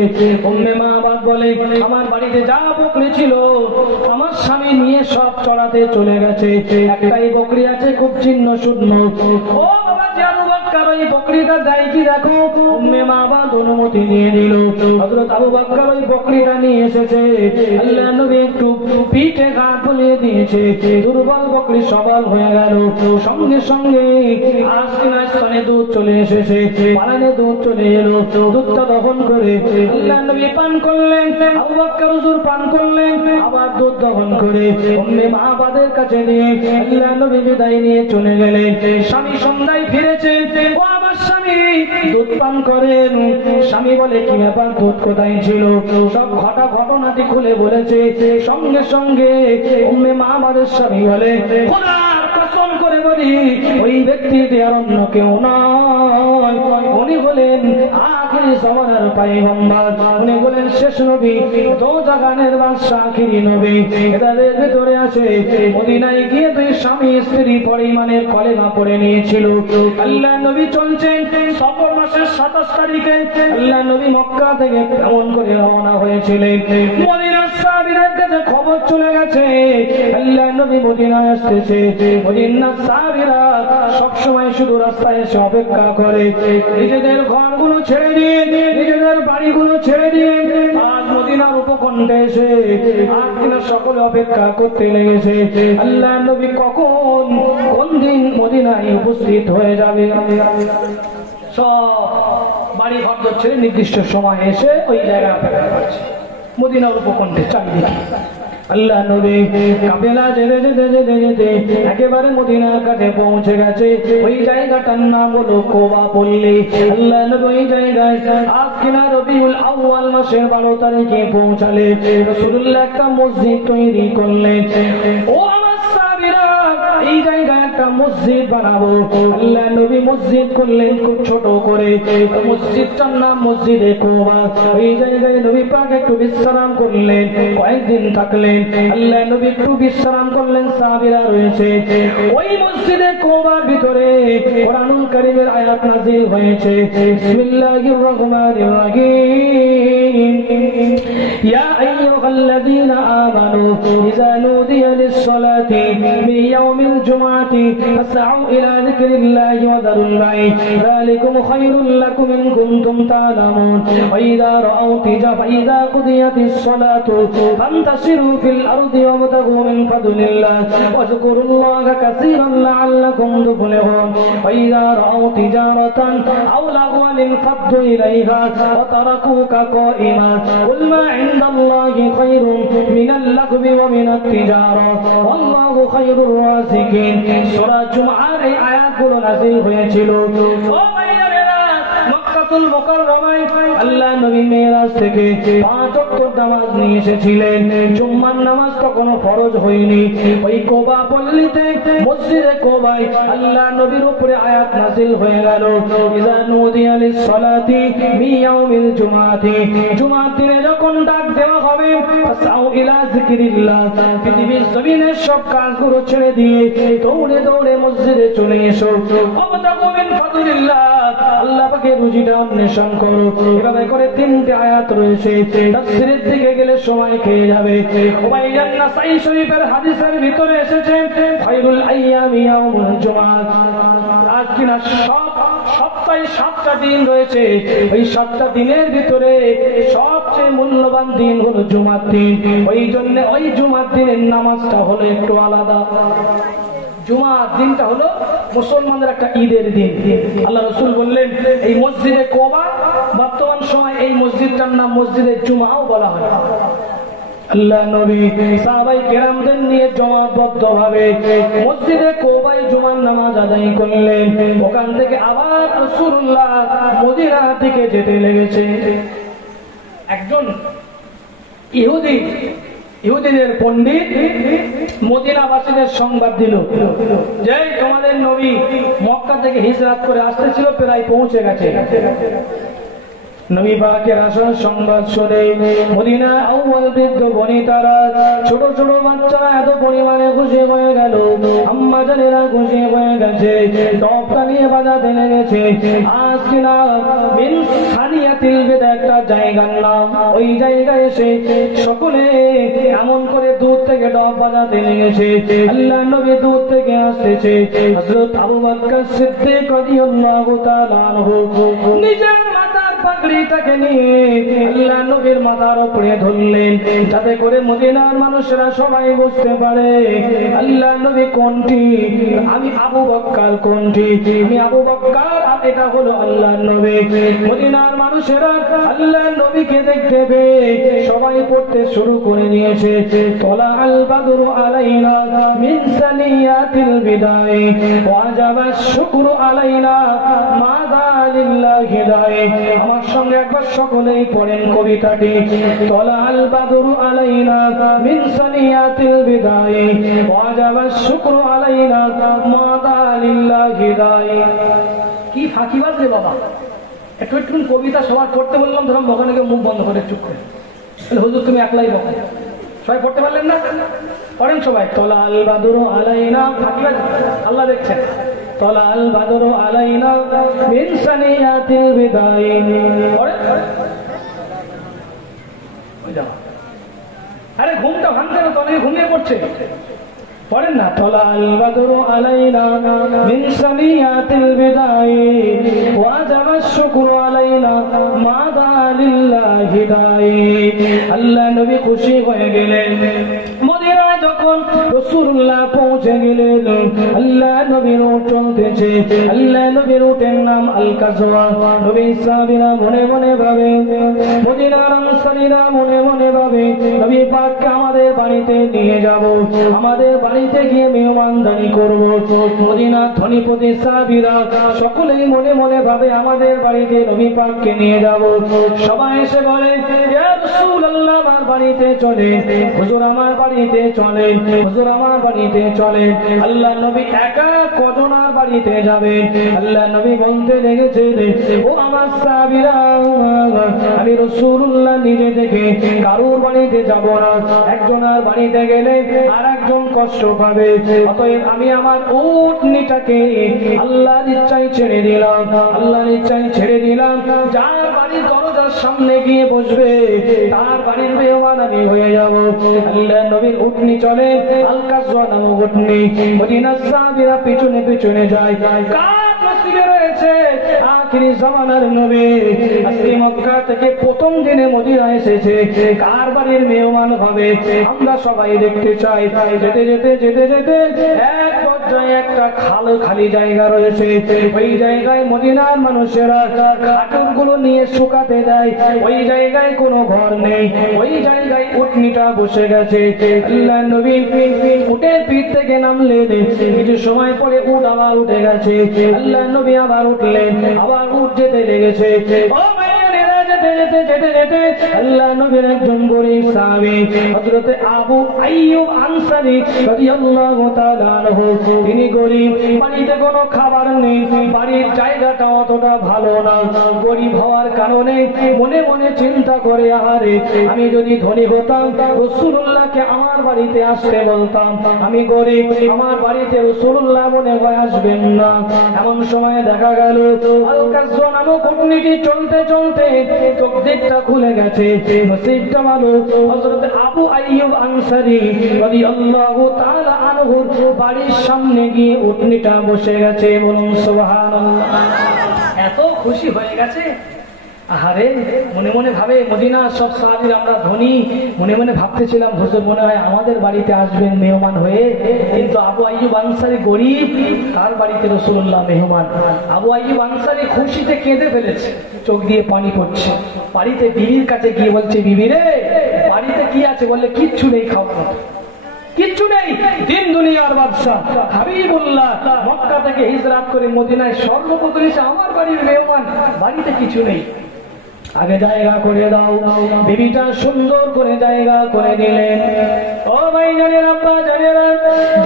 উম্মে মাবাদ বলে, আমার বাড়িতে যা বকরি ছিল আমার স্বামী নিয়ে সব চড়াতে চলে গেছে। একটাই বকরি আছে, খুব চিহ্ন শূন্য। ও বাবাজি আবু বকর, ওই বকরিটা দেয় কি দেখো। উম্মে মাবাদ অনুমতি দিয়ে দিল। হযরত আবু বকর ওই বকরিটা নিয়ে এসেছে। আল্লাহ নবী একটু পিঠে ঘাট বুলিয়ে দিয়েছে। দুর্বল বকরি সবল হয়ে গেল। সঙ্গে সঙ্গে আস্তে দুধ চলে এসেছে, পালানে দুধ চলে এলো। দুধটা দহন করে আল্লাহ নবী পান করলেন, আবু বকর হুজুর পান করলেন। আবার দুধ দহন করে উম্মে মাবাদের কাছে নিয়ে আল্লাহ নবী বিদায় নিয়ে চলে গেলেন। স্বামী সন্ধ্যায় ফিরেছে। ও আমার স্বামী দুধ পান করেন। স্বামী বলে, কি ব্যাপার, দুধ কোথায় ছিল? সব ঘটনাটি খুলে বলেছে। সঙ্গে সঙ্গে উম্মে মাবাদের স্বামী বলে, খোদার কসম করে বলি, ওই ব্যক্তিটি আর অন্য কেউ নয়, উনি হলেন আখিরি জামানার পয়গম্বর, উনি হলেন শেষ নবী, দোজাহানের বাদশা, আখিরি নবী। এদের ভিতরে আছে মদিনায় গিয়ে দুই স্বামী স্ত্রী পরে ইমানের কলেমা পড়ে নিয়েছিল। আল্লাহ নবী চলছেন সফর মাসের 27 তারিখে আল্লাহ নবী মক্কা থেকে ভ্রমণ করে রওনা হয়েছিলেন। মদিনার সাহাবীদের কাছে খবর চলে গেছে আল্লাহ নবী মদিনায় আসতেছে। মদিনার সাহাবীরা সবসময় শুধু রাস্তায় এসে অপেক্ষা করে, নিজেদের ঘরগুলো ছেড়ে দিয়ে, নিজেদের বাড়িগুলো ছেড়ে দিয়ে আজ মদিনার উপকণ্ঠে এসে আজ দিনে সকলে অপেক্ষা করতে লেগেছে আল্লাহ নবী কখন কোন দিন মদিনায় উপস্থিত হয়ে যাবে। সব বাড়ি ঘর ছেড়ে নির্দিষ্ট সময় এসে ওই জায়গায় অপেক্ষা করছে মদিনার উপকণ্ঠে চারিদিকে। আল্লাহ নবী কাফেলা যেতে যেতে যেতে যেতে একেবারে মদিনার কাছে পৌঁছে গেছে। ওই জায়গাটার নাম হলো কোবা পল্লী। আল্লাহ নবী ওই জায়গায় আজকে না রবিউল আউয়াল মাসের 12 তারিখে পৌঁছালে রাসূলুল্লাহ একটা মসজিদ তৈরি করলেন। ও আমার সাহাবীরা, এই জায়গায় একটা একটা মসজিদ বানাবো। আল্লাহ নবী মসজিদ করলেন খুব ছোট করে, মসজিদটার নাম মসজিদে কুবা। ওই জায়গায় নবী পাক একটু বিশ্রাম করলেন, কয়েকদিন থাকলেন। আল্লাহ নবী একটু বিশ্রাম করলেন, সাহাবীরা রয়েছে। ওই মসজিদে কুবার ভিতরে কোরআনুল কারীমের আয়াত নাযিল হয়েছে। বিসমিল্লাহির রহমানির রহিম। ইয়া আইয়ুহাল্লাযীনা আমানু ইযা নুদিয়া লিস-সালাতি মিন ইয়াউমিল জুমআতি ফাসআউ ইলা যিকরিল্লাহি ওয়া যারুল বাই'আ যালিকুম খায়রুল লাকুম ইন কুনতুম তা'লামুন। ওয়া ইযা রাআউ ফাইযা কুদিয়াতিস-সালাতু ফান্তাশিরু ফিল আরদি ওয়াবতাগু মিন ফাদলিল্লাহ ওয়াযকুরুল্লাহা কাসীরান লা'আল্লাকুম তুফলিহুন। ওয়া ইযা রাআউ তিজারাতান আও লাগওয়ান ফাদু ইলাইহা ওয়া তারাকুকা কাইমান কুল মা ইনদাল্লাহি খায়রুম মিনাল লাগবি ওয়া মিনাত তিজারা ওয়াল্লাহু খায়রুর রাযিকিন। সূরা জুমআর এই আয়াতগুলো নাযিল হয়েছিল। ও ভাইয়েরা, মক্কাতুল মুকাররমায় আল্লাহ নবী মেরাজ থেকে 5 ওয়াক্ত নামাজ নিয়ে এসেছিলেন। জুম্মার নামাজ তখন ফরজ হয়নি। ওই কুবা পল্লীতে মসজিদে কুবায় আল্লাহ নবীর উপরে আয়াত নাযিল হয়ে গেল। ইযা নুদিয়া লিস-সালাতি মিন ইয়াউমিল জুমআতি, জুমার দিনে যখন ডাক দেওয়া হবে, ফাসআউ ইলা যিকরিল্লাহ, পৃথিবীর জমিনের সব কাজগুলো ছেড়ে দিয়ে দৌড়ে দৌড়ে মসজিদে চলে এসো। ওয়াবতাগু মিন ফাদলিল্লাহ, আল্লাহ পাকের রুজিটা অন্বেষণ করো। এভাবে করে 3টে আয়াত রয়েছে। তাফসীরের দিকে গেলে সময় খেয়ে যাবে। উবাইয়ান নাসাই শরীফের হাদিসের ভিতরে এসেছে খায়রুল আইয়ামি ইয়াউমুল জুমআহ। আজ কিনা সপ্তাহে 7টা দিন রয়েছে। ওই 7টা দিনের ভিতরে সবচেয়ে মূল্যবান দিন হলো জুমার দিন। ওই জন্য ওই জুমার দিনের নামাজটা হলো একটু আলাদা। জুমার দিনটা হলো মুসলমানদের একটা ঈদের দিন। আল্লাহ রাসূল বললেন এই মসজিদে কুবা, বর্তমান সময় এই মসজিদটার নাম মসজিদে জুমাও বলা হয়। আল্লাহ নবী সাহাবায়ে কেরামদের নিয়ে জমাবদ্ধভাবে মসজিদে কুবায় জুমার নামাজ আদায় করলেন। ওখান থেকে আবার রাসূলুল্লাহ মদিনার দিকে যেতে লেগেছে। একজন ইহুদিদের পণ্ডিত মদিনাবাসীদের সংবাদ দিল যে তোমাদের নবী মক্কা থেকে হিজরত করে আসতেছিল, প্রায় পৌঁছে গেছে। নবী পাকের আসার সংবাদ শুনে মদিনা আউয়াল বৃদ্ধ বনিতারা, ছোট ছোট বাচ্চারা এত পরিমাণে খুশি হয়ে গেল। আম্মা জানেরা খুশি হয়ে গেছে, টপটা নিয়ে বাজাতে লেগেছে। আজ কিনা মিন সানিয়াতিল বিদা একটা জায়গার নাম। ওই জায়গায় এসে সকলে এমন করে দূর থেকে ডপ বাজাতে লেগেছে। আল্লাহ নবী দূর থেকে আসতেছে। হযরত আবু বকর সিদ্দিক রাদিয়াল্লাহু তাআলা আনহু নিজের মাথার পাগড়িটাকে নিয়ে আল্লাহ নবীর মাথার উপরে ধরলেন, যাতে করে মদিনার মানুষেরা সবাই বুঝতে পারে আল্লাহ নবী কোনটি, আমি আবু বকর কোনটি। আমি আবু বকর আর এটা হলো আল্লাহ নবী। মদিনার মানুষেরা আল্লাহ নবীকে দেখতে পেয়ে সবাই পড়তে শুরু করে দিয়েছে। তলা আল বাদরু আলাইনা মিন সানিয়াতিল বিদাই ওয়াজাবা শুকরু আলাইনা মাযা লিল্লাহি দাই। আমার সঙ্গে একবার সকলেই পড়েন কবিতাটি। তলা আল বাদরু আলাইনা মিন সানিয়াতিল বিদাই ওয়াজাবা শুকরু আলাইনা মাযা লিল্লাহি দাই। কি ফাঁকিবাজ রে বাবা! একটু একটু কবিতা সবার পড়তে বললাম, ধরুন ওখানে মুখ বন্ধ করে চুপ করে। হুজুর তুমি একলাই বলো, সবাই পড়তে পারলেন না? পড়েন সবাই। তলা আল বাদরু আলাইনা, ফাঁকিবাজ আল্লাহ দেখছেন। তলা আল বাদরু আলাইনা মিন সানিয়াতিল বিদাই। আরে ঘুমটা ভাঙতে না, তলে ঘুমিয়ে পড়ছে। পড়েন না। তলা আল বাদরু আলাইনা মিন সানিয়াতিল বিদাই ওয়াজাবা শুকরু আলাইনা মাযা লিল্লাহি দাই। আল্লাহ নবী খুশি হয়ে গেলেন। মদিনায় যখন রাসূলুল্লাহ পৌঁছে গেলেন, আল্লাহ নবীর উট চলতেছে। আল্লাহ নবীর উটের নাম আল কাজওয়া। নবী সাহাবীরা মনে মনে ভাবে, মদিনার আনসারীরা মনে মনে ভাবে নবী পাককে আমাদের বাড়িতে নিয়ে যাব, আমাদের বাড়িতে গিয়ে মেহমানদারি করব। মদিনা ধনীপতি সাহাবীরা সকলেই মনে মনে ভাবে আমাদের বাড়িতে নবী পাককে নিয়ে যাব। সবাই এসে বলে ইয়া রাসূলুল্লাহ আমার বাড়িতে চলে, হুজুর আমার বাড়িতে চলে। হুজুর আমার বাড়িতে চলেন। আল্লাহ নবী একা কজনার বাড়িতে যাবেন? আল্লাহ নবী বলতে লেগেছেন, ও আমার সাহাবীরা, আমি রাসূলুল্লাহ নিজে থেকে কারোর বাড়িতে যাব না। একজনের বাড়িতে গেলে আর একজন কষ্ট পাবে, অতএব আমি আমার উটনিটাকে আল্লাহর ইচ্ছায় ছেড়ে দিলাম। আল্লাহর ইচ্ছায় ছেড়ে দিলাম। যার বাড়ির দরজার সামনে গিয়ে বসবে তার বাড়ির মেহমান আমি হয়ে যাব। আল্লাহ নবীর উটনি চলে, আল-কাসওয়া নামক উটনি। মদিনার সাহাবীরা পিছনে পিছনে যায়। কার নসিবে রয়েছে আখিরি জামানার নবী? আজকে মক্কা থেকে প্রথম দিনে মদিনা এসেছে, কার বাড়ির মেহমান হবে আমরা সবাই দেখতে চাই। যেতে যেতে যেতে যেতে এক পর্যায়ে একটা খালি জায়গা রয়েছে। ওই জায়গায় মদিনার মানুষেরা খাটুর গুলো নিয়ে শুকাতে দেয়। ওই জায়গায় কোনো ঘর নেই, ওই জায়গায় উটনিটা বসে গেছে। আল্লাহ নবী উটের পিঠ থেকে নামলেন, কিছু সময় পরে উট আবার উঠে গেছে। আল্লাহ নবী আবার উঠলেন, আবার উট যেতে লেগেছে। যেতে যেতে যেতে আল্লাহ নবীর একজন গরীব সাহাবী হযরত আবু আইয়ুব আনসারী রাদিয়াল্লাহু তাআলা আনহু, তিনি গরীব, বাড়িতে কোনো খাবার নেই, বাড়ির জায়গাটা অতটা ভালো না। গরীব হওয়ার কারণে মনে মনে চিন্তা করে, আরে আমি যদি ধনী হতাম রাসূলুল্লাহকে আমার বাড়িতে আসতে বলতাম। আমি গরীব, আমার বাড়িতে রাসূলুল্লাহ মনে হয় আসবেন না। এমন সময় দেখা গেল আল-কাসওয়া নামক উটনিটি চলতে চলতে চোখ দিকটা খুলে গেছে। নসিবটা ভালো, হযরত আবু আইয়ুব আনসারী রাদিয়াল্লাহু তাআলা আনহু বাড়ির সামনে গিয়ে উটনিটা বসে গেছে। বলুন সুবহানাল্লাহ। এত খুশি হয়ে গেছে, আহারে মনে মনে ভাবে মদিনার সব সাহাবীরা আমরা ধনী। মনে মনে ভাবতেছিলাম হুজুর মনে হয় আমাদের বাড়িতে আসবেন মেহমান হয়ে, কিন্তু আবু আইয়ুব আনসারী গরীব, তার বাড়িতে রাসূলুল্লাহ মেহমান। আবু আইয়ুব আনসারী খুশিতে কেঁদে ফেলেছে, চোখ দিয়ে পানি পড়ছে। বাড়িতে বিবির কাছে গিয়ে বলছে, বিবি রে বাড়িতে কি আছে? বললে কিচ্ছু নেই, খাওয়া কিচ্ছু নেই। দিন দুনিয়ার বাদশা হাবিবুল্লাহ মক্কা থেকে হিজরত করে মদিনায় সর্বপ্রথম এসে আমার বাড়ির মেহমান, বাড়িতে কিছু নেই। আগে জায়গা করে দাও। বিবিটা সুন্দর করে জায়গা করে দিলেন। ও ভাই জানেন, আব্বা জানেন,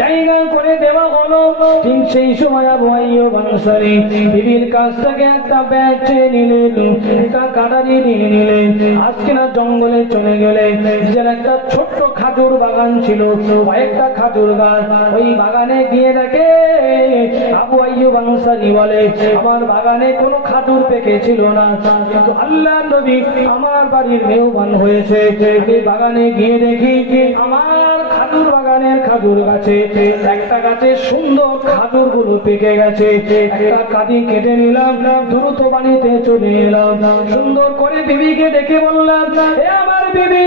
জায়গা করে দেওয়া হলো। ঠিক সেই সময় আবু আইয়ুব আনসারী বিবির কাছ থেকে একটা ব্যাগ চেয়ে নিলেন, একটা কাটারি নিয়ে নিলেন। আজকে না জঙ্গলে চলে গেলেন, নিজের একটা ছোট্ট খাজুর বাগান ছিল, কয়েকটা খাজুর গাছ। ওই বাগানে গিয়ে দেখে আবু আইয়ুব আনসারী বলে, আমার বাগানে কোনো খাজুর পেকেছিল না, কিন্তু আল্লাহ নবী আমার বাড়ির মেহমান হয়েছে। আমি বাগানে গিয়ে দেখি আমার খাজুর বাগানের খাজুর গাছে একটা গাছে সুন্দর খাজুর গুলো পেকে গেছে। একটা কাঁদি কেটে নিলাম, দ্রুত বাড়িতে চলে এলাম। সুন্দর করে বিবিকে ডেকে বললাম, এ আমার বিবি,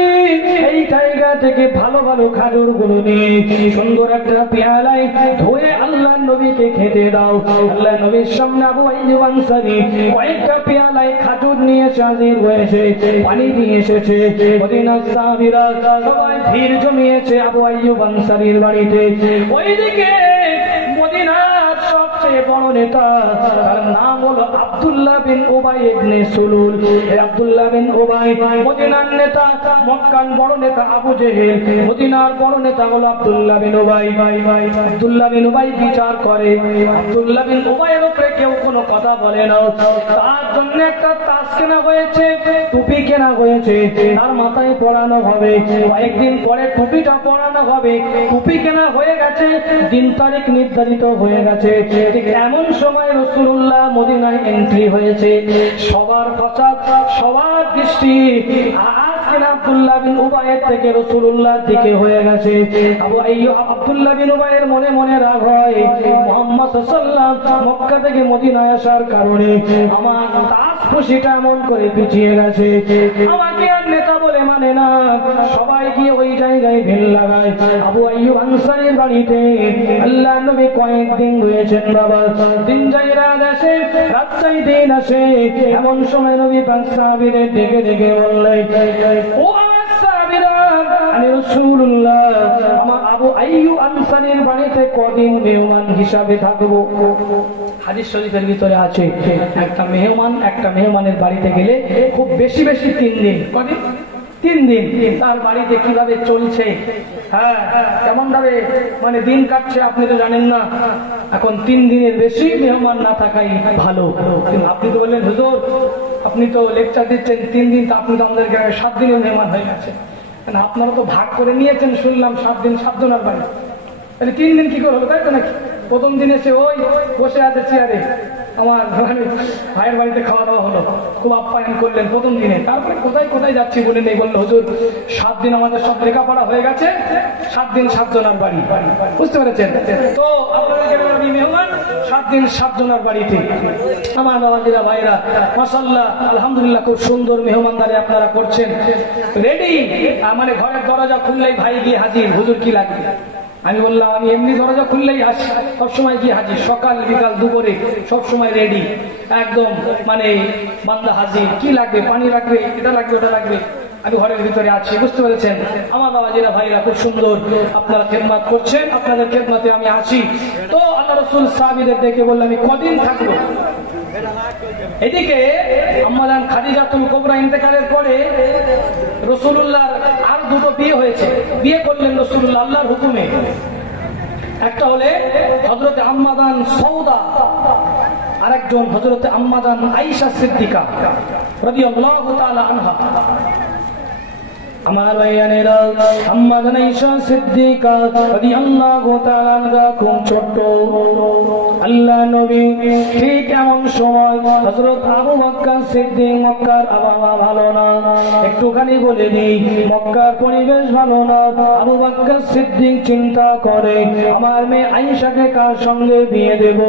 এই জায়গা থেকে ভালো ভালো খাজুর গুলো নিয়ে সুন্দর একটা পেয়ালায় ধুয়ে আল্লাহ নবীকে খেতে দাও। আল্লাহ নবীর সামনে আবু আইয়ুব আনসারী কয়েকটা পেয়ালায় খাজুর নিয়ে হাজির হয়েছে, পানি নিয়ে এসেছে। মদিনার সাহাবীরা সবাই ভিড় জমিয়েছে আবু আইয়ুব আনসারীর বাড়িতে। ওইদিকে মদিনার সবচেয়ে বড় নেতা, তার নাম হলো আব্দুল্লাহ বিন উবাই ইবনে সুলুল। আব্দুল্লাহ বিন উবাই মদিনার নেতা, মক্কার বড় নেতা আবু জেহেল, মদিনার বড় নেতা হলো আব্দুল্লাহ বিন উবাই। আব্দুল্লাহ বিন উবাই বিচার করে, আব্দুল্লাহ বিন উবাইয়ের উপরে কেউ কোনো কথা বলে না। তার জন্য একটা তাজ কেনা হয়েছে, টুপি কেনা হয়েছে, তার মাথায় পরানো হবে। কয়েকদিন পরে টুপিটা পরানো হবে। টুপি কেনা হয়ে গেছে, দিন তারিখ নির্ধারিত হয়ে গেছে। ঠিক এমন সময় রাসূলুল্লাহ মদিনায় এন্ট্রি হয়েছে। সবার প্রচার, সবার দৃষ্টি আব্দুল্লাহ বিন উবাইয়ের থেকে রাসূলুল্লাহর দিকে হয়ে গেছে। আবু আইয়ুব আব্দুল্লাহ বিন উবাইয়ের মনে মনে রাগ হয়, মুহাম্মদ সাল্লাল্লাহু আলাইহি ওয়াসাল্লাম মক্কা থেকে মদিনায় আসার কারণে আমার তাজ খুশিটা এমন করে পিছিয়ে গেছে। আমাকে আর নেতা বলে মানে না। সবাই গিয়ে ওই জায়গায় ভিড় লাগায়। আবু আইয়ুব আনসারীর বাড়িতে আল্লাহ নবী কয়েকদিন রয়েছেন। বাবা দিন যাই রাত আসে, রাত যাই দিন আসে। এমন সময় নবী পাক সাহাবীদের ডেকে ডেকে বললেন, ও আমার সাহাবীরা, আমি রাসূলুল্লাহ আমার আবু আইয়ুব আনসারীর বাড়িতে কদিন মেহমান হিসাবে থাকবো। হাদিস শরীফের ভিতরে আছে, একটা মেহমানের বাড়িতে গেলে খুব বেশি 3 দিন। কদিন? 3 দিন তার বাড়িতে কিভাবে চলছে, হ্যাঁ কেমন ভাবে মানে দিন কাটছে আপনি তো জানেন না। এখন 3 দিনের বেশি মেহমান না থাকাই ভালো। আপনি তো বললেন হুজুর আপনি তো লেকচার দিচ্ছেন 3 দিন, তো আপনি তো আমাদের গ্রামে 7 দিনের মেহমান হয়ে গেছে। আপনারা তো ভাগ করে নিয়েছেন শুনলাম 7 দিন 7 জনের বাড়ি, তাহলে 3 দিন কি করে হলো, তাই তো নাকি? প্রথম দিন এসে ওই বসে আছে চেয়ারে, আমার ভাইয়ের বাড়িতে খাওয়া দাওয়া হলো, খুব আপ্যায়ন করলেন প্রথম দিনে। তারপরে কোথায় কোথায় যাচ্ছি বলে নেই, বললো হুজুর 7 দিন আমাদের সব লেখাপড়া হয়ে গেছে, 7 দিন 7 জনের বাড়ি। বুঝতে পেরেছেন তো? আপনাদের মেহমান 7 দিন 7 জনের বাড়িতে। আমার বাবাজিরা ভাইরা মাশাআল্লাহ আলহামদুলিল্লাহ খুব সুন্দর মেহমানদারি আপনারা করছেন। রেডি, মানে ঘরের দরজা খুললেই ভাই গিয়ে হাজির, হুজুর কি লাগবে? আমি বললাম আমি এমনি দরজা খুললেই আসি, সবসময় গিয়ে হাজির, সকাল বিকাল দুপুরে সবসময় রেডি একদম, মানে বান্দা হাজির। কি লাগবে? পানি লাগবে, এটা লাগবে, ওটা লাগবে, আমি ঘরের ভিতরে আছি। বুঝতে পেরেছেন? আমার বাবাজিরা ভাইরা খুব সুন্দর আপনারা খেদমত করছেন, আপনাদের খেদমতে আমি আছি। তো আল্লাহ রাসূল সাহাবীদের ডেকে বললেন আমি কদিন থাকবো। এদিকে আম্মাজান খাদিজাতুল কুবরা ইন্তেকালের পরে রাসূলুল্লাহর আর 2টো বিয়ে হয়েছে, বিয়ে করলেন রাসূলুল্লাহ আল্লাহর হুকুমে। একটা হলে হযরতে আম্মাজান সৌদা, আরেকজন হযরতে আম্মাজান আয়েশা সিদ্দিকা রাদিয়াল্লাহু তাআলা আনহা। আমার ভাইয়ানেরা আম্মাজান আয়েশা সিদ্দিকা রাদিয়াল্লাহু তাআলা আনহা খুব ছোট। আল্লাহ নবী ঠিক এমন সময় হযরত আবু বকর সিদ্দিক, মক্কার আবহাওয়া ভালো না, একটুখানি বলে দিই মক্কার পরিবেশ ভালো না। আবু বকর সিদ্দিক চিন্তা করে আমার মেয়ে আয়েশাকে কার সঙ্গে বিয়ে দেব।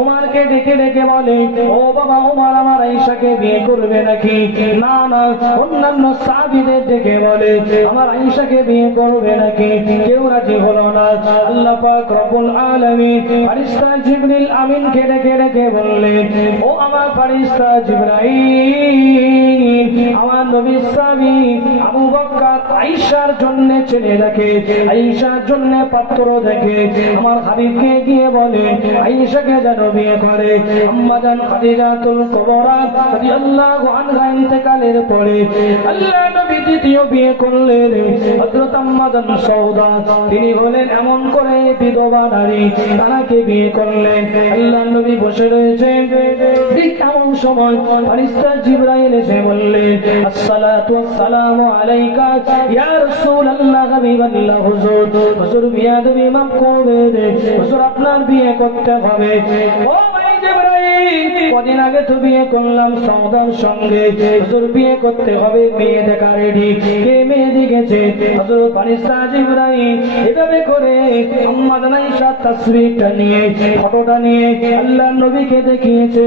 ওমরকে ডেকে ডেকে বলে ও বাবা ওমর আমার আয়েশাকে বিয়ে করবে নাকি? না না। অন্যান্য সাহাবীদের ডেকে বলে আমার আয়েশাকে বিয়ে করবে নাকি? কেউ রাজি হলো না। আল্লাহ পাক রব্বুল আলামিন ফেরেশতা জিবরিল আমিনকে ডেকে ডেকে বললেন ও আমার ফেরেশতা জিবরাইল, আমার নবীর সাহাবী আবু বকর আয়েশার জন্য ছেলে দেখে, আয়েশার জন্য পাত্র দেখে, আমার হাবিবকে গিয়ে বলে আয়েশাকে যেন বিয়ে করে। আম্মাজান খাদিজাতুল কুবরা রাদিয়াল্লাহু আনহা ইন্তেকালের পরে আল্লাহ নবী দ্বিতীয় বিয়ে করলেন হযরত আম্মাজান সৌদা। তিনি হলেন এমন করে বিধবা নারী, তাকে বিয়ে করলেন। আল্লাহ নবী বসে রয়েছেন, ঠিক এমন সময় ফেরেশতা জিবরাইল এসে বললেন আসসালাতু ওয়াসসালামু আলাইকা ইয়া রাসূলুল্লাহ হাবিবাল্লাহ। হুজুর হুজুর বিয়াদবি মাফ করবেন, হুজুর আপনার বিয়ে করতে হবে। ও ভাই জিবরাইল, কদিন আগে তো বিয়ে করলাম সৌদার সঙ্গে, হুজুর বিয়ে করতে হবে, মেয়ে দেখা রেডি। কে মেয়ে দেখেছে? হুজুর ফেরেশতা জিবরাইল এভাবে করে আম্মাজান আয়েশার তাসবিহটা নিয়ে, ফটোটা নিয়ে আল্লাহ নবীকে দেখিয়েছে।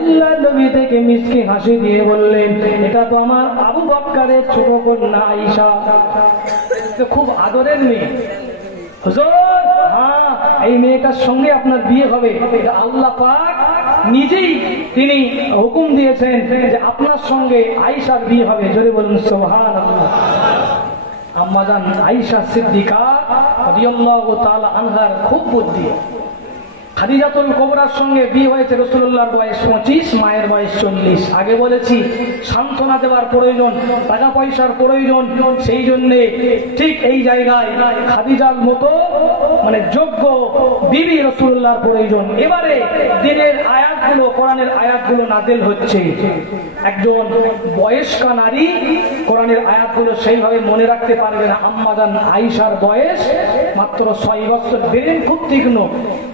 আল্লাহ নবী থেকে মিষ্টি হাসি দিয়ে বললেন এটা তো আমার আবু বকরের ছোট কন্যা আয়েশা, খুব আদরের মেয়ে। হুজুর হ্যাঁ এই মেয়েটার সঙ্গে আপনার বিয়ে হবে, এটা আল্লাহ পাক নিজেই তিনি হুকুম দিয়েছেন যে আপনার সঙ্গে আয়েশার বিয়ে হবে। জোরে বলুন সুবহানাল্লাহ। আম্মাজান আয়েশা সিদ্দিকা রাদিয়াল্লাহু তাআলা আনহার খুব বুদ্ধি। খাদিজাতুল কুবরার সঙ্গে বিয়ে হয়েছে, রাসূলুল্লাহর বয়স 25, মায়ের বয়স 40। আগে বলেছি সান্ত্বনা দেওয়ার প্রয়োজন, টাকা পয়সার প্রয়োজন, সেই জন্য ঠিক এই জায়গায় খাদিজার মতো মানে যোগ্য বিবি রাসূলুল্লাহর প্রয়োজন। এবারে দিনের আয়াতগুলো, কোরআনের আয়াতগুলো নাযিল হচ্ছে। একজন বয়স্কা নারী কোরআনের আয়াতগুলো সেইভাবে মনে রাখতে পারবে না। আম্মাজান আয়েশার বয়স মাত্র 6 বছর, ব্রেন খুব তীক্ষ্ণ।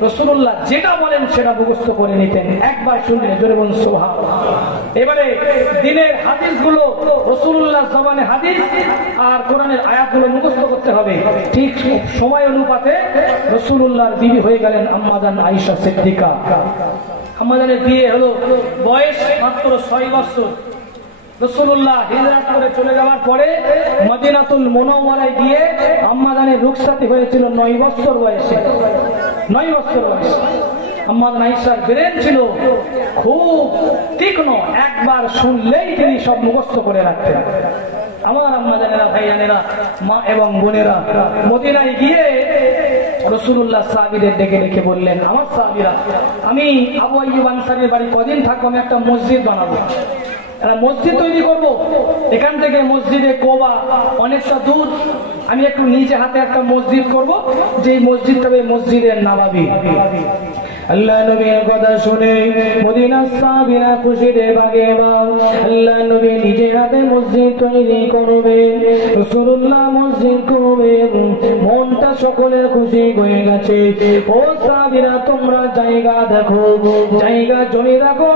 রাসূলুল্লাহ যেটা বলেন সেটা মুখস্থ করে নিতেন, একবার শুনলে জোরে বলুন সুবহানাল্লাহ। এবারে দিনের হাদিসগুলো রাসূলুল্লাহ জবানে হাদিস আর কোরআনের আয়াতগুলো মুখস্থ করতে হবে। ঠিক সময় অনুপাতে রাসূলুল্লাহর বিবি হয়ে গেলেন আম্মাজান আয়েশা সিদ্দিকা। আম্মাজানের বিয়ে হলো, বয়স মাত্র 6 বছর। রাসূলুল্লাহ হিজরত করে চলে যাওয়ার পরে মদিনাতুল মুনাওয়ারায় গিয়ে আম্মাজানের রুখসাতি হয়েছিল 9 বছর বয়সে। 9 বছর বয়সে আম্মাজান আয়েশার ব্রেন ছিল খুব তীক্ষ্ণ, একবার শুনলেই তিনি সব মুখস্থ করে রাখতেন। আমার আম্মাজানেরা, ভাইয়ানেরা, মা এবং বোনেরা, মদিনায় গিয়ে রাসূলুল্লাহ সাহাবীদের ডেকে ডেকে বললেন আমার সাহাবীরা, আমি আবু আইয়ুব আনসারীর বাড়ি কদিন থাকবো, আমি একটা মসজিদ বানাবো। একটা মসজিদ তৈরি করব, এখান থেকে মসজিদে কোবা অনেকটা দূর, আমি একটু নিচে হাতে একটা মসজিদ করব, যে মসজিদটা হবে মসজিদের নববী। আল্লাহ নবীর কথা শুনে মদিনার সাহাবীরা খুশিতে ভাগে বাও। আল্লাহ নবী নিজে হাতে মসজিদ তৈরি করবেন, রাসূলুল্লাহ মসজিদ করবেন, মনটা সকলের খুশি হয়ে গেছে। ও সাহাবীরা তোমরা জায়গা দেখো, জায়গা জমি রাখো,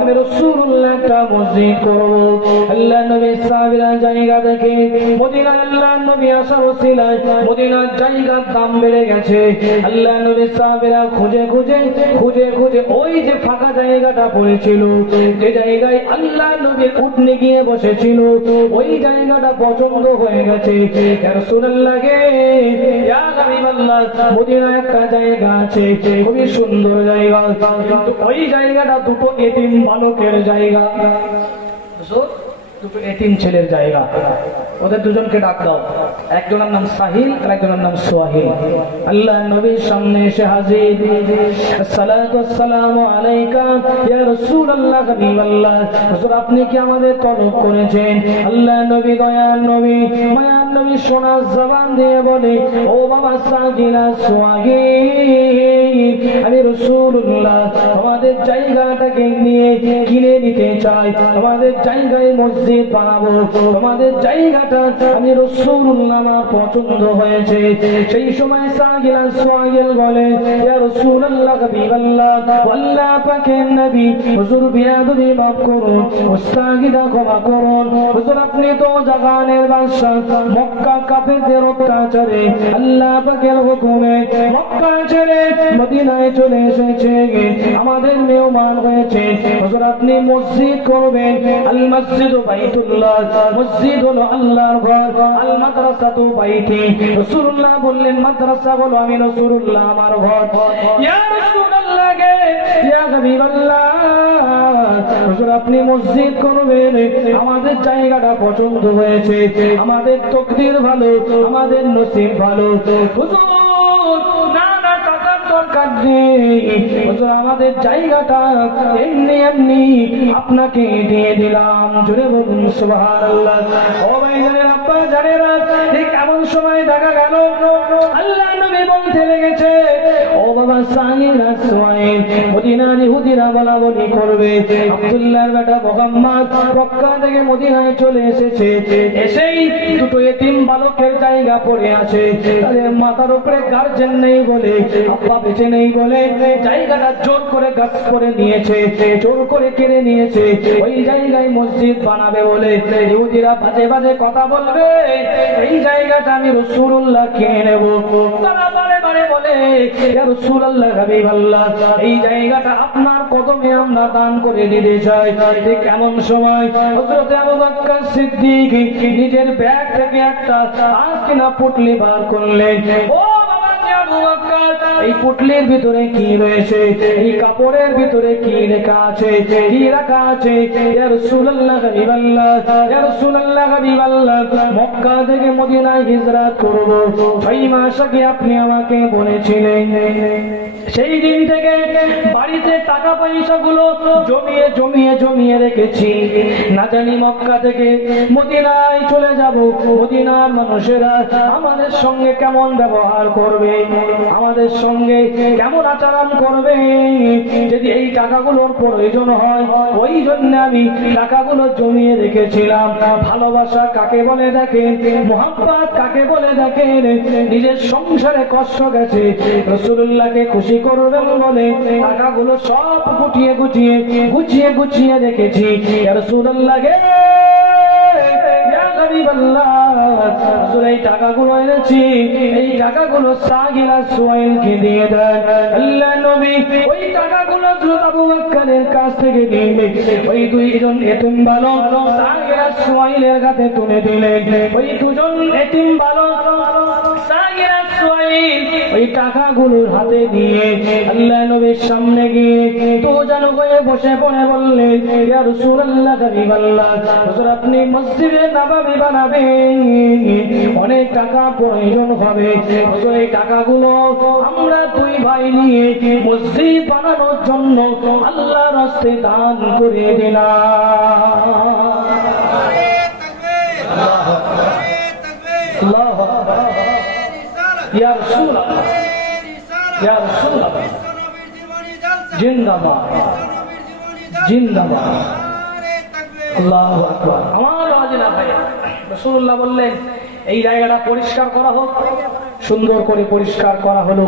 আমি রাসূলুল্লাহ একটা মসজিদ করব। আল্লাহ নবীর সাহাবীরা জায়গা দেখে মদিনায় আল্লাহ নবী আসার ওসিলায় মদিনার জায়গার দাম বেড়ে গেছে। আল্লাহ নবীর সাহাবীরা খুঁজে খুঁজে খুঁজে খুঁজে ওই যে ফাঁকা জায়গাটা পড়েছিল, যে জায়গায় আল্লাহ নবীর উঠনে গিয়ে বসেছিল, ওই জায়গাটা পছন্দ হয়ে গেছে। ইয়া রাসূলুল্লাহ গে, ইয়া হাবিবাল্লাহ, মদিনায় একটা জায়গা আছে, খুবই সুন্দর জায়গা, কিন্তু ওই জায়গাটা দুটো এতিম বালকের জায়গা, দুটো এতিম ছেলের জায়গা, ওদের দুজনকে ডাক দাও, একজনের নাম সাহিল আর একজনের নাম সোহাইল। আল্লাহ নবীর সামনে এসে হাজির। আসসালাতু ওয়াসসালামু আলাইকা ইয়া রাসূলুল্লাহ হাবিবাল্লাহ, হুজুর আপনি কি আমাদের তলব করেছেন? আল্লাহ নবী দয়ার নবী মায়ার নবী সোনার জবান দিয়ে বলে, ও বাবা সাহিল আর সোহাইল, আমি রাসূলুল্লাহ আমাদের জায়গাটাকে নিয়ে কিনে নিতে চাই, আমাদের জায়গায় মসজিদ বানাবো, তোমাদের জায়গাটা আমি রাসূলুল্লাহ আমার পছন্দ হয়েছে। সেই সময় সাহিল আর সোহাইল বলে, ইয়া রাসূলুল্লাহ হাবিবাল্লাহ, আল্লাহ পাকের নবী, হুজুর বিয়াদবি মাফ করুন, মুস্তাগিরা ক্ষমা করুন, হুজুর আপনি তো জাগানের বাদশা, মক্কা কাফেরদের অত্যাচারে আল্লাহ পাকের হুকুমে মক্কা ছেড়ে মদিনায় চলে এসেছে, আমাদের মেহমান হয়েছে, হুজুর আপনি মসজিদ করবেন। আল মসজিদু বাইতুল্লাহ, মসজিদ হলো আল্লাহর ঘর, আল মাদ্রাসাতু বাইতি, রাসূলুল্লাহ বললেন মাদ্রাসা হলো আমি রাসূলুল্লাহ আমার ঘর। ইয়া রাসূলুল্লাহ গে, ইয়া হাবিবাল্লাহ, হুজুর আপনি মসজিদ করবেন, আমাদের জায়গাটা পছন্দ হয়েছে, আমাদের তকদির ভালো, আমাদের নসিব ভালো, হুজুর না না টাকার দরকার নেই, হুজুর আমাদের জায়গাটা এমনি এমনি আপনাকে দিয়ে দিলাম। জোরে বলুন সুবহানাল্লাহ। ও ভাই জানেন, আব্বা জানেন, ঠিক এমন সময় দেখা গেল আল্লাহ নবী বলতে লেগেছে, ও বাবা সাহিল আর সোহাইল, মদিনার ইহুদিরা বলা বলি করবে, আব্দুল্লাহর বেটা মুহাম্মদ মক্কা থেকে মদিনায় চলে এসেছে, এসেই দুটো এতিম বালকের জায়গা পড়ে আছে, তাদের মাথার উপরে গার্জেন নেই বলে, আব্বা বেঁচে নেই বলে জায়গাটা জোর করে গাছ করে নিয়েছে, জোর করে কেড়ে নিয়েছে, ওই জায়গায় মসজিদ বানাবে বলে ইহুদিরা বাজে বাজে কথা বলবে, এই জায়গাটা আমি রাসূলুল্লাহ কিনে নেব। তারা বারে বারে বলে, ইয়া রাসূলুল্লাহ হাবিবাল্লাহ, এই জায়গাটা আপনার কদমে আমরা দান করে দিতে চাই। ঠিক এমন সময় হযরত আবু বকর সিদ্দিক নিজের ব্যাগ থেকে একটা আস্কিনা পুটলি বার করলেন। ও এই পুটলির ভিতরে কি রয়েছে, এই কাপড়ের ভিতরে কি লেখা আছে, কি রাখা আছে? ইয়া রাসূলুল্লাহ হাবিবাল্লাহ, ইয়া রাসূলুল্লাহ হাবিবাল্লাহ, মক্কা থেকে মদিনায় হিজরত করব, 6 মাস আগে আপনি আমাকে বলেছিলেন। সেই দিন থেকে বাড়িতে টাকা পয়সা গুলো জমিয়ে জমিয়ে জমিয়ে রেখেছি, না জানি মক্কা থেকে মদিনায় চলে যাব, মদিনার মানুষেরা আমাদের সঙ্গে কেমন ব্যবহার করবে, আমাদের সঙ্গে কেমন আচরণ করবে। যদি এই টাকাগুলোর প্রয়োজন হয়, ওই জন্য আমি টাকাগুলো জমিয়ে রেখেছিলাম। ভালোবাসা কাকে বলে দেখেন, মুহাব্বত কাকে বলে দেখেন। নিজের সংসারে কষ্ট গেছে, রাসূলুল্লাহকে খুশি করবেন বলে টাকাগুলো সব গুটিয়ে গুটিয়ে গুছিয়ে গুছিয়ে রেখেছি। ইয়া রাসূলুল্লাহকে, ইয়া হাবিবাল্লাহ, এই টাকাগুলো এনেছি, এই টাকাগুলো সাহিল আর সোহাইলকে দিয়ে দেন। আল্লাহ নবী ওই টাকাগুলো আবু বকরের কাছ থেকে নিয়ে ওই দুইজন এতিম বালক সাহিল আর সোহাইলের কাছে তুলে দিলেন। ওই দুজন এতিম বালক সাহিল আর সুহাইল ওই টাকাগুলোর হাতে দিয়ে আল্লাহ নবীর সামনে গিয়ে তো যেন হয়ে বসে পড়ে বললেন, ইয়া রাসূলুল্লাহ হাবিবাল্লাহ, হুজুর আপনি মসজিদে নববী বানাবেন, অনেক টাকা প্রয়োজন হবে হুজুর, এই টাকাগুলো আমরা দুই ভাই নিয়ে মসজিদ বানানোর জন্য আল্লাহর রাস্তায় দান করে দিলাম। আল্লাহু আকবার। ইয়া রাসূলুল্লাহ, ইয়া রাসূলুল্লাহ, জিন্দাবাদ জিন্দাবাদ। আল্লাহু আকবার। আমার আওয়াজে ভাই রাসূলুল্লাহ বললেন, এই জায়গাটা পরিষ্কার করা হোক। সুন্দর করে পরিষ্কার করা হলো।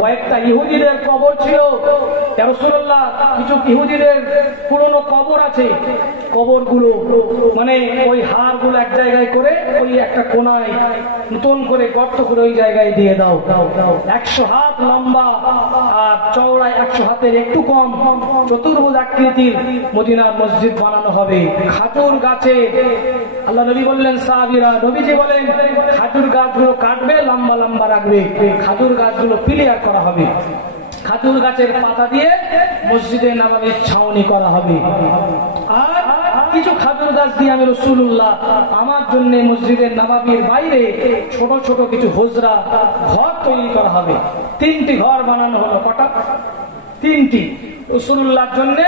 কয়েকটা ইহুদিদের কবর ছিল, ইয়া রাসূলুল্লাহ কিছু ইহুদিদের পুরনো কবর আছে, কবরগুলো মানে ওই হাড়গুলো এক জায়গায় করে ওই একটা কোনায় নতুন করে গর্ত করে ওই জায়গায় দিয়ে দাও। 100 হাত লম্বা আর চওড়ায় 100 হাতের একটু কম চতুর্ভুজ আকৃতির মদিনার মসজিদ বানানো হবে। খাজুর গাছে আল্লাহ নবী বললেন, সাহাবীরা নবীজি বলেন খাজুর গাছগুলো কাটবে, লম্বা লম্বা রাখবে, খাজুর গাছগুলো ক্লিয়ার করা হবে, খাজুর গাছের পাতা দিয়ে মসজিদে নববীর ছাউনি করা হবে। আর কিছু খাজুর গাছ দিয়ে আমি রাসূলুল্লাহ আমার জন্য মসজিদের নববীর বাইরে ছোট ছোট কিছু হুজরা ঘর তৈরি করা হবে। 3টি ঘর বানানো হলো। কটা? 3টি। রাসূলুল্লাহর জন্য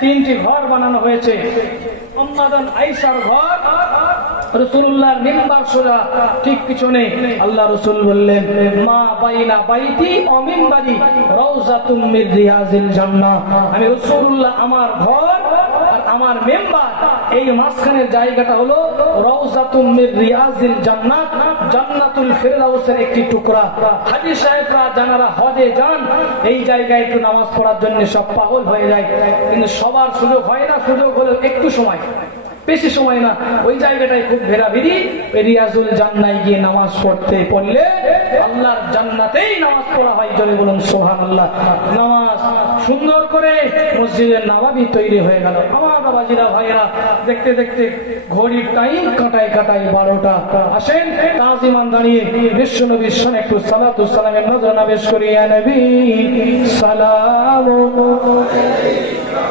3টি ঘর বানানো হয়েছে। উম্মাদান আয়েশার ঘর, রাসূলুল্লাহর মিম্বার সোজা ঠিক পিছনে। আল্লাহ রাসূল বললেন, মা বাইনা বাইতি ও মিম্বারি রাউযাতুম মির রিয়াজিল জান্নাহ। আমি রাসূলুল্লাহ আমার ঘর আর আমার মিম্বার এই মাঝখানের জায়গাটা হলো রাউযাতুম মির রিয়াজিল জান্নাহ, জান্নাতুল ফেরদাউসের একটি টুকরা। হাজী সাহেবরা যারা হজে যান এই জায়গায় একটু নামাজ পড়ার জন্য সব পাগল হয়ে যায়, কিন্তু সবার সুযোগ হয় না। সুযোগ হলো একটু সময়, বেশি সময় না। ওই জায়গাটায় খুব ভেড়াভিড়ি, রিয়াজুল জান্নায় গিয়ে নামাজ পড়লে আল্লাহর জান্নাতেই নামাজ পড়া হয়। জোরে বলুন সুবহানাল্লাহ। নামাজ সুন্দর করে মসজিদের নববী তৈরি হয়ে গেল। আমার বাবাজিরা ভাইয়েরা, দেখতে দেখতে ঘড়ির টাইম কাটায় 12টা। আসেন তাজিমান দাঁড়িয়ে বিশ্ব নবীর সানে একটু সালাতু সালামের নজর পেশ করি। ইয়া নবী সালামু আলাইকা।